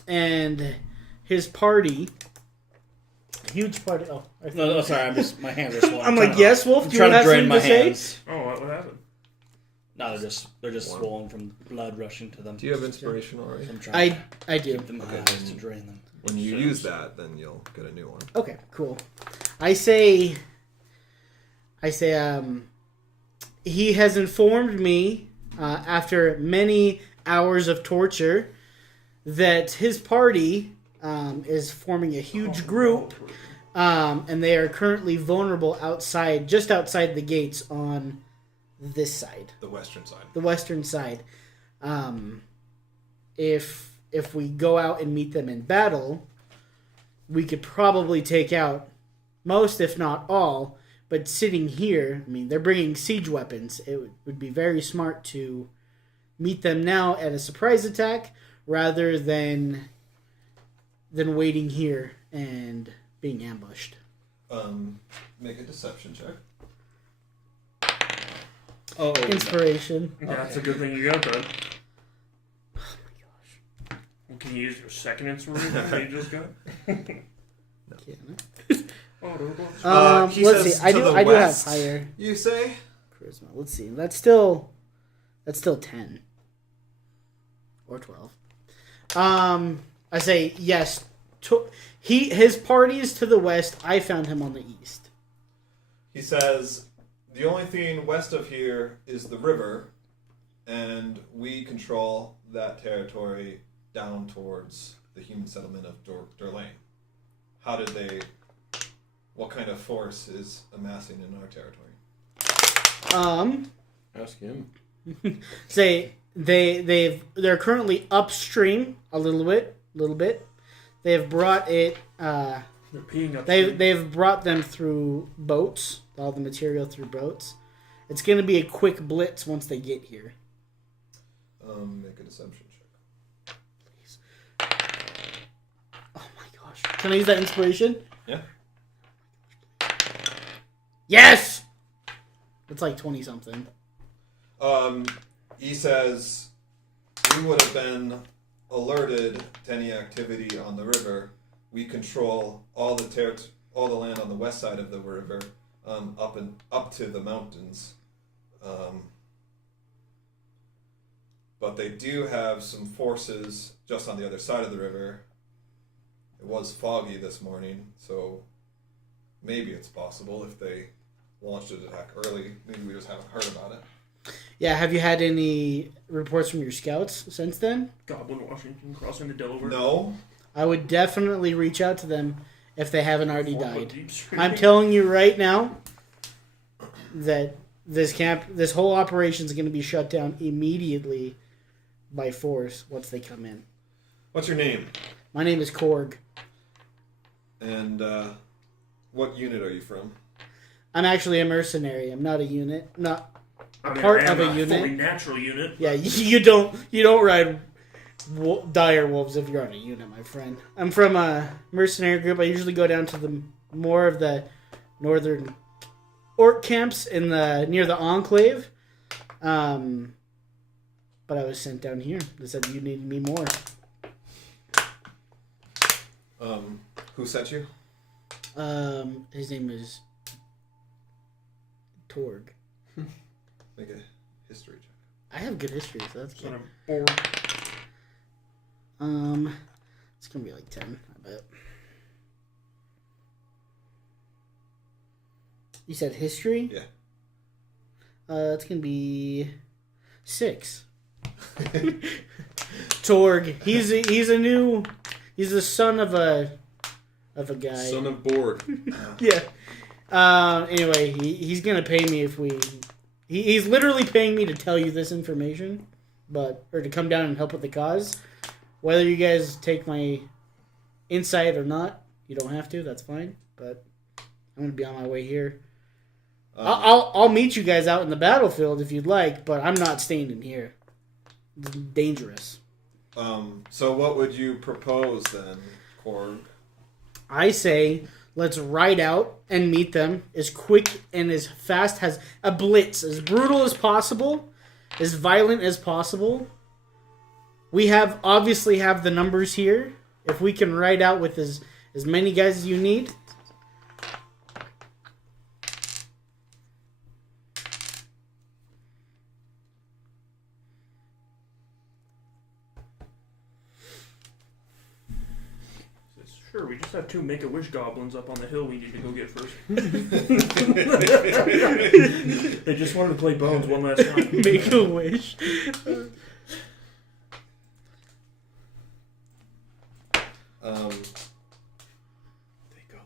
and his party. Huge party. Oh, I think No, sorry, my hands are swollen. I'm like, yes, Wolf. I'm Do you trying to have drain something my to say? hands. Oh, what happened? No, they're just swollen from blood rushing to them. Do you have inspiration already? I'm trying I do. to keep them eyes to drain them. When you use that, then you'll get a new one. Okay, cool. I say, I say, he has informed me, after many hours of torture, that his party is forming a huge group, and they are currently vulnerable outside, just outside the gates on this side. The western side. The western side. If we go out and meet them in battle, we could probably take out most, if not all. But sitting here, I mean, they're bringing siege weapons. It would be very smart to meet them now at a surprise attack rather than waiting here and being ambushed. Make a deception check. Oh, Inspiration. That's a good thing you got that. Oh my gosh. Well, can you use your second inspiration that you just got? He Let's says see. I to do the have west, higher You say? charisma. Let's see. That's still 10 or 12. I say yes. His party is to the west. I found him on the east. He says, the only thing west of here is the river, and we control that territory down towards the human settlement of Durlane. How did they... What kind of force is amassing in our territory? Ask him. Say they're currently upstream a little bit. They have brought it. They're peeing up. They've brought them through boats. All the material through boats. It's going to be a quick blitz once they get here. Make a deception check. Please. Oh my gosh! Can I use that inspiration? Yeah. Yes. It's like 20 something. He says, we would have been alerted to any activity on the river. We control all the land on the west side of the river, up to the mountains. But they do have some forces just on the other side of the river. It was foggy this morning, so maybe it's possible if they launched an attack early. Maybe we just haven't heard about it. Yeah, have you had any reports from your scouts since then? Goblin, Washington, crossing the Delaware. No. I would definitely reach out to them if they haven't already Forward died. deep stream. I'm telling you right now that this whole operation is going to be shut down immediately by force once they come in. What's your name? My name is Korg. And what unit are you from? I'm actually a mercenary. I'm not a unit. I'm not I mean, part I am of a a unit. fully natural unit. Yeah, you don't ride dire wolves if you're on a unit, my friend. I'm from a mercenary group. I usually go down to more of the northern orc camps near the enclave. But I was sent down here. They said you needed me more. Who sent you? His name is Torg. Make a history check. I have good history, so that's Son good. of Borg. It's gonna be like 10, I bet. You said history? Yeah. It's gonna be 6. Torg. He's the son of a guy. Son of Borg. Yeah. Anyway, he's gonna pay me if we. He's literally paying me to tell you this information, or to come down and help with the cause. Whether you guys take my insight or not, you don't have to. That's fine. But I'm gonna be on my way here. I'll meet you guys out in the battlefield if you'd like, but I'm not staying in here. It's dangerous. So what would you propose then, Korg? I say let's ride out and meet them as quick and as fast as a blitz, as brutal as possible, as violent as possible. We obviously have the numbers here. If we can ride out with as many guys as you need. Sure, we just have 2 Make-A-Wish goblins up on the hill we need to go get first. They just wanted to play Bones one last time. Make a wish. They got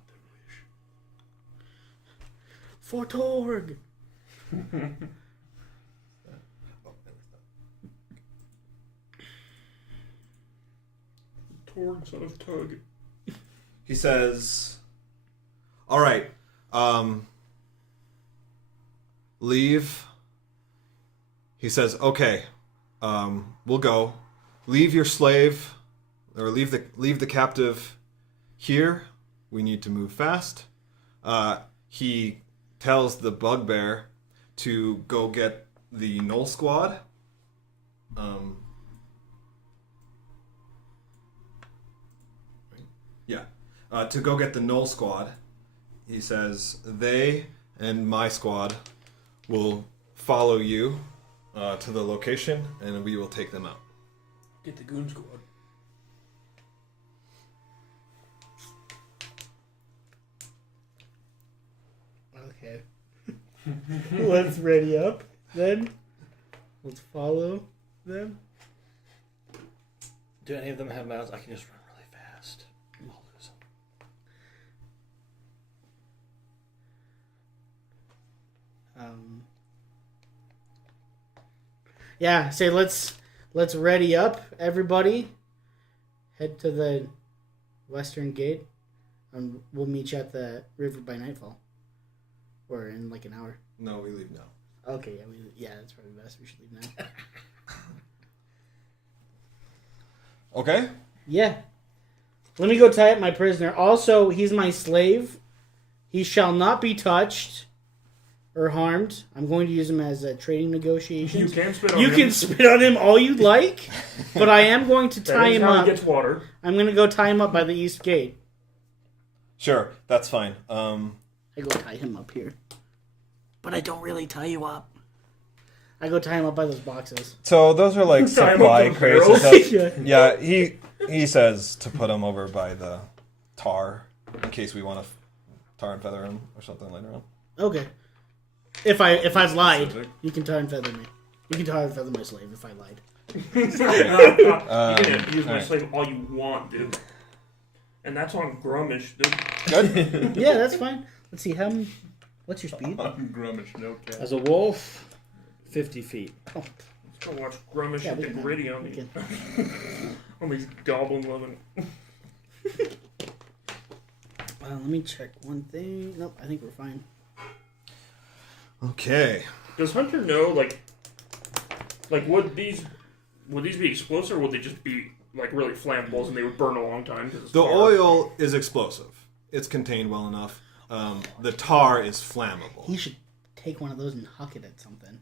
their wish. For Torg. Torg, son of Tug. He says, "All right, leave." He says, "Okay, we'll go. Leave your slave, or leave the captive here. We need to move fast." He tells the bugbear to go get the Knoll Squad. To go get the Knoll Squad. He says they and my squad will follow you to the location, and we will take them out. Get the Goon Squad. Okay. Let's ready up then. Let's follow them. Do any of them have mounts? I can just run really fast. I'll lose them. Yeah, say let's ready up, everybody. Head to the western gate, and we'll meet you at the river by nightfall, or in like an hour. No, we leave now. Okay, yeah, that's probably best. We should leave now. Okay. Yeah. Let me go tie up my prisoner. Also, he's my slave. He shall not be touched or harmed. I'm going to use him as a trading negotiation. You can spit on You him. can spit on him all you'd like, but I am going to tie him how up. he gets water. I'm going to go tie him up by the east gate. Sure, that's fine. I go tie him up here. But I don't really tie you up. I go tie him up by those boxes. So those are like Tie 'em supply up to crates. barrels. And stuff. Yeah. Yeah, he says to put him over by the tar in case we want to tar and feather him or something later on. Okay. If I've lied, Specific. you can tar and feather me. You can tar and feather my slave if I lied. You can abuse my alright. slave all you want, dude. And that's on Grummish, dude. Good. Yeah, that's fine. Let's see how. What's your speed? Grummish, no cat. As a wolf, 50 feet. Oh, Let's go watch Grummish yeah, and we the can- gritty on we me. can- On these goblin living. Let me check one thing. Nope, I think we're fine. Okay. Does Hunter know, like would these be explosive, or would they just be like really flammables and they would burn a long time? 'Cause it's The tar? oil is explosive. It's contained well enough. The tar is flammable. He should take one of those and huck it at something.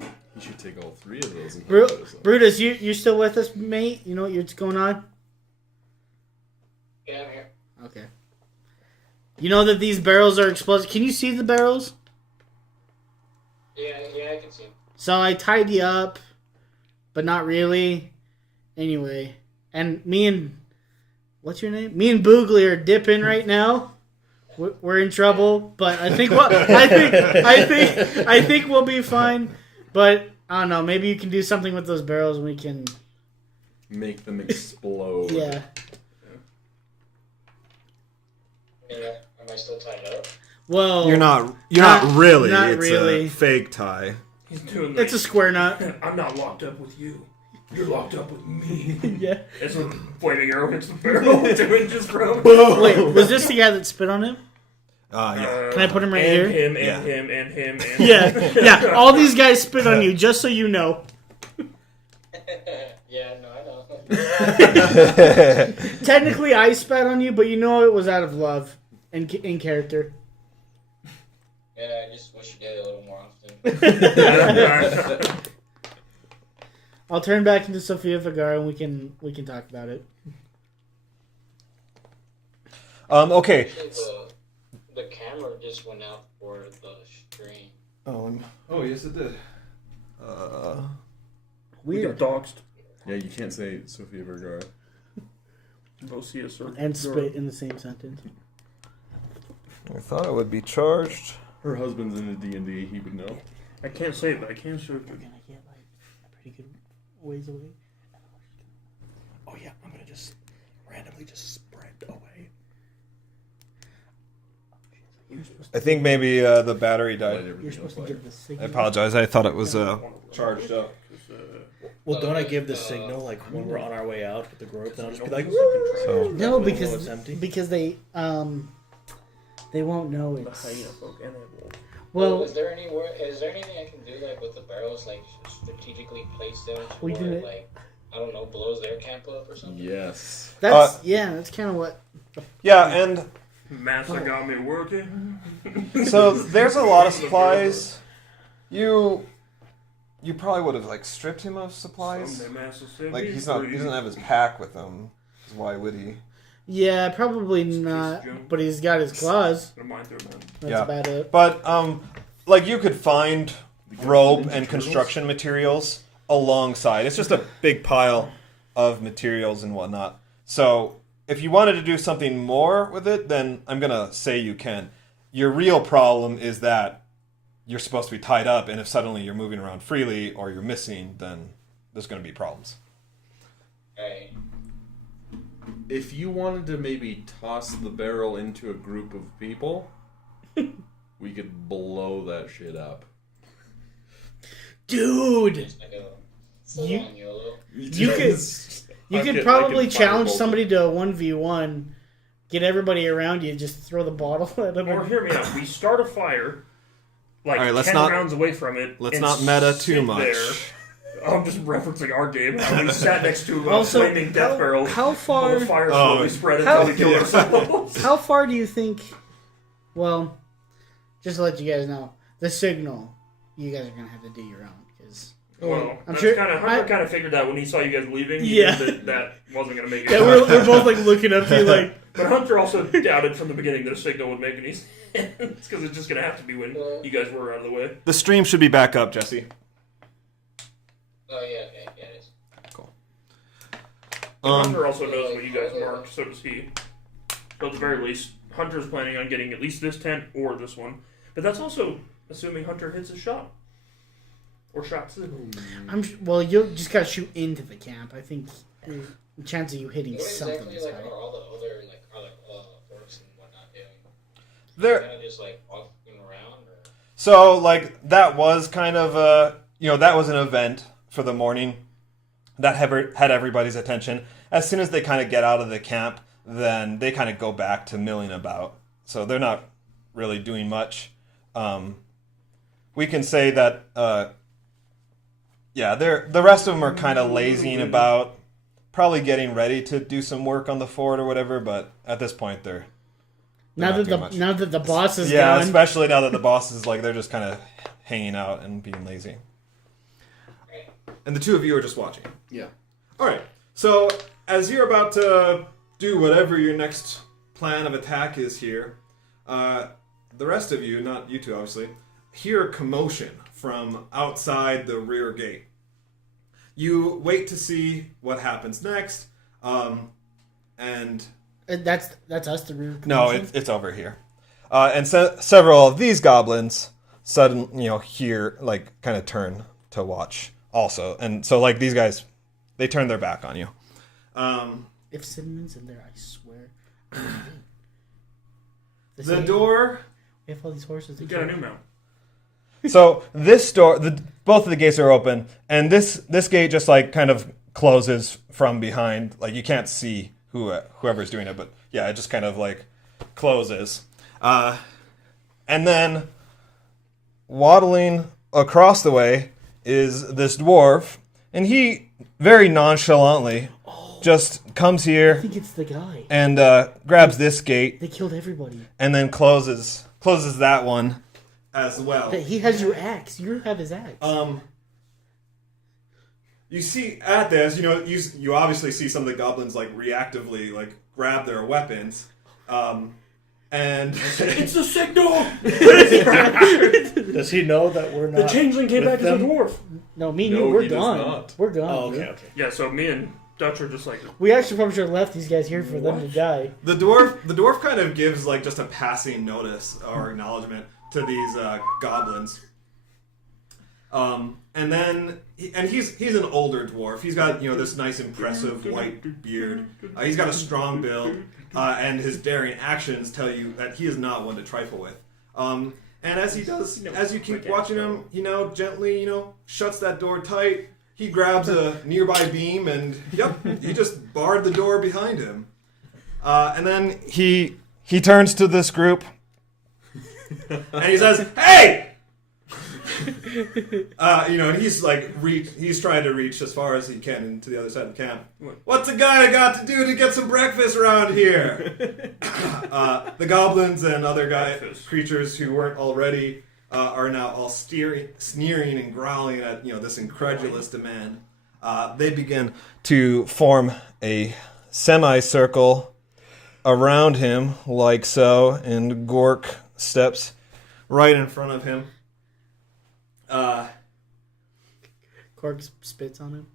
You should take all 3 of those. And Brutus, you still with us, mate? You know what's going on? Yeah, I'm here. Okay. You know that these barrels are explosive. Can you see the barrels? Yeah, I can see him. So I tied you up, but not really. Anyway, and me and what's your name? Me and Boogly are dipping right now. We're in trouble, but I think I think we'll be fine. But I don't know. Maybe you can do something with those barrels, and we can. Make them explode. Yeah. Yeah, am I still tied up? Well, You're not really. Not It's really. a fake tie. He's doing It's a square nut. I'm not locked up with you. You're locked up with me. Yeah. It's a flaming arrow hits the barrel. 2 inches from. Wait, was this the guy that spit on him? Yeah. Can I put him right and here? Him, Yeah. and him, and him, and Yeah. All these guys spit on you, just so you know. Yeah, no, I know. Technically, I spat on you, but you know it was out of love and in character. Yeah, I just wish you did it a little more often. I'll turn back into Sofia Vergara and we can talk about it. Okay. Actually, the camera just went out for the stream. Oh, yes, it did. We got doxed. Yeah, you can't say Sofia Vergara. Vocious or and spit in the same sentence. I thought it would be charged. Her husband's in a D&D, he would know. I can't say it, but I can show it. We're gonna get like a pretty good ways away. Oh yeah, I'm gonna just randomly just sprint away. I think maybe the battery died. You're supposed to give the I signal. apologize. I thought it was charged up. Well, don't I give the signal like when we're on our way out with the group? Then I'll just be like, So No, it's because empty. they won't know The it's. hyena folk and they have wolves. Well, is there anything I can do like with the barrels, like strategically place them to We where do it, it. like I don't know, blows their camp up or something? Yes. that's that's kind of what. yeah, and Master got me working. so there's a lot of supplies. You probably would have like stripped him of supplies. Someday Master said Like he doesn't have his pack with him. 'Cause why would he? Yeah, probably not. But he's got his claws. Remind her, man. That's Yeah. about it. But like you could find rope and construction materials alongside. It's just a big pile of materials and whatnot. So if you wanted to do something more with it, then I'm gonna say you can. Your real problem is that you're supposed to be tied up, and if suddenly you're moving around freely or you're missing, then there's gonna be problems. Right. If you wanted to maybe toss the barrel into a group of people, we could blow that shit up. Dude, Just like a full You- on YOLO. you could probably challenge somebody to a 1v1, get everybody around you, just throw the bottle at them. Or hear me out. We start a fire, like All right, let's 10 not- rounds away from it. Let's and not meta too sit much. there. I'm just referencing our game. How we sat next to Also, flaming death barrels. how far- The fire Oh, slowly spread how- until we killed ourselves. How far do you think? Well, just to let you guys know, the signal you guys are gonna have to do your own because Well, I'm that's sure- Hunter kind of figured that when he saw you guys leaving. He Yeah. knew that wasn't going to make it. yeah, we're both like looking up to you like. But Hunter also doubted from the beginning that a signal would make any sense because it's just going to have to be when you guys were out of the way. The stream should be back up, Jesse. Oh yeah, okay, yeah, it is. Hunter also knows what you guys marked, so does he. So at the very least, Hunter's planning on getting at least this tent or this one. But that's also assuming Hunter hits a shot. Or shots. Well, you just gotta shoot into the camp. I think the chance of you hitting What something exactly is like high. are all the other like orcs and whatnot doing? There. Kind of just like walking around, or So, like, that was kind of that was an event for the morning that had everybody's attention. As soon as they kind of get out of the camp, then they kind of go back to milling about. So they're not really doing much. We can say that, the rest of them are kind of lazying about, probably getting ready to do some work on the fort or whatever, but at this point they're Now not that doing much. now that the boss is Yeah, gone, especially now that the boss is like, they're just kind of hanging out and being lazy. And the two of you are just watching. Yeah. All right. So as you're about to do whatever your next plan of attack is here, the rest of you, not you two obviously, hear commotion from outside the rear gate. You wait to see what happens next, and that's us. The rear. No, it's over here. And several of these goblins suddenly, here, like, kind of turn to watch also. And so, like, these guys, they turn their back on you. If Cinnamon's in there, I swear. the door. We have all these horses. You got a new mount. So this door, both of the gates are open, and this gate just, like, kind of closes from behind. Like, you can't see whoever's doing it, but yeah, it just kind of, like, closes. And then waddling across the way is this dwarf, and he very nonchalantly just comes I here think it's the guy. and grabs this gate They killed everybody. and then closes that one as well. He has your axe. You have his axe. You see at this, you obviously see some of the goblins like reactively like grab their weapons, and It's the signal! Does he know that we're not? The changeling came with back as a them? dwarf. No, me and you, No, we're he does gone. not. We're gone. Oh, dude. okay. Yeah, so me and Dutch are just like, We actually probably should have left these guys here for them to die. The dwarf kind of gives like just a passing notice or acknowledgement to these goblins. And then he's an older dwarf. He's got this nice impressive white beard. He's got a strong build, and his daring actions tell you that he is not one to trifle with. And as he does, as you keep watching him, gently, shuts that door tight. He grabs a nearby beam and, he just barred the door behind him. And then he turns to this group and he says, "Hey!" And he's like, he's trying to reach as far as he can into the other side of the camp. What's a guy got to do to get some breakfast around here? The goblins and other creatures who weren't already are now all sneering and growling at this incredulous demand. They begin to form a semicircle around him, like so, and Gork steps right in front of him. Cork spits on him.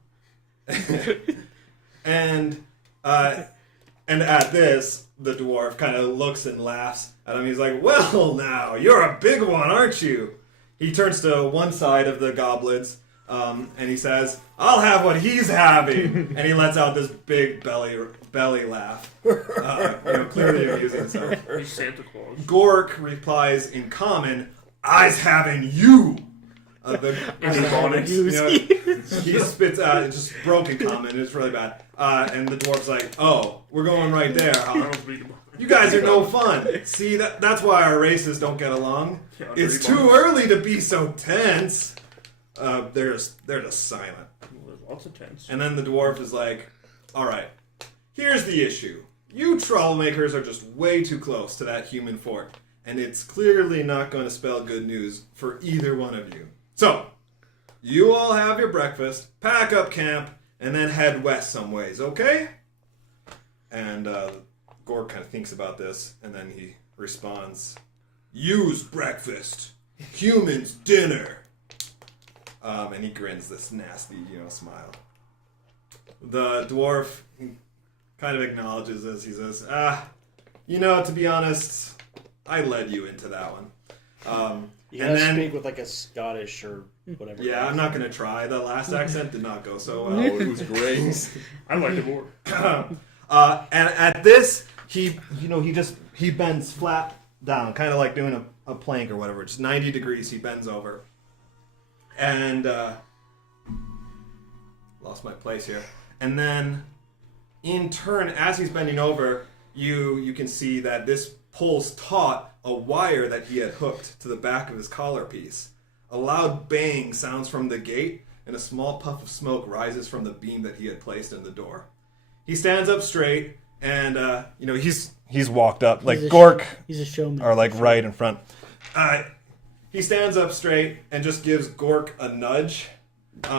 And at this, the dwarf kind of looks and laughs at him. He's like, "Well, now, you're a big one, aren't you?" He turns to one side of the goblins, and he says, "I'll have what he's having." And he lets out this big belly laugh, clearly amusing himself. he's Santa Claus. Gork replies in common, "I's having you." He spits out just broken common. It's really bad. And the dwarf's like, "Oh, we're going right there, huh? You guys are no fun. See, that's why our races don't get along. It's too early to be so tense." They're just silent. There's lots of tents. And then the dwarf is like, "All right, here's the issue. You troublemakers are just way too close to that human fort, and it's clearly not going to spell good news for either one of you. So, you all have your breakfast, pack up camp, and then head west some ways, okay?" And Gork kind of thinks about this, and then he responds, "You's breakfast, humans dinner." And he grins this nasty, smile. The dwarf kind of acknowledges this. He says, to be honest, I led you into that one. You gotta speak with like a Scottish or whatever. Yeah, I'm not gonna try. The last accent did not go so well. Oh, it was great. I like it more. And at this, he bends flat down, kind of like doing a plank or whatever. Just 90 degrees. He bends over, and lost my place here. And then, in turn, as he's bending over, you can see that this pulls taut a wire that he had hooked to the back of his collar piece. A loud bang sounds from the gate, and a small puff of smoke rises from the beam that he had placed in the door. He stands up straight, and he's walked up like Gork. He's a showman. Are like right in front. He stands up straight and just gives Gork a nudge,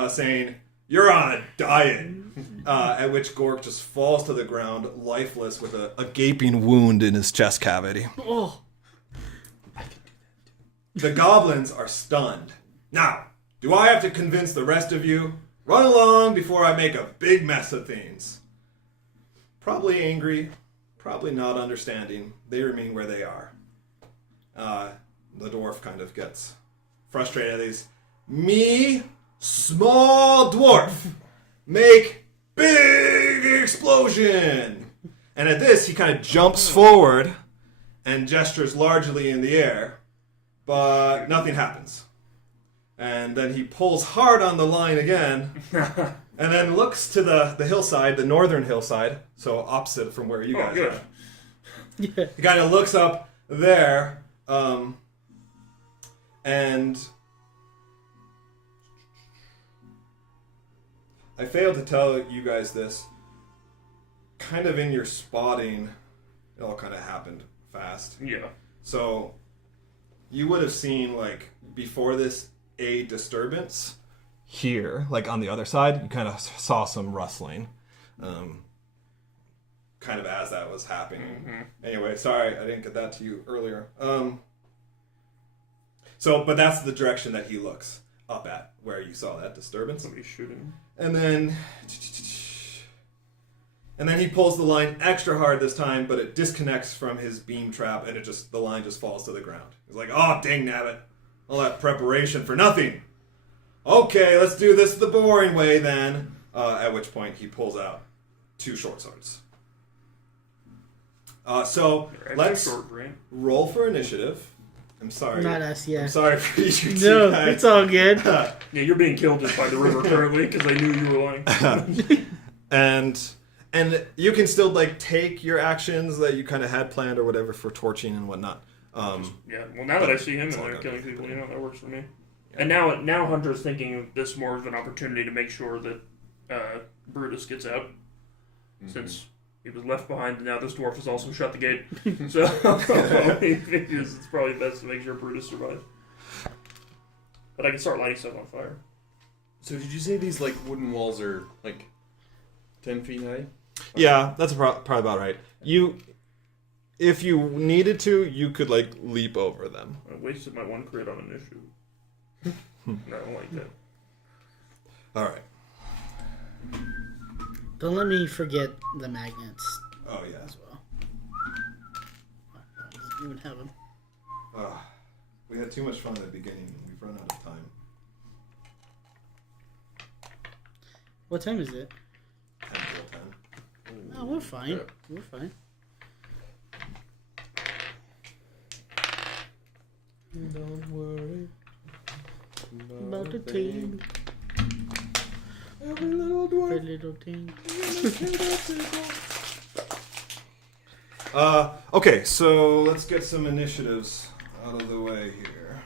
saying, "You're on a diet." At which Gork just falls to the ground, lifeless, with a gaping wound in his chest cavity. Oh. The goblins are stunned. Now, do I have to convince the rest of you? Run along before I make a big mess of things. Probably angry, probably not understanding. They remain where they are. The dwarf kind of gets frustrated at these. "Me, small dwarf, make big explosion." And at this, he kind of jumps forward and gestures largely in the air, but nothing happens. And then he pulls hard on the line again, and then looks to the hillside, the northern hillside, so opposite from where you guys are. Yeah. He kind of looks up there, and I failed to tell you guys this. Kind of in your spotting, it all kind of happened fast. Yeah. So, you would have seen, like, before this, a disturbance. Here, like on the other side, you kind of saw some rustling. Kind of as that was happening. Mm-hmm. Anyway, sorry, I didn't get that to you earlier. But that's the direction that he looks up at, where you saw that disturbance. Somebody's shooting. And then And then he pulls the line extra hard this time, but it disconnects from his beam trap, and the line just falls to the ground. He's like, "Oh, dang nabbit. All that preparation for nothing. Okay, let's do this the boring way then." At which point he pulls out 2 short swords. So let's roll for initiative. I'm sorry. Not us, yeah. I'm sorry for you two No, guys. it's all good. Yeah, you're being killed just by the river currently because I knew you were lying. And you can still like take your actions that you kind of had planned or whatever for torching and whatnot. Yeah, well, now that I see him and they're killing people, that works for me. Yeah. And now Hunter's thinking of this more of an opportunity to make sure that Brutus gets out, since he was left behind, and now this dwarf has also shut the gate. So he figures it's probably best to make sure Brutus survives. But I can start lighting stuff on fire. So did you say these like wooden walls are like 10 feet high? Yeah, that's probably about right. If you needed to, you could like leap over them. I wasted my 1 crit on initiative. I don't like that. All right. Don't let me forget the magnets Oh yeah. as well. Doesn't even have them. We had too much fun at the beginning, and we've run out of time. What time is it? 10 till 10. Oh, we're fine. Yeah. We're fine. Don't worry About the thing. Every little dwarf. Every little thing. Okay, so let's get some initiatives out of the way here.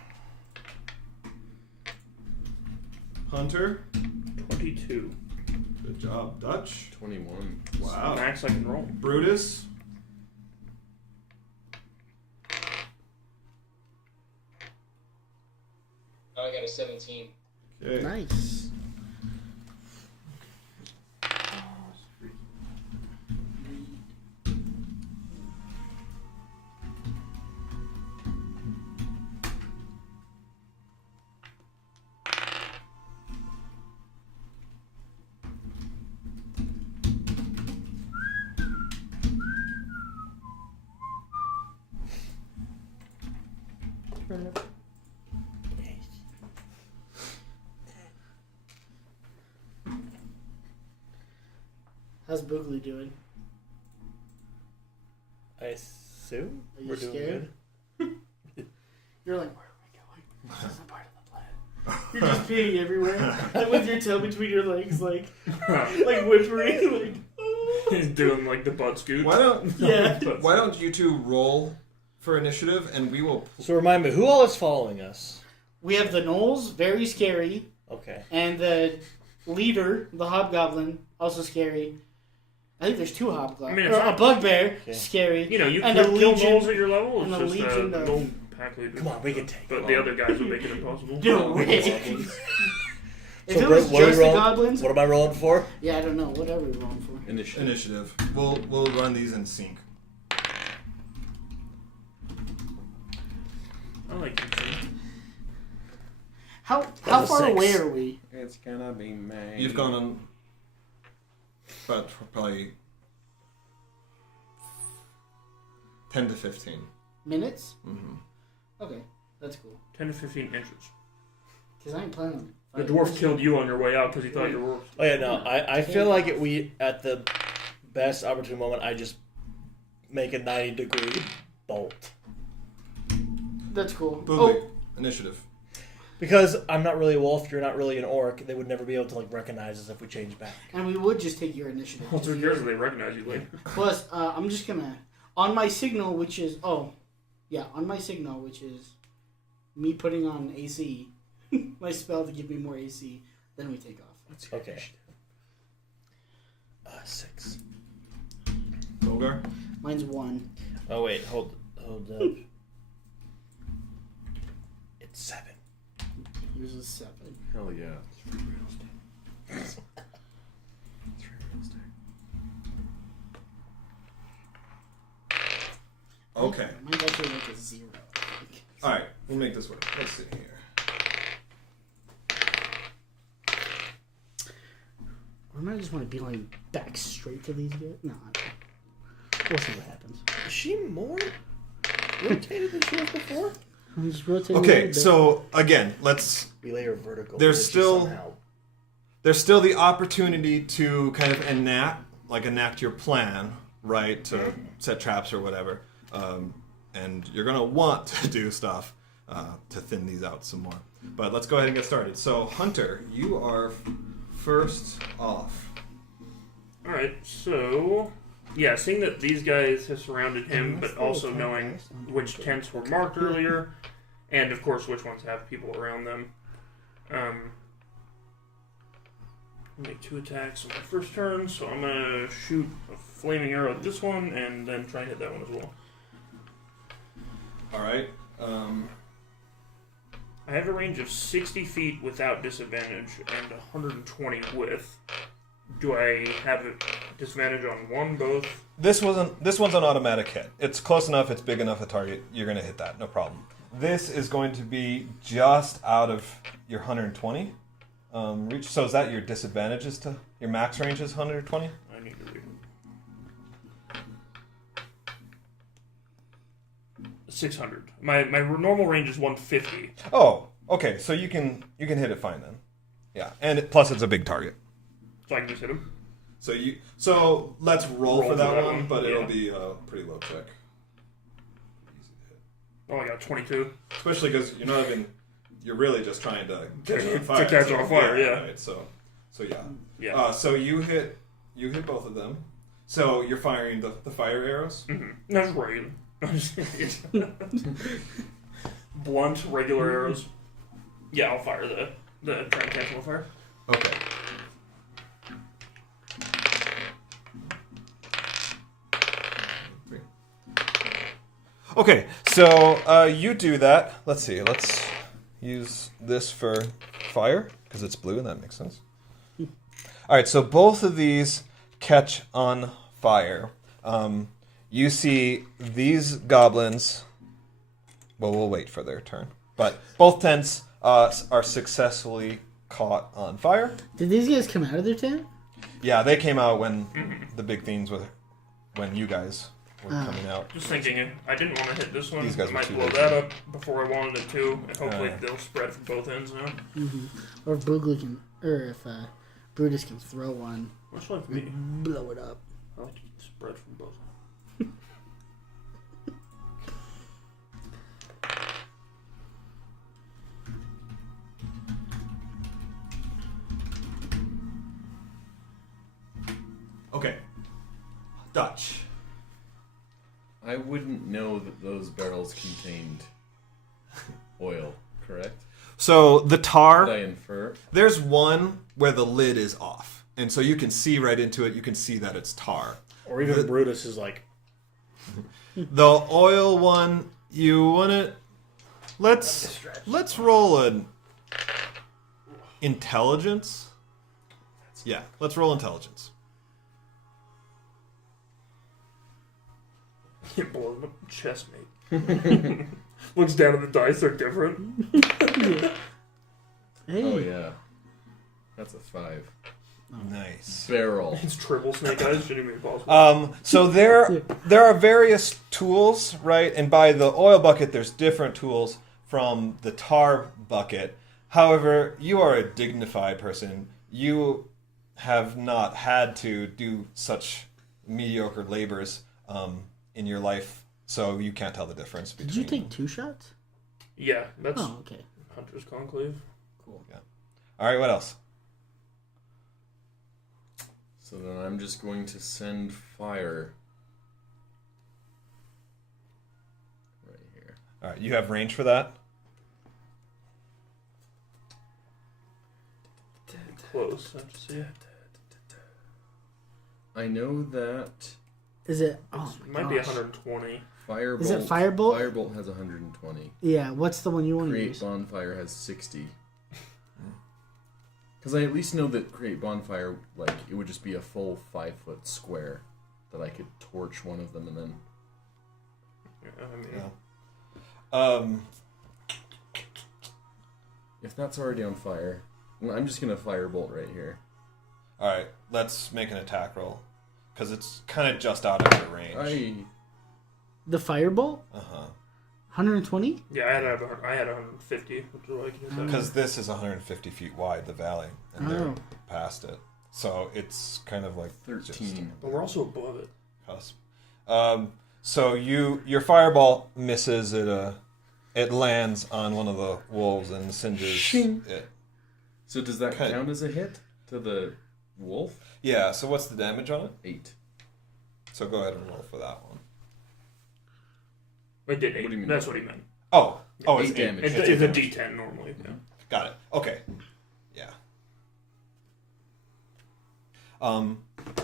Hunter. 22. Good job, Dutch. 21. Wow. Max I can roll. Brutus. Oh, I got a 17. Okay. Nice. How's Boogly doing? I assume Are you we're doing scared? good. You're like, where are we going? This isn't part of the plan. You're just peeing everywhere. And with your tail between your legs, like whimpering. Like, He's doing like the butt scoot. Why don't Why you two roll for initiative, and we will. So remind me, who all is following us? we have the Knolls, very scary. Okay. And the leader, the Hobgoblin, also scary. I think there's 2 Hobgoblins. I mean, it's or a not- Bugbear, Okay. scary. You And could a kill legion- Knolls at your level. and It's a just legion of- no pack leader. Come on, we can take But it. the other guys would make it impossible. No way. Goblins. If So, it was what are we just the rolling- goblins, What am I rolling for? yeah, I don't know. What are we rolling for? Initiative. We'll run these in sync. I like it. How That's a far 6. away are we? It's gonna be May. You've gone on about probably 10 to 15. Minutes? Mm-hmm. Okay, that's cool. 10 to 15 inches. Because I ain't planning. The dwarf killed you on your way out because he thought you were. Oh yeah, no. I feel like we at the best opportune moment, I just make a 90-degree bolt That's cool. Boogly. Initiative. because I'm not really a wolf. You're not really an orc. They would never be able to like recognize us if we change back. And we would just take your initiative. Well, who cares if they recognize you later? Plus, I'm just gonna on my signal, which is on my signal, which is me putting on AC, my spell to give me more AC. Then we take off. Okay. 6. Mogar. Mine's 1. Oh wait, hold up. It's 7. Yours is 7. Hell yeah. Okay. Mine's actually like a 0. All right. We'll make this work. Let's see here. I might just want to be like back straight to these guys. No, I don't. We'll see what happens. Is she more rotated than she was before? I'm just rotating. Okay, so again, let's. Relay or vertical. There's energy still- somehow. There's still the opportunity to kind of enact your plan, right? To set traps or whatever, and you're gonna want to do stuff to thin these out some more. But let's go ahead and get started. So, Hunter, you are first off. Alright, so... Yeah, seeing that these guys have surrounded him, but also knowing which tents were marked earlier, and of course which ones have people around them. Make 2 attacks on my first turn, so I'm gonna shoot a flaming arrow at this one, and then try and hit that one as well. All right. I have a range of 60 feet without disadvantage, and 120 with. Do I have a disadvantage on one, both? This one's an automatic hit. It's close enough. It's big enough a target. You're gonna hit that. No problem. This is going to be just out of your 120 reach. So is that your disadvantages to your max range is 120? I need to read. 600. My normal range is 150. Oh, okay. So you can hit it fine then. Yeah, and plus it's a big target. So I can just hit him. So let's roll for that one, but it'll yeah. be a pretty low check. Easy to hit. Oh, I got 22. Especially because you're really just trying to catch on fire. To catch on fire, yeah. Right, so yeah. Yeah. So you hit both of them. So you're firing the fire arrows. Mm-hmm. That's regular. Blunt, regular arrows. Yeah, I'll fire the try to catch on fire. Okay. Okay, so you do that. Let's see. Let's use this for fire because it's blue and that makes sense. All right, so both of these catch on fire. You see these goblins. Well, we'll wait for their turn. But both tents are successfully caught on fire. Did these guys come out of their tent? Yeah, they came out when the big things were when you guys were coming out. Just thinking, I didn't want to hit this one. These guys I were might too blow lazy. that up before I wanted it to, and hopefully they'll spread from both ends now. Mm-hmm. Or if Boogly can, or if Brutus can throw one, Much like me. blow it up. I like to spread from both ends. Okay. Dutch. I wouldn't know that those barrels contained oil, correct? So the tar, Did I infer? there's one where the lid is off. And so you can see right into it. You can see that it's tar. Or even Brutus is like, The oil one, you want it? Let's roll an intelligence. Yeah, let's roll intelligence. You blow them up chest, mate. Looks down at the dice, they're different. Hey. Oh yeah, that's a 5. Nice. Barrel. It's triple snake eyes, shouldn't even be possible. So there are various tools, right? And by the oil bucket, there's different tools from the tar bucket. However, you are a dignified person. You have not had to do such mediocre labors in your life, so you can't tell the difference between. Did you take 2 shots? Yeah, that's Oh, okay. Hunter's Conclave. Cool. Yeah. All right. What else? So then I'm just going to send fire right here. All right. You have range for that. Close, I have to see. I know that Is it? Oh It my might be gosh. 120. Firebolt. Is it Firebolt? Firebolt has 120. Yeah. What's the one you want to Create use? Bonfire has 60. Because I at least know that Create Bonfire, like, it would just be a full 5-foot square that I could torch one of them and then... Yeah, I mean, Yeah. If that's already on fire, well, I'm just going to Firebolt right here. All right, let's make an attack roll because it's kind of just out of your range. The fireball? Uh huh. 120? Yeah, I had 150, which is what I can use. Because this is 150 feet wide, the valley, and they're past it, so it's kind of like 13. But we're also above it. Cusp. So your fireball misses it. It lands on one of the wolves and singes it. So does that count as a hit to the wolf? Yeah. So what's the damage on it? 8. So go ahead and roll for that one. It did 8. What do you mean? That's what he meant. Oh, Eight it's damage. It's a D10 normally. Yeah. Got it. Okay. Yeah.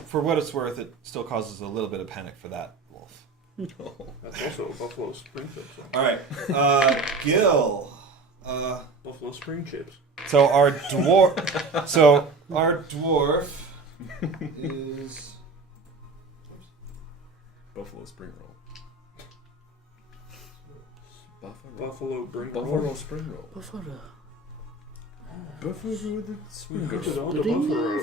For what it's worth, it still causes a little bit of panic for that wolf. That's also a Buffalo Spring Chips. So. All right, Gil. Buffalo Spring Chips. So our dwarf. is Buffalo spring roll. Buffalo Spring Buffalo Roll. spring roll. Buffalo. Buffalo with the spring Put it roll. on the Buffalo.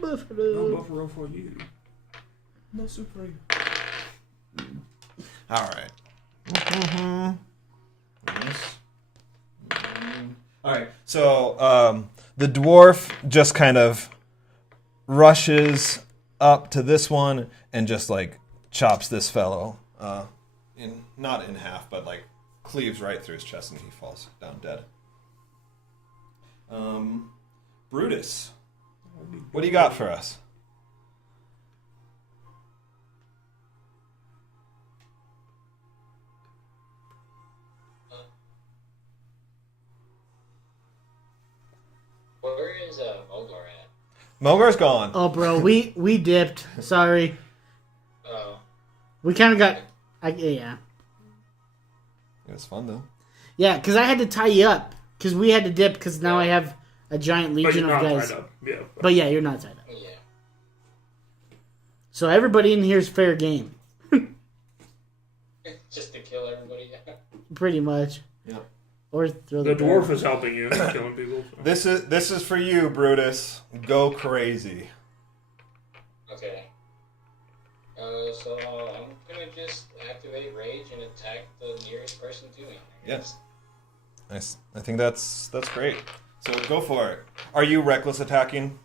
Buffalo. No Buffalo for you. No supreme. all right. All right. So the dwarf just kind of rushes up to this one and just like chops this fellow not in half, but like cleaves right through his chest, and he falls down dead. Brutus, what do you got for us? Where is Mogar at? Mogar's gone. Oh, bro, we dipped. Sorry. Oh. We kind of got... yeah. It was fun though. Yeah, because I had to tie you up. Because we had to dip, because now I have a giant But legion you're of not guys. tied up. Yeah. But yeah, you're not tied up. Yeah. So everybody in here is fair game. Just to kill everybody. Pretty much. Yeah. Or throw The the dwarf is helping you, killing people. So. This is for you, Brutus. Go crazy. Okay. So I'm gonna just activate rage and attack the nearest person to me. Yes. Nice. I think that's great. So go for it. Are you reckless attacking?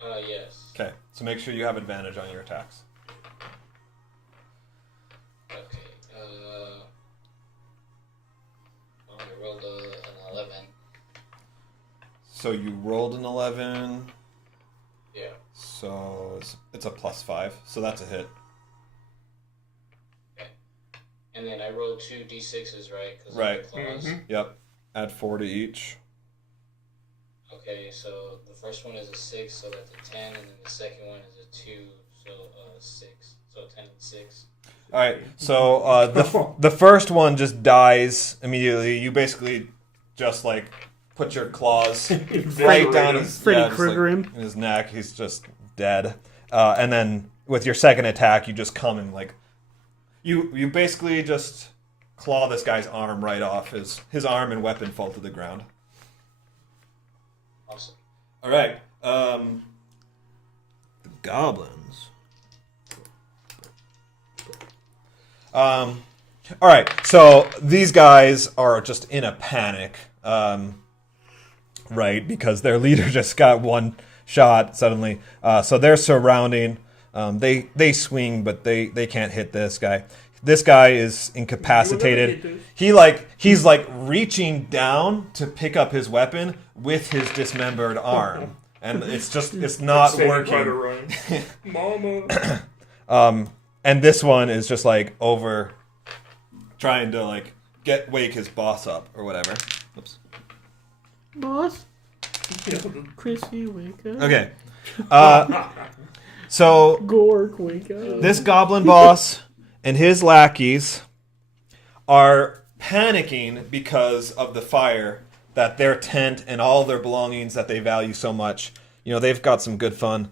Yes. Okay. So make sure you have advantage on your attacks. Okay. I rolled an 11. So you rolled an 11. Yeah. So it's a +5. So that's a hit. Okay. And then I rolled 2 d6s, right? Right. Of the claws. Mm-hmm. Yep. Add 4 to each. Okay, so the first one is a 6, so that's a 10, and then the second one is a 2, so 6. So 10 and 6. All right. So the first one just dies immediately. You basically just like put your claws right down his Freddy just, Krueger like, him. in his neck. He's just dead. And then with your second attack, you just come and like you basically just claw this guy's arm right off. His arm and weapon fall to the ground. Awesome. All right. The goblins. All right. So these guys are just in a panic, right? Because their leader just got one shot suddenly. So they're surrounding. They swing, but they can't hit this guy. This guy is incapacitated. He's reaching down to pick up his weapon with his dismembered arm, and it's not working. Mama. And this one is just like over, trying to wake his boss up or whatever. Oops. Boss? Chrissy, wake up. Okay. So Gork, wake up. this goblin boss and his lackeys are panicking because of the fire that their tent and all their belongings that they value so much. You know, they've got some good fun,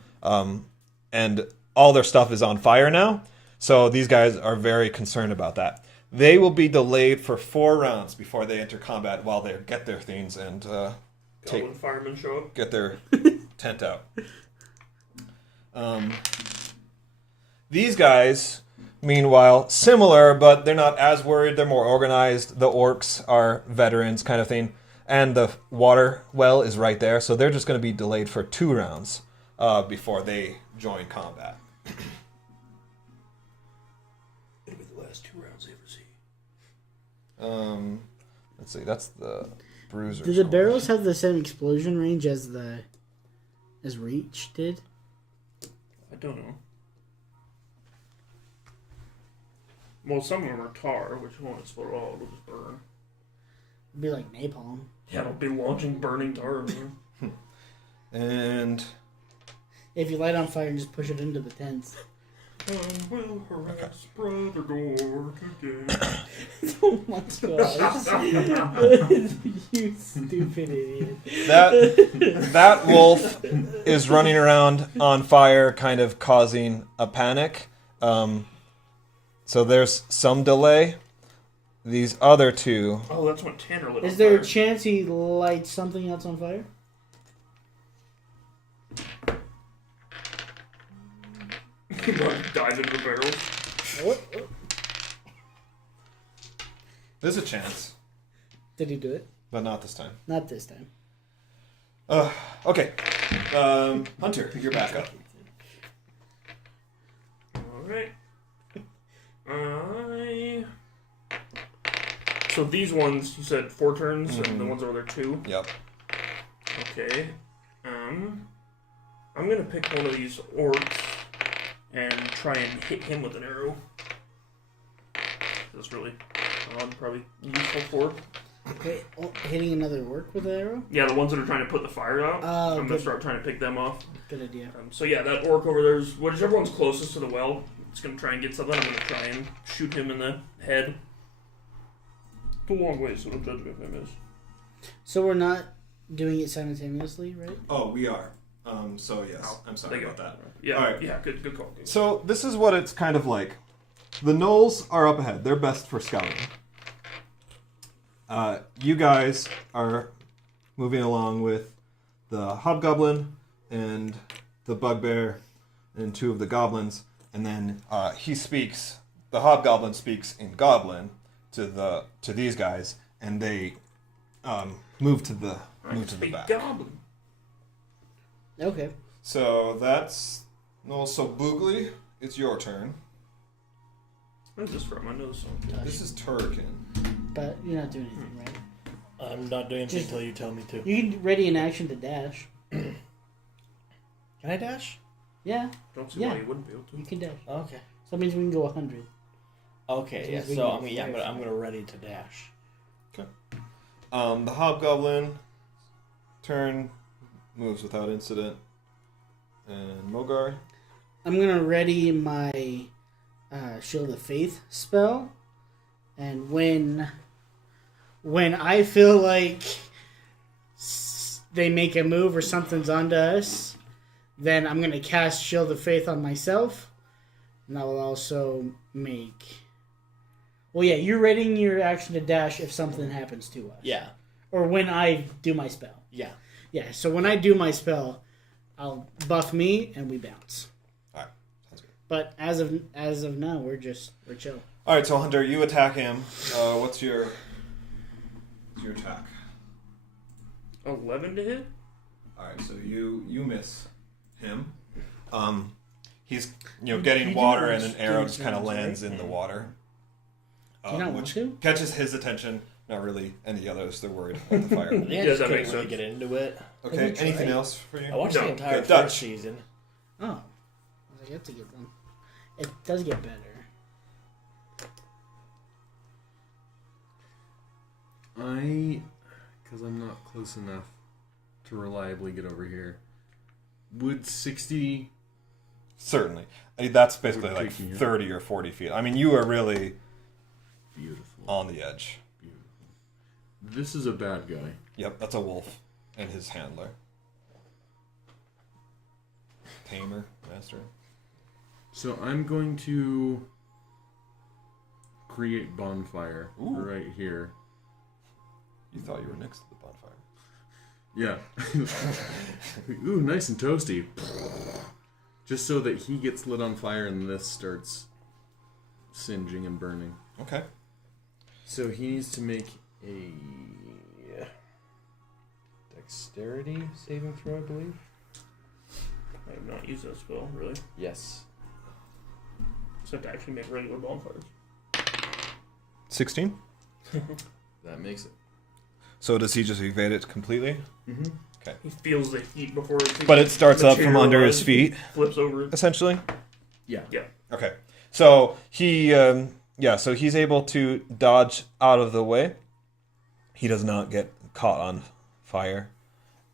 and all their stuff is on fire now. So these guys are very concerned about that. They will be delayed for 4 rounds before they enter combat while they get their things and Goblin firemen show up. get their tent out. These guys, meanwhile, similar, but they're not as worried. They're more organized. The orcs are veterans kind of thing. And the water well is right there, so they're just going to be delayed for 2 rounds before they join combat. It'll be the last 2 rounds they ever see. Let's see, that's the bruiser. Do the barrels have the same explosion range as Reach did? I don't know. Well, some of them are tar, which won't explode at all. It'll just burn. It'd be like napalm. Yeah, it'll be launching burning tar. And If you light on fire and just push it into the tents. Will harass Brother Gore today. Oh my gosh. You stupid idiot. that wolf is running around on fire, kind of causing a panic. So there's some delay. These other 2. Oh, that's when Tanner lit on Is there a fire. chance he lights something else on fire? Dive into the barrels. What? There's a chance, Did he do it? but not this time. Not this time. Okay. Hunter, you're back up. Alright. So these ones, you said 4 turns, and the ones over there 2? Yep. Okay. I'm gonna pick one of these orcs and try and hit him with an arrow. That's really probably useful for it. Wait, hitting another orc with an arrow? Yeah, the ones that are trying to put the fire out. Oh, I'm gonna good. start trying to pick them off. Good idea. So yeah, that orc over there's whichever one's closest to the well. It's gonna try and get something. I'm gonna try and shoot him in the head. It's a long way, so don't judge me if I miss. So we're not doing it simultaneously, right? Oh, we are. So yes, Oh, I'm sorry about that. Yeah, All right. yeah, good call. So this is what it's kind of like. The gnolls are up ahead. They're best for scouting. You guys are moving along with the hobgoblin and the bugbear and 2 of the goblins, and then he speaks. The hobgoblin speaks in goblin to these guys, and they move to the back. Goblin. Okay. So that's also Boogly. It's your turn. What is this from? I know this song. This is Turrican. But you're not doing anything, right? I'm not doing anything Just- until you tell me to. You can ready an action to dash. Can I dash? Yeah, Don't see Yeah. why you wouldn't be able to. you can dash. Okay. So that means we can go 100. Okay, yeah, Means we so can I'm fire gonna ready to dash. The hobgoblin turn moves without incident, and Mogar. I'm gonna ready my Shield of Faith spell, and when I feel like they make a move or something's onto us, then I'm gonna cast Shield of Faith on myself, and I will also make. Well, yeah, you're readying your action to dash if something happens to us. Yeah. Or when I do my spell. Yeah. Yeah, so when I do my spell, I'll buff me and we bounce. Alright, sounds good. But as of now, we're chill. Alright, so Hunter, you attack him. What's your attack? 11 to hit? Alright, so you miss him. He's getting water, and an arrow just kind of lands in the water. Do you not want which to? catches his attention. Not really any others. They're worried about the fire. Yeah, Does just that couldn't make really sense? get into it. Okay, Have you anything tried? else for you? I watched No. the entire Okay, Dutch. first season. Oh. I was like, I have to get them. It does get better. Because I'm not close enough to reliably get over here. Would 60... Certainly. That's basically Would like take me 30 or 40 feet. I mean, you are really Beautiful. on the edge. Beautiful. This is a bad guy. Yep, that's a wolf and his handler. Tamer, master. So I'm going to create bonfire Ooh. right here. You thought you were next to the bonfire. Yeah. Ooh, nice and toasty. Just so that he gets lit on fire and this starts singeing and burning. Okay. So he needs to make a dexterity saving throw, I believe. I have not used that spell, really. Yes. Except to actually make regular bonfires. 16. That makes it. So does he just evade it completely? Mm-hmm. He feels the heat before it... But it starts up from under his feet, Flips over. essentially? Yeah. Yeah. Okay. So he, so he's able to dodge out of the way. He does not get caught on fire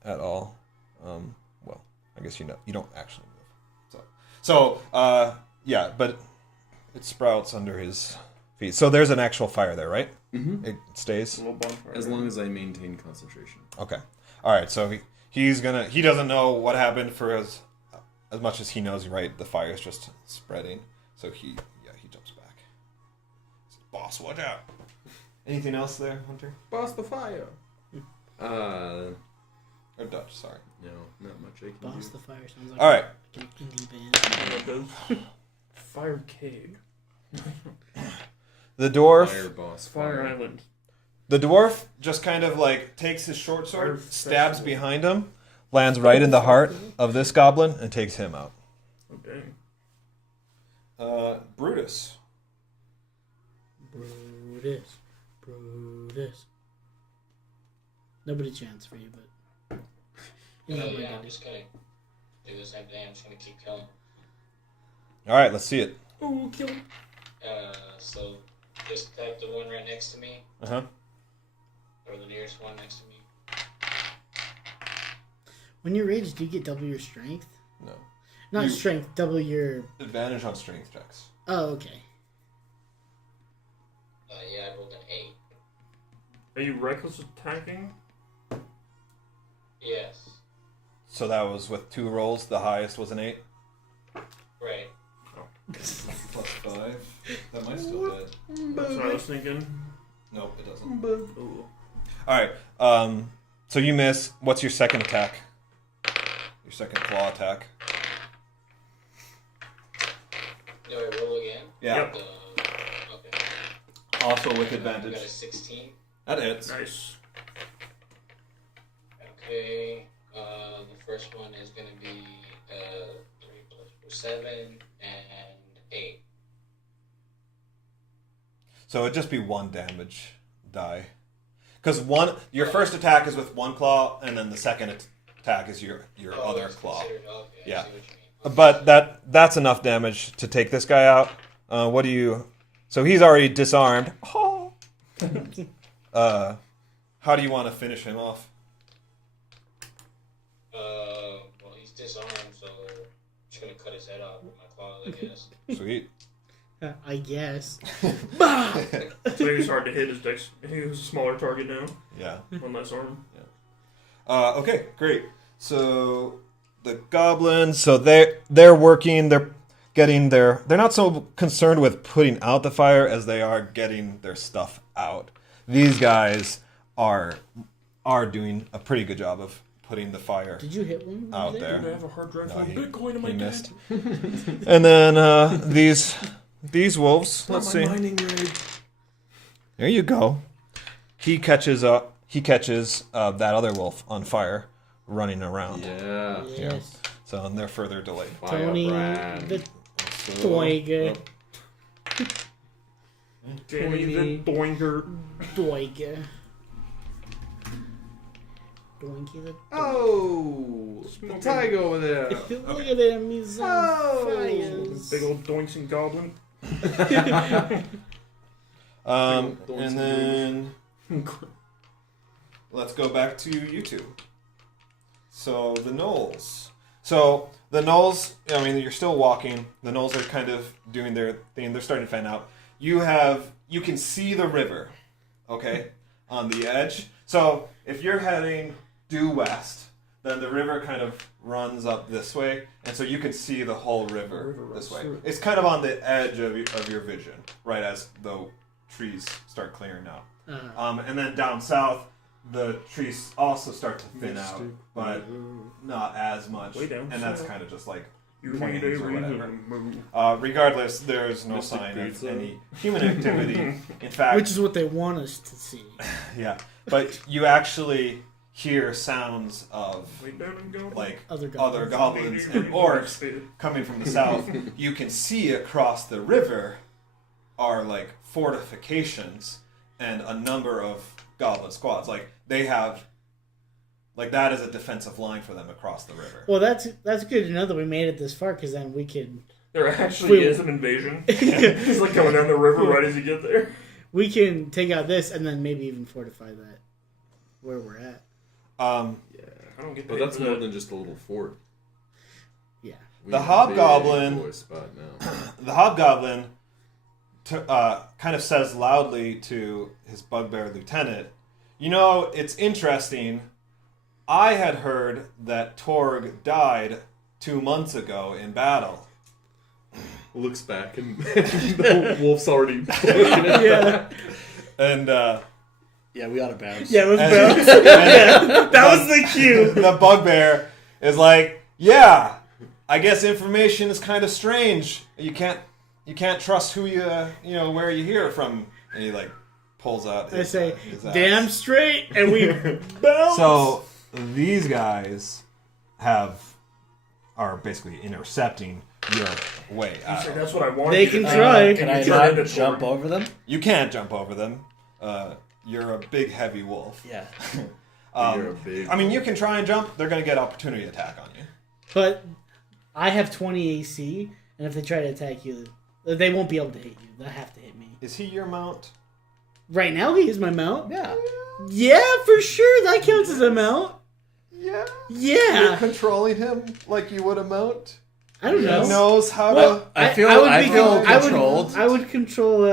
at all. Well, I guess you don't actually move. But it sprouts under his feet. So there's an actual fire there, right? Mm-hmm. It stays? A little bonfire. As long as I maintain concentration. Okay. All right. So he doesn't know what happened for as much as he knows, right? The fire is just spreading. So he jumps back. Boss, watch out. Anything else there, Hunter? Boss the fire. Or Dutch, sorry. No, not much I can Boss do. the Fire sounds like All right. an indie band. That does. Fire Cave. The dwarf. Fire boss. Fire Island. The dwarf just kind of like takes his short sword, Fire stabs festival. behind him, lands right in the heart of this goblin, and takes him out. Okay. Brutus. Brutus. Nobody chants for you, but. You know, Yeah, I'm just gonna do the same thing. I'm just gonna keep killing. All right, let's see it. Oh, kill. So just attack the one right next to me, Uh-huh. or the nearest one next to me. When you rage, do you get double your strength? No. Not You- strength, double your. Advantage on strength checks. Oh, okay. Yeah, I rolled an 8. Are you reckless attacking? Yes. So that was with 2 rolls. The highest was an 8. Right. Plus 5. That might still do it. That's what I was thinking. Nope, it doesn't. Ooh. All right. So you miss. What's your second attack? Your second claw attack. Do I roll again? Yeah. Yep. Okay. Also with I advantage. got a 16. That hits. Nice. Okay. The first one is gonna be 3 plus 4, 7 and 8. So it'd just be 1 damage die. Because your first attack is with 1 claw, and then the second attack is your other it's claw. considered- Okay, Yeah. I see what you mean. But that's enough damage to take this guy out. What do you? So he's already disarmed. Oh. How do you want to finish him off? Well, he's disarmed, so I'm just gonna cut his head off with my claws, I guess. Sweet. I guess. So he was hard to hit his dex. He was a smaller target now. Yeah. One less arm. Okay, great. So the goblins, so they're working. They're not so concerned with putting out the fire as they are getting their stuff out. These guys are doing a pretty good job of putting the fire Did you hit one? out I there. have a hard drive No, full of he- Bitcoin in my he dad. missed. And then these wolves. Let's see. There you go. He catches that other wolf on fire, running around. Yeah. Yes. So and they're further delayed. Tony Firebrand. the So, Doiga. Danny the Doinker. Doiga. Doinky the Oh, the tiger over there. Look at him, he's on Oh. fires. Big old Doinks and Goblin. And then let's go back to you two. So the gnolls. I mean, you're still walking. The gnolls are kind of doing their thing. They're starting to fan out. You can see the river, okay, on the edge. So if you're heading due west, then the river kind of runs up this way, and so you can see the whole river this way. It's kind of on the edge of your vision, right as the trees start clearing out. And then down south, the trees also start to thin out, but not as much. Way down And that's south. kind of just like You plains need a or reason whatever. to move. Regardless, there's no Mystic sign of pizza. any human activity. In fact, Which is what they want us to see. yeah, but you actually hear sounds of Way down and go. like Other other goblins and orcs coming from the south. You can see across the river are like fortifications and a number of goblin squads. Like they have, like that is a defensive line for them across the river. Well, that's good to know that we made it this far, because then we could There actually is an invasion. It's like coming down the river right as you get there. take out this and then maybe even fortify that where we're at. I don't get But paid that's for more that. than just a little fort. Yeah. We The have a hobgoblin- big boy spot now. The hobgoblin kind of says loudly to his bugbear lieutenant, "You know, it's interesting. I had heard that Torg died 2 months ago in battle." Looks back and the wolf's already. Yeah. And Yeah, we ought to bounce. Yeah, let's And- bounce. and That was the cue. the bugbear is like, "Yeah, I guess information is kind of strange. You can't trust who where you hear it from." And he like pulls out. I say, his axe. damn straight, and we bounce. So these guys are basically intercepting your way You out. say that's what I wanted. They you to can do. try. And Can you I turn not into jump Torg. over them? You can't jump over them. You're a big, heavy wolf. Yeah. You're a big. I mean, you can try and jump. They're going to get opportunity attack on you. But I have 20 AC, and if they try to attack you, they won't be able to hit you. They'll have to hit me. Is he your mount? Right now, he is my mount. Yeah. Yeah, for sure. That counts as a mount. Yeah. Yeah. You're controlling him like you would a mount. I don't know. He knows how Well, I would feel I would- controlled. I would control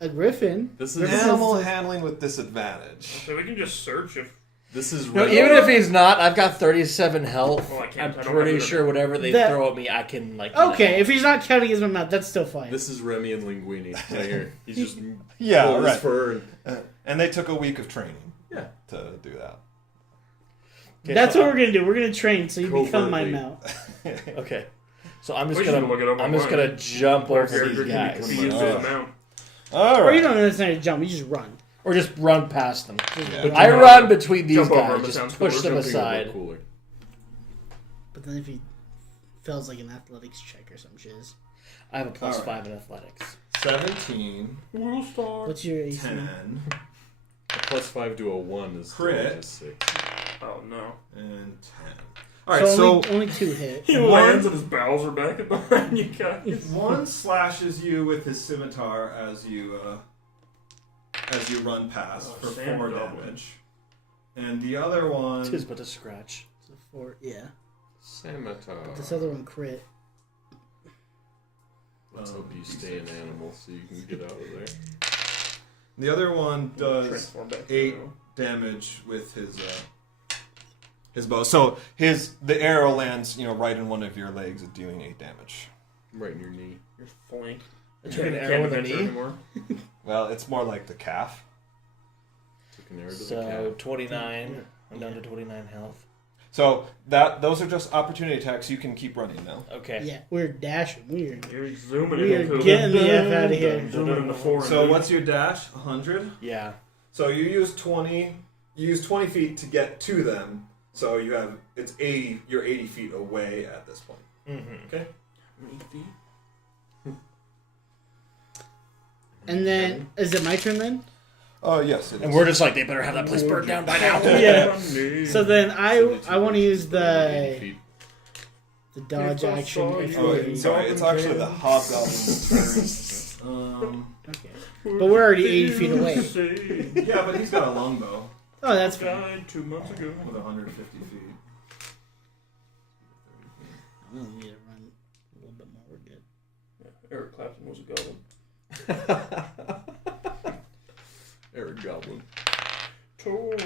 a griffin. This to. is Animal handling with disadvantage. So we can just search if. this is No, Red- even if he's not, I've got 37 health. Well, I can't- I'm I don't have pretty it. sure whatever they That- throw at me, I can like. Okay, if he's not counting as my mount, that's still fine. This is Remy and Linguini right here. He's just Yeah, pulling his right. fur and And they took a week of training. Yeah. To do that. Okay, That's so what we're gonna do. We're gonna train so you become my Covertly. mount. Okay, so I'm just We should gonna look it up I'm just online. gonna jump Our over character these can guys, be used as a mount. All Or right. you don't necessarily jump. You just run. or just run past them. Yeah. I run between these Jump over guys, them, it just sounds push cooler. them jumping over aside. cooler. But then if he fails like an athletics check or some shiz. I have a plus Alright. 5 in athletics. 17, We'll start. What's your AC? 10, A +5 to a 1 is Crit. 6. Oh no. and 10. All right, so so only 2 hit. He lands and his bowels are back and behind you guys. one slashes you with his scimitar as you run past Oh, for sand 4 goblin. damage, and the other one. Tis but a scratch. So 4, yeah. Scimitar. This other one crit. Let's hope you stay an animal so you can get out of there. The other one does Transform back to 8 zero. damage with his bow. So the arrow lands, right in one of your legs, dealing 8 damage. Right in your knee. Your flank. I took an You arrow can't in the adventure knee. anymore. Well, it's more like the calf. Took an arrow to the So calf. 29. I'm down to 29 health. So those are just opportunity attacks. You can keep running now. Okay. Yeah, we're dashing. We're You're zooming We in. are Cool. getting the F out of here. Zooming in the foreign. So what's your dash? 100. Yeah. So you use 20. You use 20 feet to get to them. So it's 80. You're 80 feet away at this point. Mm-hmm. Okay. And then is it my turn then? Oh yes. It And is. we're just like, they better have that place burned down by now. Yeah. So then I want to use 80 the feet. dodge If I action. saw If you Oh, we- in sorry, it's actually the hobgoblin's turn. Okay. But we're already 80 feet away. Yeah, but he's got a longbow Oh, that's fine. Died 2 months ago. with 150 feet. We only need to run a little bit more. We're good. Eric Clapton was a goblin. Eric Goblin. Tor,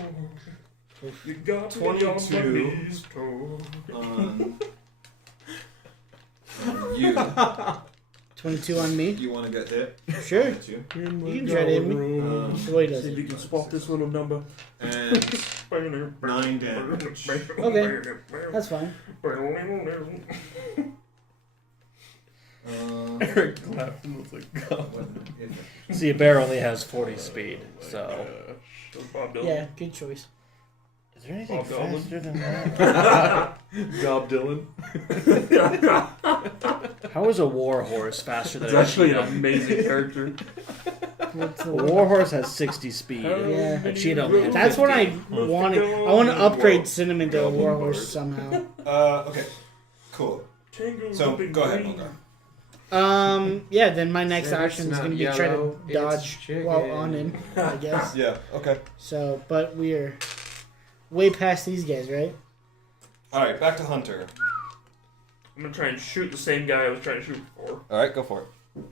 you got me 22. on my knees, Tor. You. 22 on me. You want to get hit? Sure. Hit you. You can try to hit me. The way he does See if you it. can spot this little number. And 9 damage. Okay. That's fine. Eric Clapton was like, Goblin. See, a bear only has 40 speed, so. Bob Dylan. Yeah, good choice. Is there anything Bob Goblin. faster than that? Gob Dylan. How is a war horse faster than It's a actually an cheetah? amazing character. What's A the war horse has 60 speed. Yeah. A cheetah only has That's 50. what I wanted. I want to upgrade Cinnamon to a warhorse somehow. Okay. Cool. So, go ahead, Mogar. Yeah, then my next Said action it's is going to not be try to yellow, it's dodge chicken. while on him, I guess. Yeah, okay. So, but we're way past these guys, right? Alright, back to Hunter. I'm gonna try and shoot the same guy I was trying to shoot before. Alright, go for it.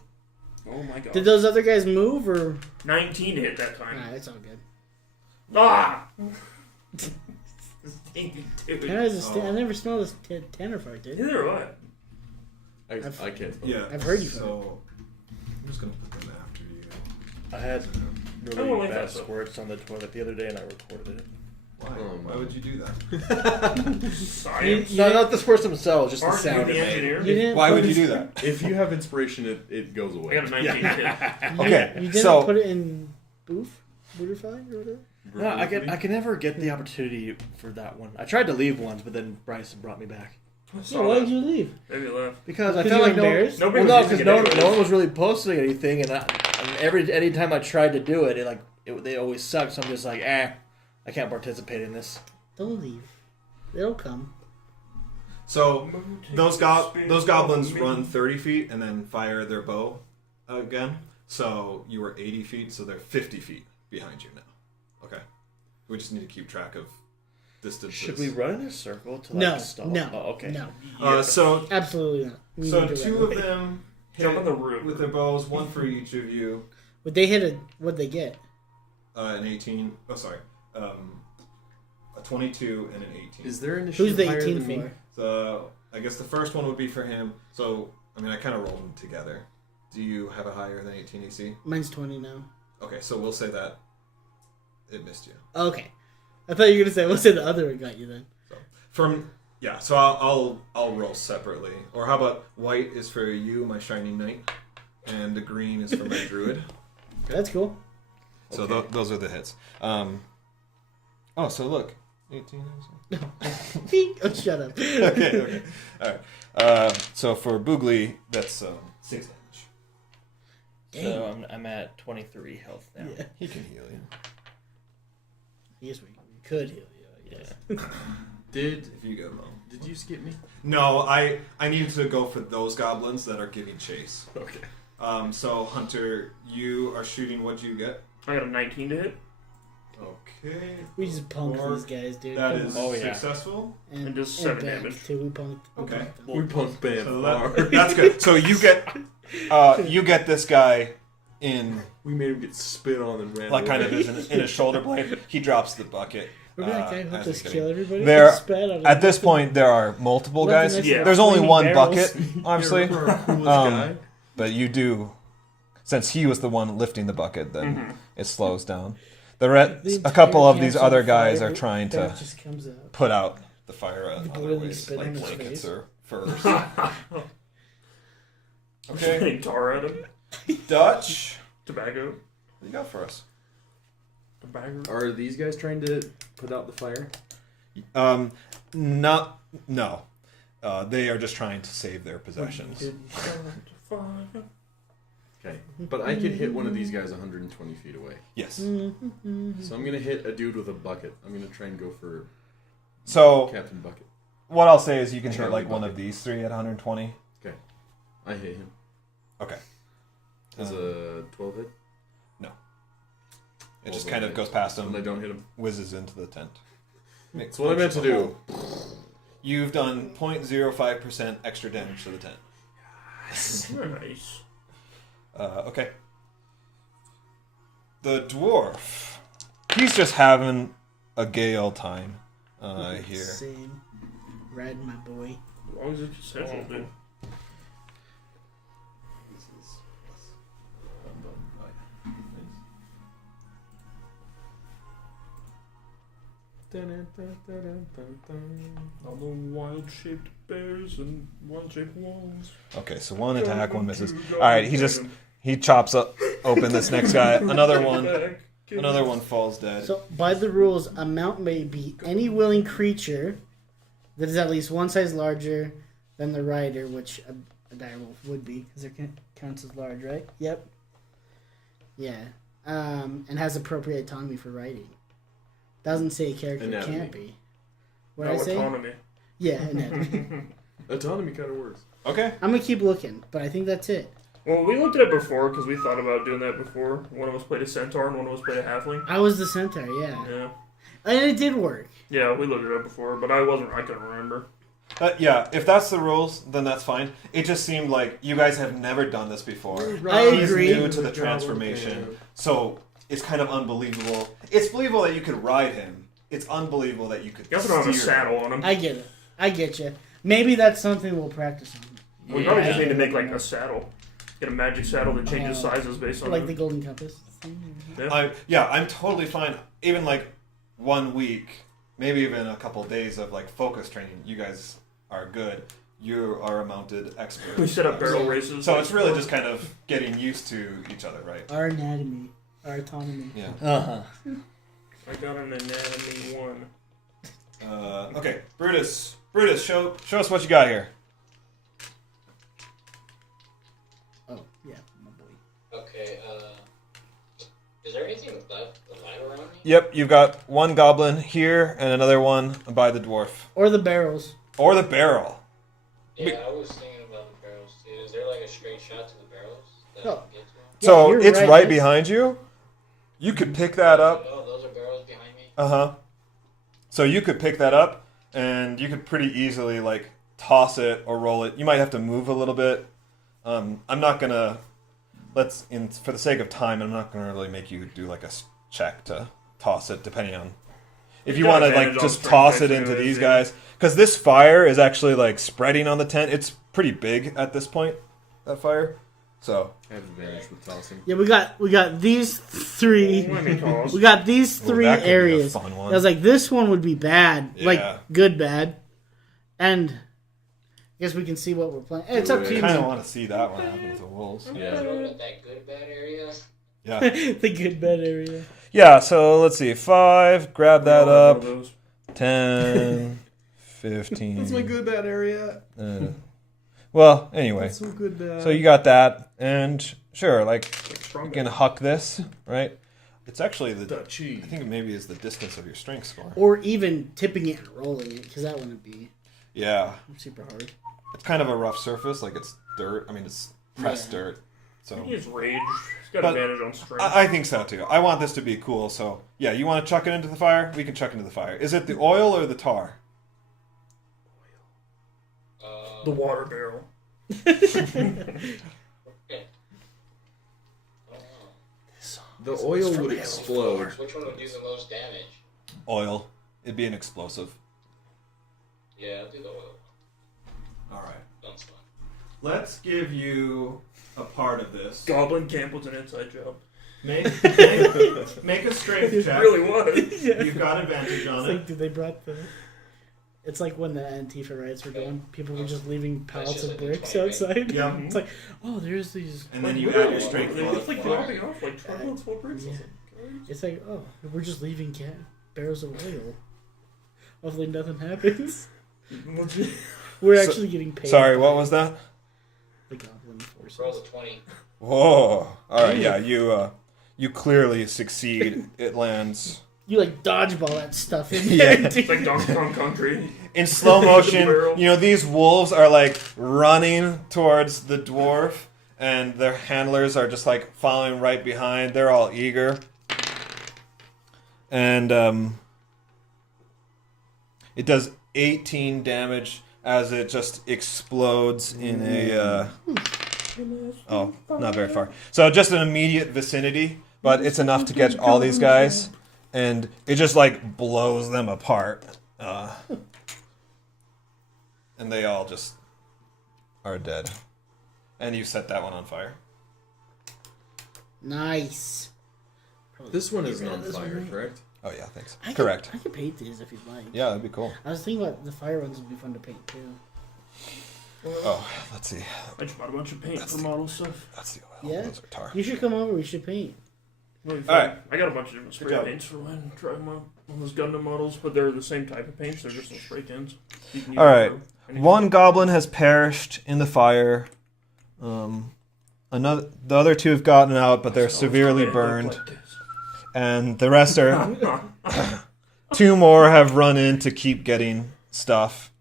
Oh my god. Did those other guys move or? 19 hit that time. Nah, it's all good. Ah! Stinky dude. I never smelled this Tanner fart, dude. Neither do I. I can't. Yeah. I've heard you So, I'm just going to put them after you. I had I don't really like bad that stuff. squirts on the toilet the other day and I recorded it. Why? Oh, Why my. would you do that? Science. No, not the squirts themselves, just the Aren't you sound the it made. engineer? You didn't Why put would it- you do that? If you have inspiration, it goes I away. got a 19 hit. Okay, You didn't so- put it in Booterfly or whatever? No, I can never get the opportunity for that one. I tried to leave once, but then Bryson brought me back. Yeah, why did you leave? Maybe left. Because I Because felt you like were embarrassed? Nobody well, no, was because using it no one anyways. was really posting anything, and any time I tried to do it, they always sucked. So I'm just like, I can't participate in this. Don't leave. They'll come. So, those goblins run 30 feet and then fire their bow again. So, you were 80 feet, so they're 50 feet behind you now. Okay. We just need to keep track of distances. Should we run in a circle to No, stall? no, Oh, okay. no. So, Absolutely not. We so need to do two that. of them Jump hit on the roof. with their bows, one for each of you. Would they hit what'd they get? An 18. Oh, sorry. A 22 and an 18. Is there initiative Who's the higher 18 than me? for? So, I guess the first one would be for him. So, I mean, I kind of rolled them together. Do you have a higher than 18 AC? Mine's 20 now. Okay, so we'll say that it missed you. Okay. I thought you were gonna say, we'll say the other one got you then. So I'll roll separately. Or how about white is for you, my shining knight, and the green is for my druid. That's cool. So those are the hits. So look, 18. Oh, shut up. Okay. All right. So for Boogly, that's 6 damage. So I'm at 23 health now. Yeah. He can heal you. Yes, we could heal you. Yes. Did If you go low. Did you skip me? No, I needed to go for those goblins that are giving chase. Okay. So Hunter, you are shooting. What do you get? I got a 19 to hit. Okay. We just punked Or- these guys, dude. That Come is on. Oh, yeah. successful. And just 7 Bam, damage. Too. We punked. Okay. them. We punked Bam So hard. that's good. So you get this guy in We made him get spit on and ran like kind of away. in his shoulder blade. He drops the bucket. Remember that guy who as helped he's us getting- kill everybody? There- Spat on At this him. point, there are multiple Left guys. next to Yeah. There's only flaming one barrels. bucket, obviously. Yeah, remember our coolest Um, guy? But you do, since he was the one lifting the bucket, then Mm-hmm. it slows down. A The couple entire of these camp's on other guys fire, are trying that to just comes out. put out the fire The other boiling ways, spit like on his blankets face. or furs. Okay. Okay, Tar at him. Dutch, Tobacco. what do you got for us? Tobacco. Are these guys trying to put out the fire? No. They are just trying to save their possessions. Okay. But I could hit one of these guys 120 feet away. Yes. So I'm going to hit a dude with a bucket. I'm going to try and go for So Captain Bucket. what I'll say is you can hit Charlie like one Bucket. of these three at 120. Okay. I hit him. Okay. As a 12 hit? It just kind of goes past And I him, don't hit him. whizzes into the tent. That's what I meant to do. You've done 0.05% extra damage to the tent. Nice. Okay. The dwarf. He's just having a gay old time here. Same. Riding my boy. As long as it's essential, dude. All the wild-shaped bears and wild-shaped walls. Okay, so one attack, one misses. All right, he chops up open this next guy. Another one falls dead. So, by the rules, a mount may be any willing creature that is at least one size larger than the rider, which a direwolf would be, because it counts as large, right? Yep. Yeah. And has appropriate autonomy for riding. Doesn't say a character Anatomy. can't be. What did I say? Autonomy. Yeah, anatomy. Autonomy kind of works. Okay. I'm going to keep looking, but I think that's it. Well, we looked at it before because we thought about doing that before. One of us played a centaur and one of us played a halfling. I was the centaur, yeah. Yeah. And it did work. Yeah, we looked at it before, but I couldn't remember. Yeah, if that's the rules, then that's fine. It just seemed like you guys have never done this before. I He's agree. new to the transformation, so it's kind of unbelievable. It's believable that you could ride him. It's unbelievable that you could You also don't have a steer saddle him. on him. I get it. I get you. Maybe that's something we'll practice on. We probably just need to make like a saddle. Get a magic saddle that changes Oh. sizes based on Like the golden compass. I'm totally fine. Even like 1 week, maybe even a couple days of like focus training. You guys are good. You are a mounted expert. We set up barrel races. So it's really just kind of getting used to each other, right? Our anatomy. Our autonomy. Yeah. Uh-huh. I got an anatomy 1. Okay, Brutus, show us what you got here. Oh, yeah, my boy. Okay, is there anything alive around me? Yep, you've got one goblin here and another one by the dwarf. Or the barrels. Or the barrel. Yeah, I was thinking about the barrels too. Is there like a straight shot to the barrels that Oh. I can get to them? So you're it's right. right behind you. You could pick that up. Oh, those are barrels behind me? Uh-huh. So you could pick that up and you could pretty easily like toss it or roll it. You might have to move a little bit. I'm not gonna for the sake of time, I'm not gonna really make you do like a check to toss it, depending on if you want to like just toss it into these guys, because this fire is actually like spreading on the tent. It's pretty big at this point, that fire. So I have advantage with tossing. Yeah, we got these three. Let me toss. We got these three that could be a areas. fun one. I was like, this one would be bad, Yeah. like good bad, and I guess we can see what we're playing. It's up to I you. kind of want to see that one happen with the wolves. Yeah. Looking at that good bad area. Yeah. The good bad area. Yeah, so let's see. 5, grab that All up. of those. 10, 15. That's my good bad area. Well, anyway. That's so good bad. So you got that, and sure, like, Like strong you can huck this, right? It's actually I Dutchy. think it maybe is the distance of your strength score. Or even tipping it and rolling it, because that wouldn't be Yeah. super hard. It's kind of a rough surface, like it's dirt. I mean, it's pressed Yeah. dirt. So He has rage. He's got But advantage on strength. I think so too. I want this to be cool. So yeah, you want to chuck it into the fire? We can chuck it into the fire. Is it the oil or the tar? The water barrel. Okay. The oil would explode. Which one would do the most damage? Oil. It'd be an explosive. Yeah, I'll do the oil. All right. Sounds fun. Let's give you a part of this. Goblin camp was an inside job. Make a strength It check. really was. You've got advantage It's on like, it. dude, they brought the. It's like when the Antifa riots were going, people were just leaving pallets of bricks outside. Yeah. It's like, oh, there's these. And then you add your strength They were just like modifier. dropping off like truckloads full of bricks. Yeah. It's like, oh, we're just leaving barrels of oil. Hopefully nothing happens. We're So- actually getting paid. Sorry, what was that? The Goblin forces. Roll the 20. Whoa! All right, yeah, you clearly succeed. It lands You like dodgeball that stuff in Yeah. there. It's like Donkey Kong Country. in slow motion. Barrel. You know, these wolves are like running towards the dwarf, and their handlers are just like following right behind. They're all eager, and it does 18 damage as it just explodes in a. Oh, not very far. So just an immediate vicinity, but it's enough to catch all these guys, and it just like blows them apart. And they all just are dead. And you set that one on fire. Nice. This one isn't Yeah, on this fire, one- correct? Oh yeah, thanks. I Correct. I could paint these if you'd like. Yeah, that'd be cool. I was thinking about the fire ones would be fun to paint too. Oh, let's see. I just bought a bunch of paint for model stuff. That's the oil. Yeah? Those are tar. You should come over. We should paint. All right. I got a bunch of different spray job. paints for when try them out on those Gundam models, but they're the same type of paints. They're just little spray cans. You can use All right. them for anything. One goblin has perished in the fire. The other two have gotten out, but they're severely burned. And the rest are... 2 more have run in to keep getting stuff.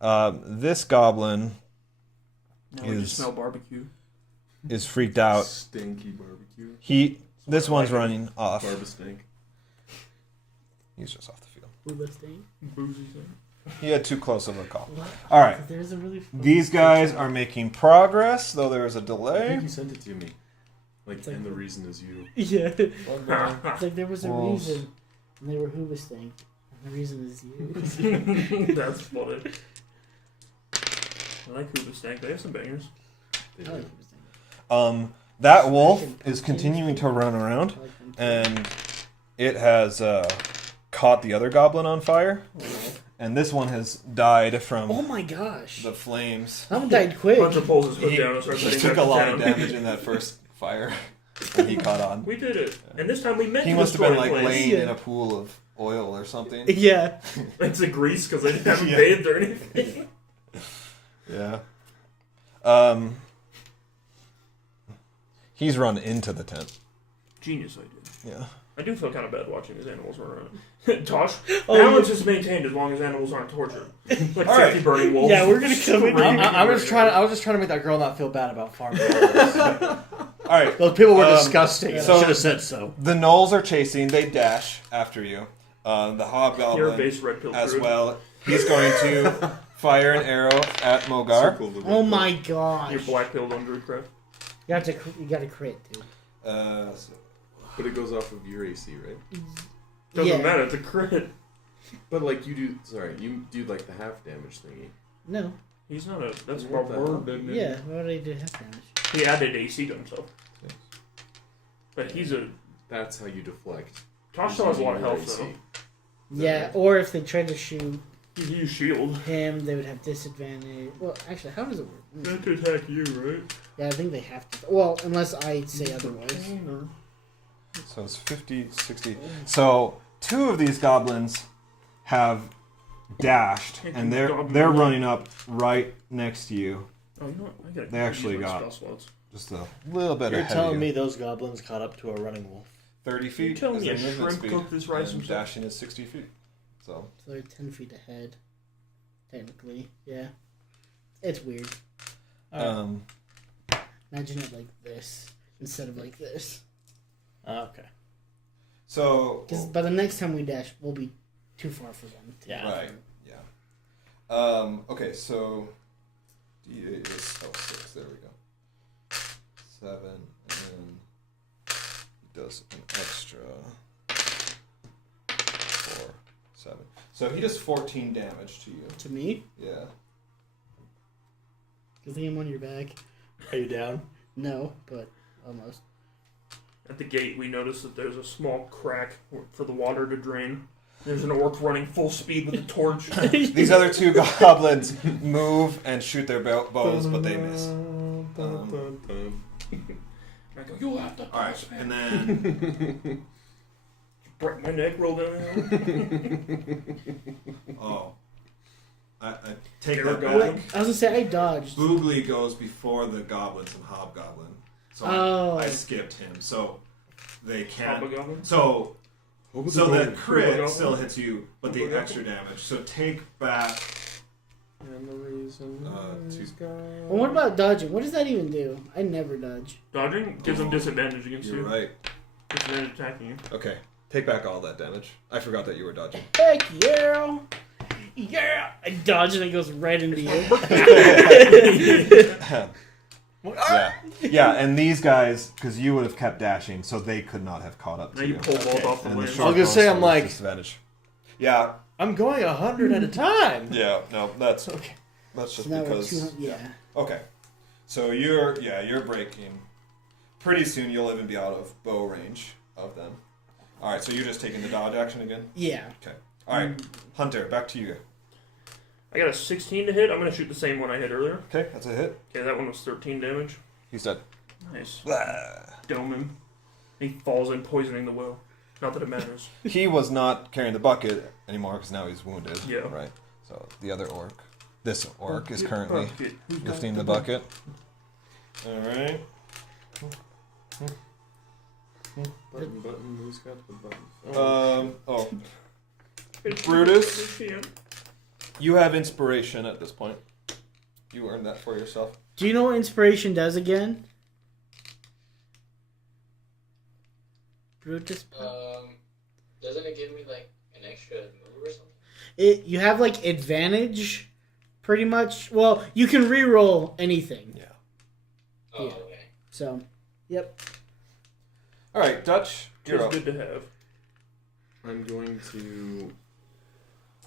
This goblin Now we just smell barbecue. is freaked out. Stinky barbecue. This one's running off. Barbastink. He's just off the field. Ooh, let's paint. Boozy thing. He had too close of a call. What? All right. There's a really fun These guys are making progress, though there is a I delay. think you sent it to me. Like, It's like- and the reason is you. Yeah. It's like there was a Wolves. reason, and they were Hoobastank. And the reason is you. That's funny. I like Hoobastank. They have some bangers. I like Hoobastank. That wolf is continuing to run around, I like them too. and it has caught the other goblin on fire, and this one has died from Oh my gosh. the flames. That one died quick. Hunter pulls his hood He, down and starts he heading took back a to lot town. of damage in that first fire when he caught on. We did it. And this time we meant He to must have destroy been like the place. laying Yeah. in a pool of oil or something. Yeah. It's a grease because they haven't Yeah. bathed or anything. Yeah. He's run into the tent. Genius idea. Yeah. I do feel kind of bad watching these animals run around. Tosh, Oh, balance is maintained as long as animals aren't tortured. Like All 50 right. burning wolves. Yeah, we're gonna come in. I was just trying to make that girl not feel bad about farming. All right. Those people were disgusting. so- I should have said so. The gnolls are chasing. They dash after you. The You're a hobgoblin base red pill as druid. well. He's going to fire an arrow at Mogar. Circle the Oh my You're gosh. black pilled on druidcraft. You got to crit, dude. But it goes off of your AC, right? Doesn't Yeah. matter, it's a crit. But like you do, you do like the half damage thingy. No. He's not a. That's What the hell? barbarian. Yeah. Why would I do half damage? He added AC to himself. Yes. But he's a. That's how you deflect. Tosh still has a lot of Using health, your though. AC. Yeah. Or if they tried to shoot You use shield. him, they would have disadvantage. Well, actually, how does it work? They have to attack you, right? Yeah, I think they have to. Well, unless I say otherwise. So it's 50, 60. So 2 of these goblins have dashed, and they're running up right next to you. Oh, you know what? I gotta They actually use my got- spell slots. Just a little bit You're ahead telling of me you. those goblins caught up to a running wolf? 30 feet You're telling is me their a movement shrimp speed, cooked this rice and himself? dashing is 60 feet. So So they're 10 feet ahead. Technically. Yeah. It's weird. Imagine it like this instead of like this. Okay. so Because by the next time we dash, we'll be too far for them. Yeah. right, yeah. Okay, so D8 is 6. There we go. 7, and then he does an extra 4, 7. So he does 14 damage to you. To me? Yeah. Good thing I'm on your back. Are you down? No, but almost. At the gate, we notice that there's a small crack for the water to drain. There's an orc running full speed with a torch. These other 2 goblins move and shoot their bows, but they miss. I go, you'll have to All right, pass, and man. then Break my neck, roll down the hill. I take There that we go. back. I was gonna say I dodged. Boogly goes before the goblins and hobgoblin, so Oh. I skipped him. So they can't. Hobgoblin? So the crit Hobgoblin? still hits you, but the Hobgoblin? extra damage. So take back. And the reason Two- is gone. Well, what about dodging? What does that even do? I never dodge. Dodging gives them disadvantage against You're you. right. Disadvantage attacking you. Okay, take back all that damage. I forgot that you were dodging. Heck yeah! Yeah! I dodge and it goes right into you. Yeah, and these guys, because you would have kept dashing, so they could not have caught up Now to you you. pull balls off the And the land. short I was gonna say, bow I'm sword is like- disadvantage. Yeah, I'm going 100 at a time. yeah, no, that's Okay. just So now we're because. 200. Yeah. Okay, so you're breaking. Pretty soon you'll even be out of bow range of them. All right, so you're just taking the dodge action again. Yeah. Okay. All right, Hunter, back to you. I got a 16 to hit. I'm gonna shoot the same one I hit earlier. Okay, that's a hit. Okay, that one was 13 damage. He's dead. Nice. Blah. Dome him. He falls in, poisoning the well. Not that it matters. He was not carrying the bucket anymore because now he's wounded. Yeah. Right. So the other orc, this orc, is currently lifting the bucket. All right. Button. Who's got the button? Oh. Brutus, you have inspiration at this point. You earned that for yourself. Do you know what inspiration does again? Brutus. Doesn't it give me like an extra move or something? You have like advantage, pretty much. Well, you can reroll anything. Yeah. Oh, Yeah. okay. So, yep. All right, Dutch, you're It's up. good to have. I'm going to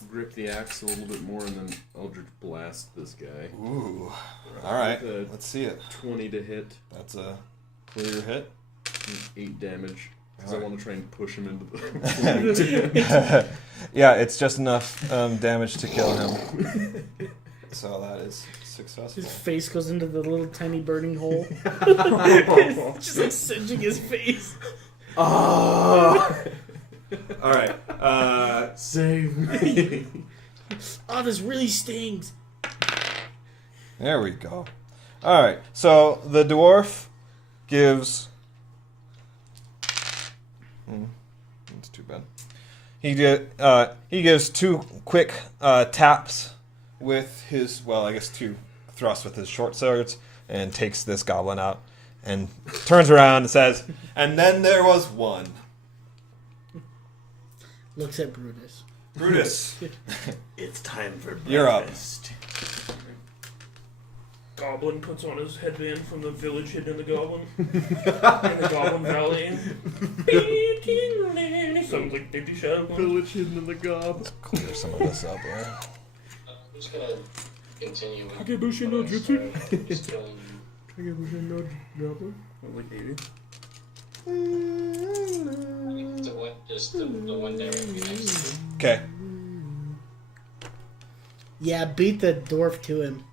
grip the axe a little bit more and then Eldritch Blast this guy. Ooh. All right, With a let's see it. 20 to hit, That's a clear hit. 8 damage. Because I Alright. want to try and push him into the... Yeah, it's just enough damage to kill him. So that is successful. His face goes into the little tiny burning hole. Just like singeing his face. Oh! All right. Save me! Oh, this really stings. There we go. All right. So the dwarf gives. That's too bad. He gives 2 quick taps with his, well, I guess 2 thrusts with his short swords, and takes this goblin out, and turns around and says, "And then there was one." Looks at Brutus. Brutus, It's time for you're up. Goblin puts on his headband from the village hidden in the Goblin. In the Goblin Valley. Sounds like Dickie Shadow. Village hidden in the gob. Clear some of this up here. I'm just gonna continue with Kagebushi no what I jutsu. started, just killing Like 80. the one, just the one directly next to me. Okay. Yeah, beat the dwarf to him.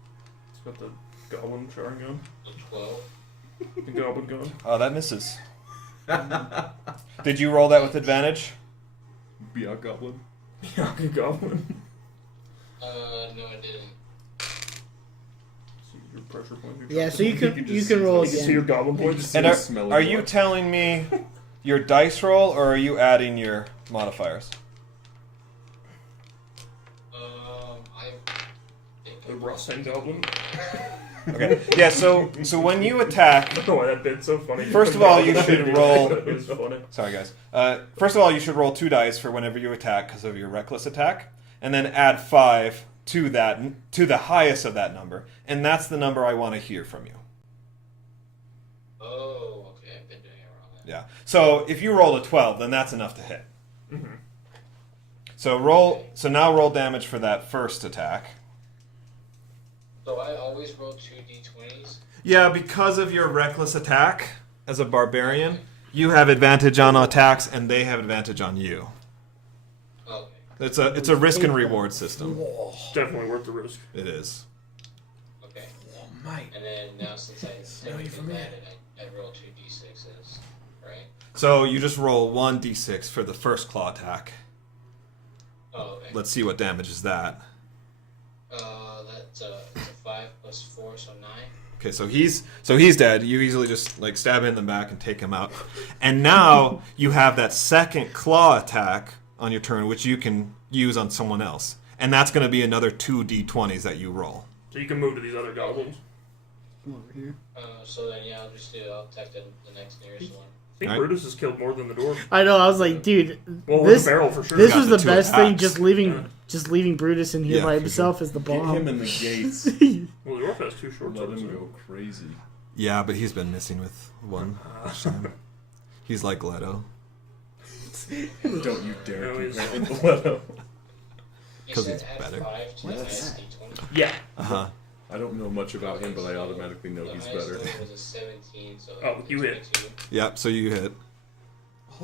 It's got the Goblin charring gun. The 12. The Goblin gun. Oh, that misses. Did you roll that with advantage? Be a goblin. Yeah, the Goblin. No, I didn't. See your pressure point. Yeah, so you can just roll You can see your again. Goblin points. just- And It's a smelly are you one. telling me your dice roll, or are you adding your modifiers? I think The Rust-End Goblin. Okay. Yeah. So when you attack, Oh, that bit's so funny. First of all, you should roll- It was funny. sorry guys. First of all, you should roll 2 dice for whenever you attack because of your reckless attack, and then add 5 to that, to the highest of that number, and that's the number I want to hear from you. Oh, okay. I've been doing it wrong. Yeah. So if you roll a 12, then that's enough to hit. Mhm. So roll. So now roll damage for that first attack. So I always roll 2 d20s. Yeah, because of your reckless attack as a barbarian, you have advantage on attacks, and they have advantage on you. Okay. It's a risk and reward system. Definitely worth the risk. It is. Okay. Oh, mate. And then now since I Smell you from technically here. added, I roll 2 d6s, right? So you just roll 1d6 for the first claw attack. Oh, okay. Let's see what damages that. That's it's a 5 plus 4, so 9. Okay, so he's dead. You easily just like stab him in the back and take him out. And now you have that second claw attack on your turn, which you can use on someone else, and that's going to be another 2 d20s that you roll. So you can move to these other Goblins. Come over here. So then yeah, I'll attack the next nearest one. I think Alright. Brutus has killed more than the dwarf. I know. I was like, dude, Well, this with the barrel for sure. this Got was the the 2 best thing. attacks. Just leaving Brutus in here Yeah, by for himself is the Get him bomb. in the gates. Well, the dwarf has 2 short Let swords. him so- go crazy. Yeah, but he's been missing with one each time. He's like Leto. Don't you dare No, he's- compare him to Leto. You 'Cause said he's add better. 5 to the highest d20. Yeah. Uh huh. I don't know much about him, but I automatically know The he's highest better. one was a 17, so Oh, you hit. 22. Yep. So you hit.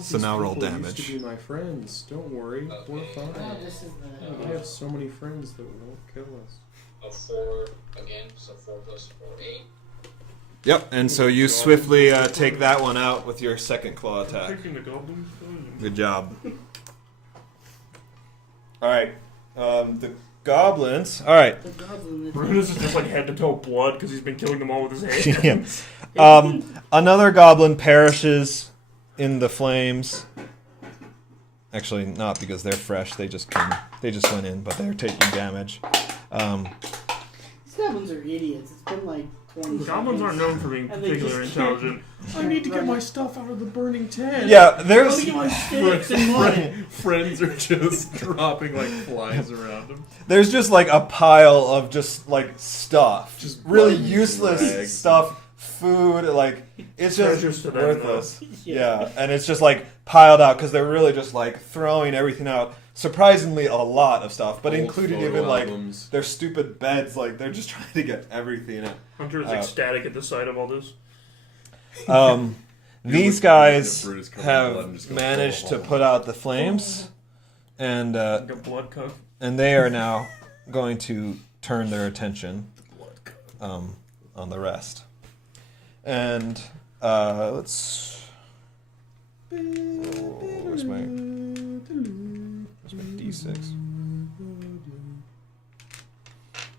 So now roll people damage. Used to be my friends. Don't worry, we're Okay. fine. Oh, this is the. We have so many friends that won't kill us. A 4 again, so 4 plus 4, 8. Yep, and so you swiftly take that one out with your second claw attack. Picking the goblin. Good job. Alright, the goblins. Alright. The goblin. Brutus is just like head to toe blood because he's been killing them all with his hands. Yeah. Another goblin perishes in the flames. Actually, not because they're fresh. They just went in, but they're taking damage. These goblins are idiots. It's been like 20 Goblins aren't known for being And they particularly just intelligent. I need to get my stuff out of the burning tent. Yeah, there's Let me get my sticks and money. Friends are just dropping like flies around them. there's just like a pile of just like stuff, Just really buttons, useless rags. stuff, food. Like it's Treasures just to them, worthless. Yeah. Yeah, and it's just like piled out because they're really just like throwing everything out. Surprisingly, a lot of stuff, but Old including photo even like albums. their stupid beds. Like they're just trying to get everything out. Hunter is ecstatic at the sight of all this. These guys have managed to put out the flames, and Like a blood cup. they are now going to turn their attention on the rest. And let's. Where's my D6?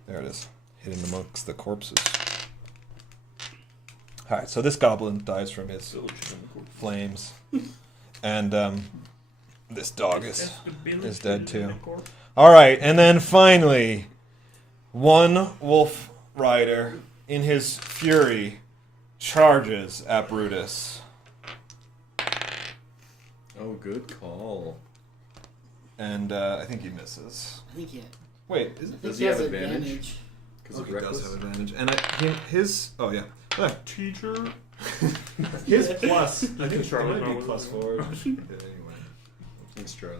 There it is, hidden amongst the corpses. All right, so this goblin dies from his flames, and this dog is dead too. All right, and then finally, one wolf rider, in his fury, charges at Brutus, Oh, good call. and I think he misses. I think Wait, is I it? think he have has advantage? Because Oh, of he does reckless. have advantage, and his. Oh yeah, Teacher. his plus. I think Charlotte might be knows. plus 4. Anyway. Thanks, Charlie.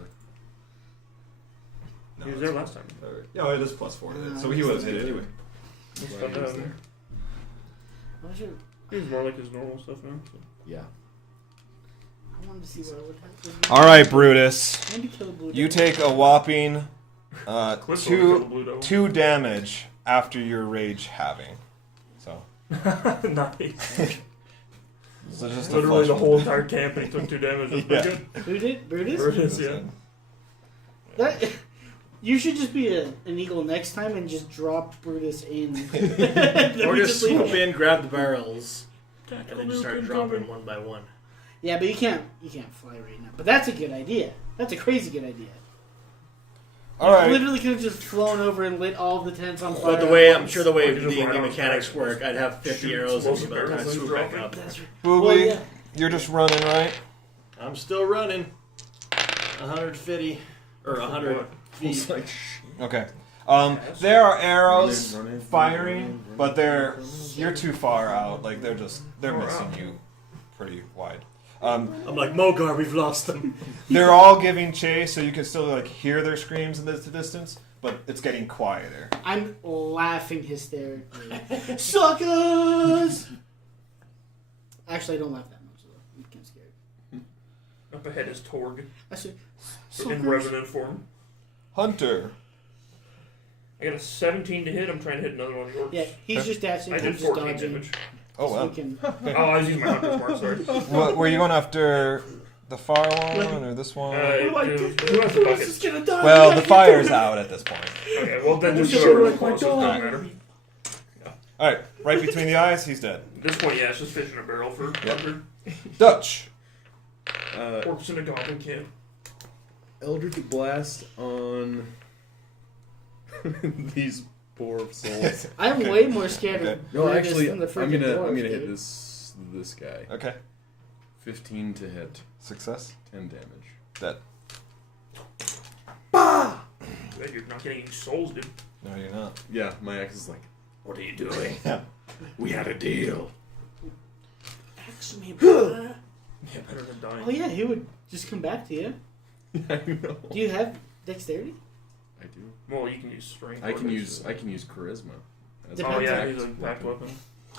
No, He was there last time. Yeah, it is plus 4. So he would have hit it anyway. Glad he was there. He's more like his normal stuff now. So. Yeah. I wanted to see what would happen. All right, Brutus. I need to kill a blue You dog. take a whopping Cliff will kill the blue dog. 2 damage after your rage halving. So, Nice. so just Literally the whole entire camp and he took 2 damage. That's Yeah. pretty good. Who did? Brutus? Brutus, yeah. That, you should just be an eagle next time and just drop Brutus in. Or just leave swoop him. in, grab the barrels, and then just start dropping them one by one. Yeah, but you can't fly right now. But that's a good idea. That's a crazy good idea. All right. Literally could have just flown over and lit all of the tents on fire. But the way at I'm once. sure the way I could just the ride on mechanics back. work, I'd have 50 Shoot arrows and explosive by the time barrels and swoop back drop up. That's right. Boobly, Well, yeah. you're just running, right? I'm still running. 150 or 100 feet. Okay. There are arrows firing, but you're too far out. Like they're missing you pretty wide. I'm like, Mogar, we've lost them. They're all giving chase, so you can still like hear their screams in the distance, but it's getting quieter. I'm laughing hysterically. Suckers! Actually, I don't laugh that much, though. I'm kind of scared. Up ahead is Torg I said, in suckers? revenant form. Hunter. I got a 17 to hit. I'm trying to hit another one of yours. Yeah, he's just dashing. I I'm did just 14 dodging. damage. Oh So wow. we can- Oh, I was using my hunter's mark. Sorry. What, were you going after the far one or this one? Who has the Brutus is bucket? gonna die. Well, We the gotta get fire's Brutus. out at this point. Okay, well then just Shit, whoever like was my closest, doesn't dog. matter. All right, right between the eyes, he's dead. This one, yeah, it's just fish in a barrel for Hunter. Dutch. Corpse in a goblin camp. Eldritch Blast on these poor souls. I'm way more scared Okay. of No, Brutus actually, than the I'm freaking gonna dwarf, hit dude. this guy. Okay. 15 to hit, Success. 10 damage. Dead. Good, you're not getting any souls, dude. No, you're not. Yeah, my ex is like, What are you doing? we had a deal. Axe me, brother. Yeah, better than dying. Oh yeah, he would just come back to you. I know. Do you have dexterity? I do. Well, you can use strength. I or can use dex. charisma. As Depends Oh an yeah, attack he's a packed weapon.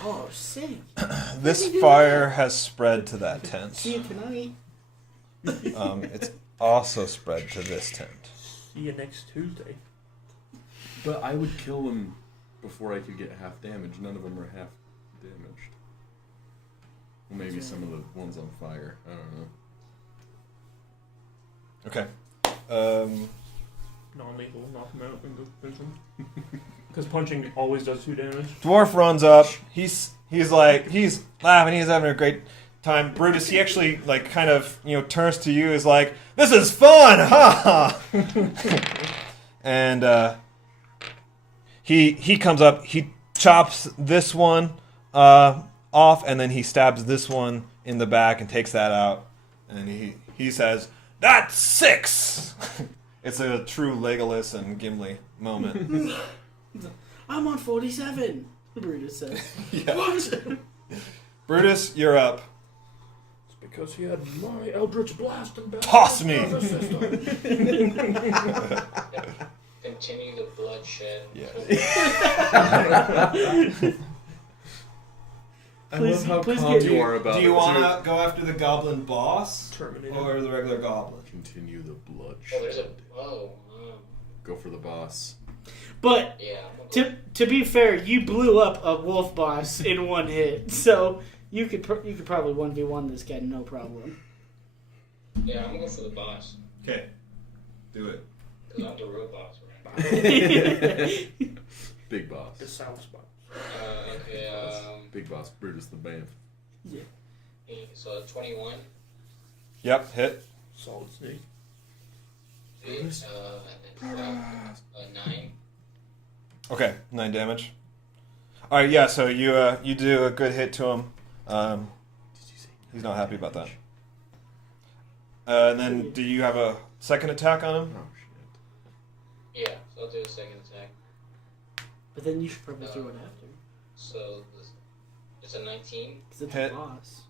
Oh, sick. This fire has spread to that tent. See you tonight. It's also spread to this tent. See you next Tuesday. But I would kill them before I could get half damage. None of them are half damaged. Well, maybe some of the ones on fire. I don't know. Okay. Non-lethal, knock him out and go punch him. Because punching always does 2 damage. Dwarf runs up. He's laughing. He's having a great time. Brutus, he actually kind of turns to you. Is like, "This is fun, ha!" And he comes up. He chops this one off, and then he stabs this one in the back and takes that out. And he says, "That's 6." It's a true Legolas and Gimli moment. I'm on 47. Brutus says. Yeah. What? Brutus, you're up. It's because he had my Eldritch Blast and Battle. Toss me. Continue the bloodshed. Yeah. I Please- love how please calm get- you are about Do you it, want too. to go after the goblin boss Terminator. or the regular goblin? Continue the bloodshed. Oh, there's a. Oh, Go for the boss. But yeah. I'm gonna to be fair, you blew up a wolf boss in one hit, so you could probably 1v1 this guy no problem. Yeah, I'm going for the boss. Okay, do it. Because I'm the real boss, right? Big boss. The south spot. Okay, Big boss. Brutus the Banff. so 21. Yep, hit. Solid snake. And then 9. Okay, 9 damage. All right, yeah. So you do a good hit to him. He's not happy about that. And then, do you have a second attack on him? Oh, shit. Yeah, so I'll do a second attack. But then you should probably throw it after. So it's a 19. Because it's Hit. a boss.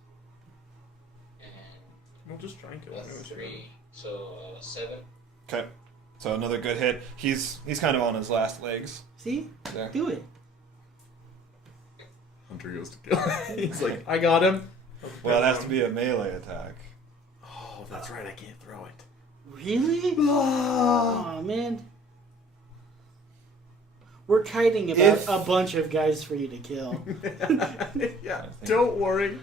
And We'll just try and kill him. that's 3. So 7. Okay. So another good hit. He's kind of on his last legs See? there. Do it. Hunter goes to kill. He's like, I got him. Well, it has to be a melee attack. Oh, that's right. I can't throw it. Really? Oh man. We're kiting about If- a bunch of guys for you to kill. Yeah. Don't worry.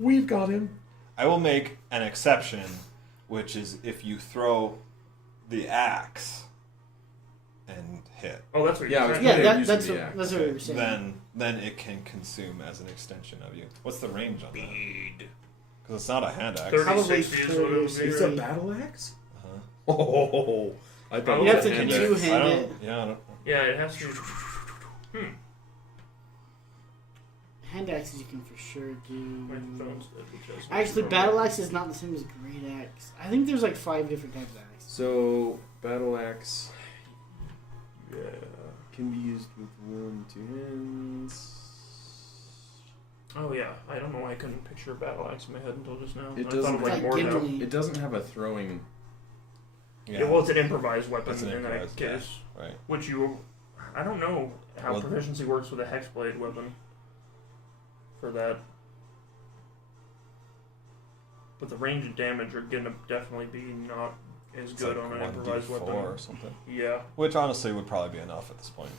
We've got him. I will make an exception, which is if you throw the axe and hit, Oh, that's what Yeah, you're I was saying. Yeah, Yeah, that's using what, the axe. that's what we were saying. then it can consume as an extension of you. What's the range on that? Because it's not a hand axe. 30, Probably 60 is what it would be. It's a a battle axe? Uh-huh. Oh, I thought You it have was to a hand two axe. hand- I it. don't. Yeah, I don't. Yeah, it has to. Hand axes you can for sure do. My phone's dead, which has- Actually, battle axe is not the same as great axe. I think there's like 5 different types of axe. So, battle axe Yeah. can be used with 1, 2 hands. Oh yeah, I don't know why I couldn't picture a battle axe in my head until just now. It I doesn't thought of like Like more now. Gimli. It doesn't have a throwing. Yeah. It was an improvised weapon It's an in that improvised, case, Right. which you. I don't know how Well- proficiency works with a hexblade weapon. For that. But the range and damage are gonna definitely be not as It's good like on an 1d4 improvised weapon. or something. Yeah. Which honestly would probably be enough at this point.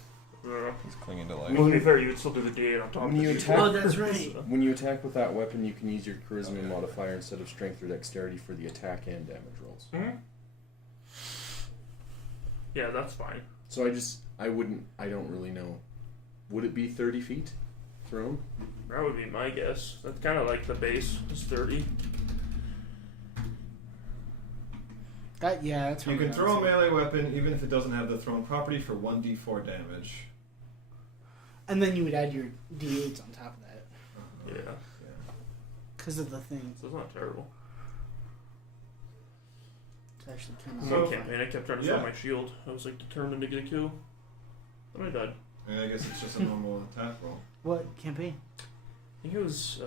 Yeah. He's clinging to I life. mean, to be fair, you would still do the D8 on top When of you the attack- Oh, that's right. When you attack with that weapon, you can use your charisma modifier instead of strength or dexterity for the attack and damage rolls. Hmm? Yeah, that's fine. So I don't really know. Would it be 30 feet thrown? That would be my guess. That's kind of like the base is 30. That's You what can I throw a would say. melee weapon even if it doesn't have the thrown property for 1d4 damage. And then you would add your d8s on top of that. Yeah. Because of the thing. So it's not terrible. It's actually kind In of. So- one campaign, I kept trying to throw Yeah. my shield. I was like determined to get a kill. But I died. And I guess it's just a normal attack roll. What campaign? I think it was.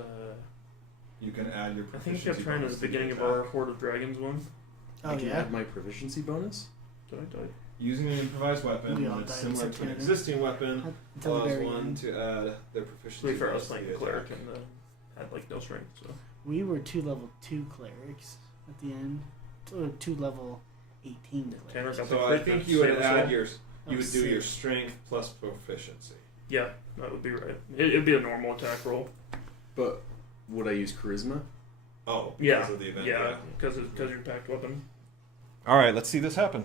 You can add your I proficiency think I kept trying at bonus the to beginning of attack. our Horde of Dragons one. Oh, I can yeah? add my proficiency bonus? Did I die? Using an improvised weapon We all that's died similar except to an Tanner. existing weapon Until the allows very one end. to add their To proficiency be fair, I was bonus to playing the the cleric attack. and the had like no strength. So We were 2 level 2 clerics at the end. Or 2 level 18 Tanner clerics. got So I think you would add you would do your strength plus proficiency. Yeah, that would be right. It'd be a normal attack roll. But would I use charisma? Oh, Yeah, because of the event. yeah, because your packed weapon. All right, let's see this happen.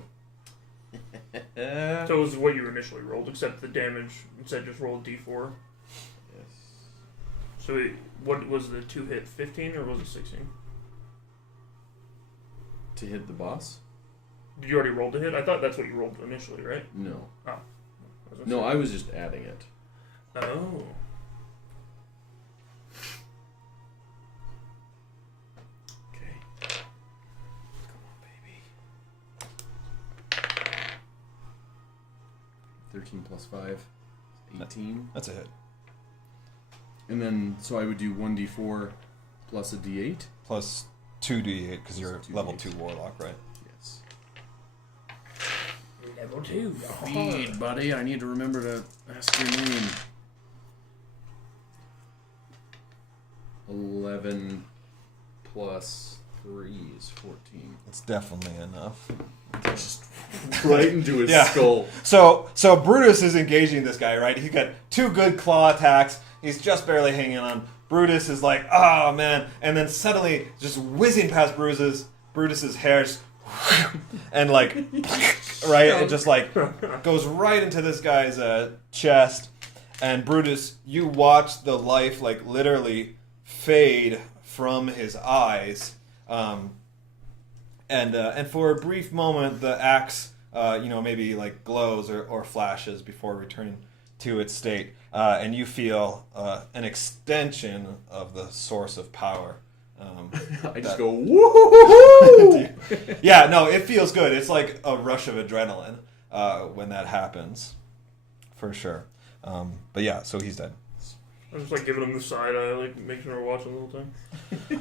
So it was what you initially rolled, except the damage instead just rolled d4. Yes. So what was the 2 hit? 15 or was it 16? To hit the boss? Did you already roll to hit? I thought that's what you rolled initially, right? No. Oh. No, I was just adding it. Oh. Okay. Come on, baby. 13 plus 5. 18. That's a hit. And then, so I would do 1d4 plus a d8? Plus 2d8 because you're Plus 2d8. level 2 warlock, right? Yes. Level 2. Feed, buddy. I need to remember to ask your name. 11 plus 3 is 14. It's definitely enough. Just right into his Yeah. skull. So Brutus is engaging this guy, right? He's got 2 good claw attacks. He's just barely hanging on. Brutus is like, oh man, and then suddenly just whizzing past Brutus's hair, just and like, right, it just like goes right into this guy's chest. And Brutus, you watch the life like literally fade from his eyes. And for a brief moment, the axe, maybe like glows or flashes before returning to its state, and you feel an extension of the source of power. I just go, woo! Yeah, no, it feels good. It's like a rush of adrenaline when that happens, for sure. But yeah, so he's dead. I'm just like giving him the side eye, like making sure we're watching the whole time.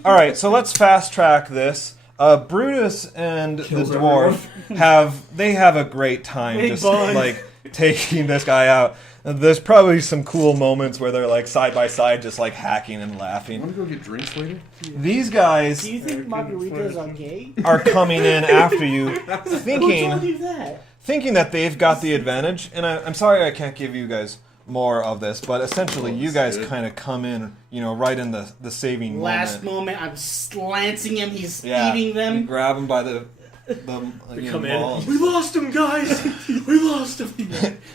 All right, so let's fast track this. Brutus and Kills the dwarf have a great time Big just bond. like taking this guy out. There's probably some cool moments where they're like side by side, just like hacking and laughing. Want to go get drinks later? These guys Do you think margaritas are gay? are coming in after you, Who told thinking you that? that they've got the advantage. And I'm sorry I can't give you guys more of this, but essentially you guys kind of come in, right in the saving Last moment. moment, I'm slanting him. He's Yeah, eating you them. grab him by the Come ball. in. We lost him, guys. We lost him.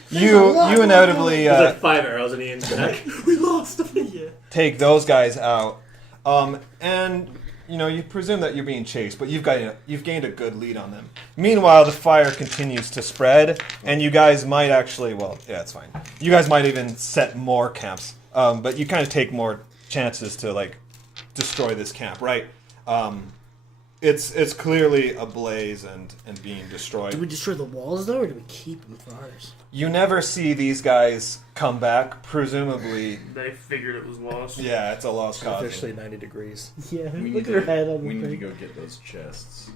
You inevitably There's like 5 arrows in Ian's back. We lost him. Yeah. take those guys out, and you presume that you're being chased, but you've gained a good lead on them. Meanwhile, the fire continues to spread, and you guys might actually, it's fine. You guys might even set more camps, but you kind of take more chances to like destroy this camp, right? It's clearly ablaze and being destroyed. Do we destroy the walls though, or do we keep them for ours? You never see these guys come back. Presumably, They figured it was lost. yeah, it's a lost It's cause. officially 90 degrees. Yeah, We look need at her head on we the need to thing. go get those chests.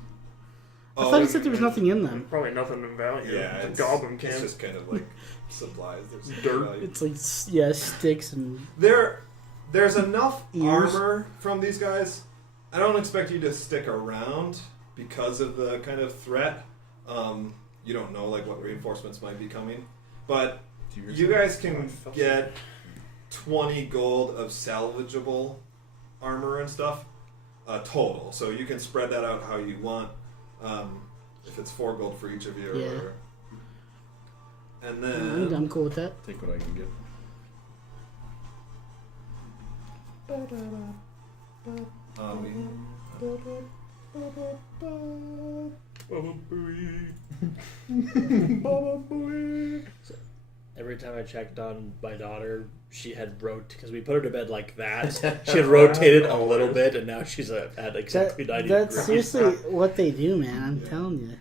I thought you said there was nothing in them. Probably nothing of value. Yeah, It's a goblin camp. It's just kind of like supplies. There's no Dirt. value. It's like sticks and There's enough Ears. armor from these guys. I don't expect you to stick around because of the kind of threat. You don't know like what reinforcements might be coming, but you guys can get 20 gold of salvageable armor and stuff total. So you can spread that out how you want. If it's 4 gold for each of you or Yeah. whatever. And then I'm cool with that. Take what I can get. Every time I checked on my daughter, she had because we put her to bed like that. She had rotated a little bit, and now she's at exactly 90 That's degrees. seriously what they do, man. I'm telling you.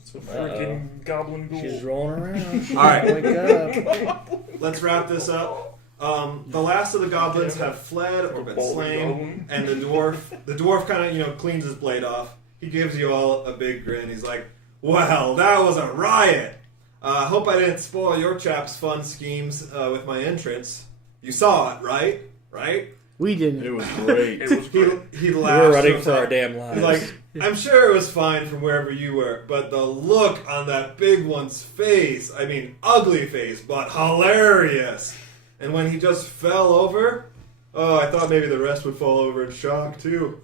It's a freaking goblin ghoul. She's rolling around. All right. Wake up. let's wrap this up. The last of the goblins have fled or been slain, and the dwarf kind of cleans his blade off. He gives you all a big grin. He's like, "Well, that was a riot. Hope I didn't spoil your chaps' fun schemes with my entrance. You saw it, right? Right? We didn't. It was great. It was great. He We laughed. were running so for our hard. damn He's lives. like, I'm sure it was fine from wherever you were, but the look on that big one's face, I mean, ugly face, but hilarious. And when he just fell over, oh, I thought maybe the rest would fall over in shock, too.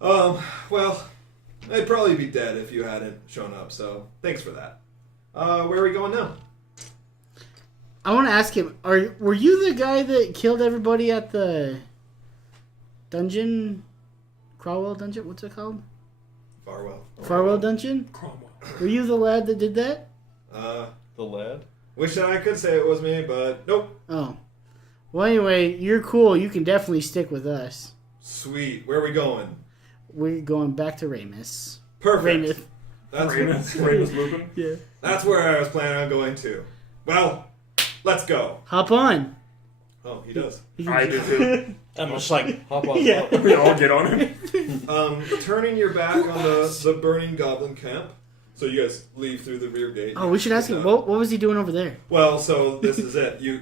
Well, I'd probably be dead if you hadn't shown up, so thanks for that. Where are we going now? I want to ask him, were you the guy that killed everybody at the dungeon? Farwell Dungeon? What's it called? Farwell Dungeon? Cromwell. Were you the lad that did that? The lad? Wish I could say it was me, but nope. Oh. Well, anyway, you're cool. You can definitely stick with us. Sweet. Where are we going? We're going back to Ramus. Perfect. Rameth. Ramus Lupin. Yeah. That's where I was planning on going to. Well, let's go. Hop on. Oh, he does. I do too. I'm just like, hop on. Yeah. We all get on it. Turning your back on the burning goblin camp. So you guys leave through the rear gate. Oh, we should ask him. What was he doing over there? Well, so this is it. You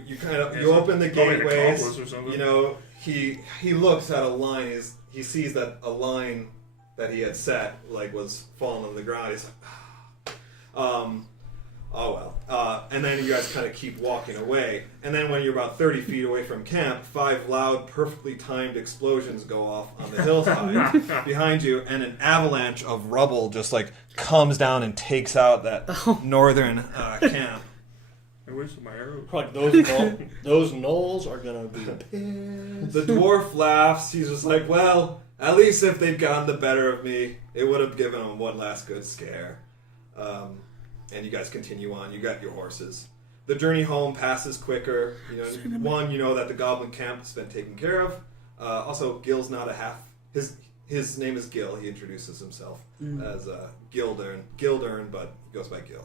open the Probably an gateways. accomplice or something. You know, he looks at a line. He sees that a line that he had set was falling on the ground. He's like, oh well. And then you guys kind of keep walking away. And then when you're about 30 feet away from camp, 5 loud, perfectly timed explosions go off on the hillside behind you, and an avalanche of rubble just comes down and takes out that northern camp. I wasted my arrow. Like those gnolls are gonna be pissed. The dwarf laughs. He's just like, well, at least if they'd gotten the better of me, it would have given them one last good scare. And you guys continue on. You got your horses. The journey home passes quicker. You know that the goblin camp has been taken care of. Also, Gil's not a half. His name is Gil. He introduces himself as Gildern, but he goes by Gil.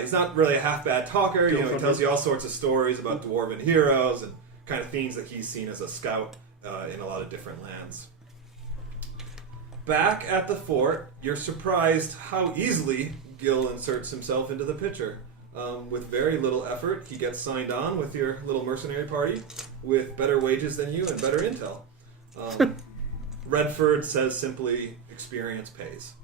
He's not really a half bad talker. He tells you all sorts of stories about dwarven heroes and kind of things that he's seen as a scout in a lot of different lands. Back at the fort, you're surprised how easily Gil inserts himself into the picture. With very little effort, he gets signed on with your little mercenary party with better wages than you and better intel. Redford says simply, experience pays.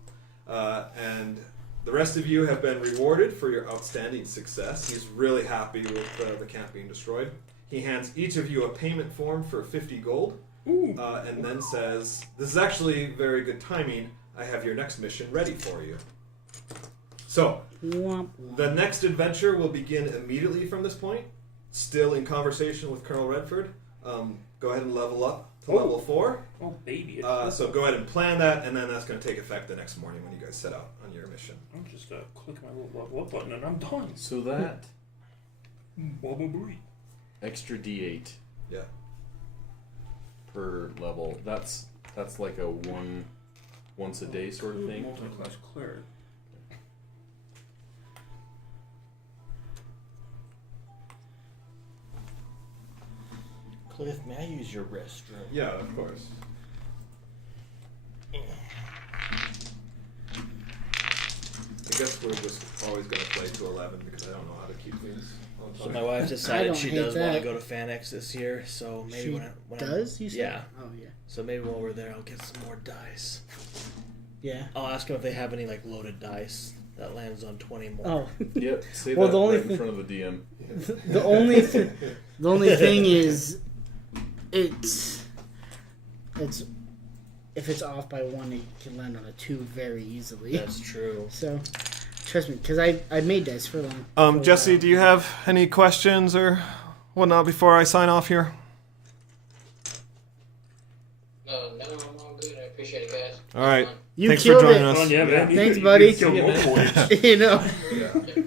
And the rest of you have been rewarded for your outstanding success. He's really happy with the camp being destroyed. He hands each of you a payment form for 50 gold. And then says, this is actually very good timing. I have your next mission ready for you. So, the next adventure will begin immediately from this point. Still in conversation with Colonel Redford. Go ahead and level up to level 4. Oh, baby. So go ahead and plan that, and then that's going to take effect the next morning when you guys set out on your mission. I'm just click my little level up button and I'm done. So that Wobble extra D8 Yeah. per level, that's like a once a day sort of thing. Multi-class cleric. Cliff, may I use your restroom? Yeah, of course. I guess we're just always going to play to 11 because I don't know how to keep things on time. So my wife I decided don't she hate does want to that. go to FanX this year, so maybe She when does, you said? Yeah. Oh, yeah. So maybe while we're there, I'll get some more dice. Yeah. I'll ask them if they have any loaded dice that lands on 20 more. Oh. Yep, say Well, that the only right in thing- front of the DM. The only thing is, it's if it's off by 1, it can land on a 2 very easily. That's true. So, trust me, because I made dice for long. Jesse, do you have any questions or whatnot before I sign off here? No, I'm all good. I appreciate it, guys. All right. You Thanks killed for joining it. us. Oh, yeah, man. Thanks, buddy. You killed multiple. You know. Yeah.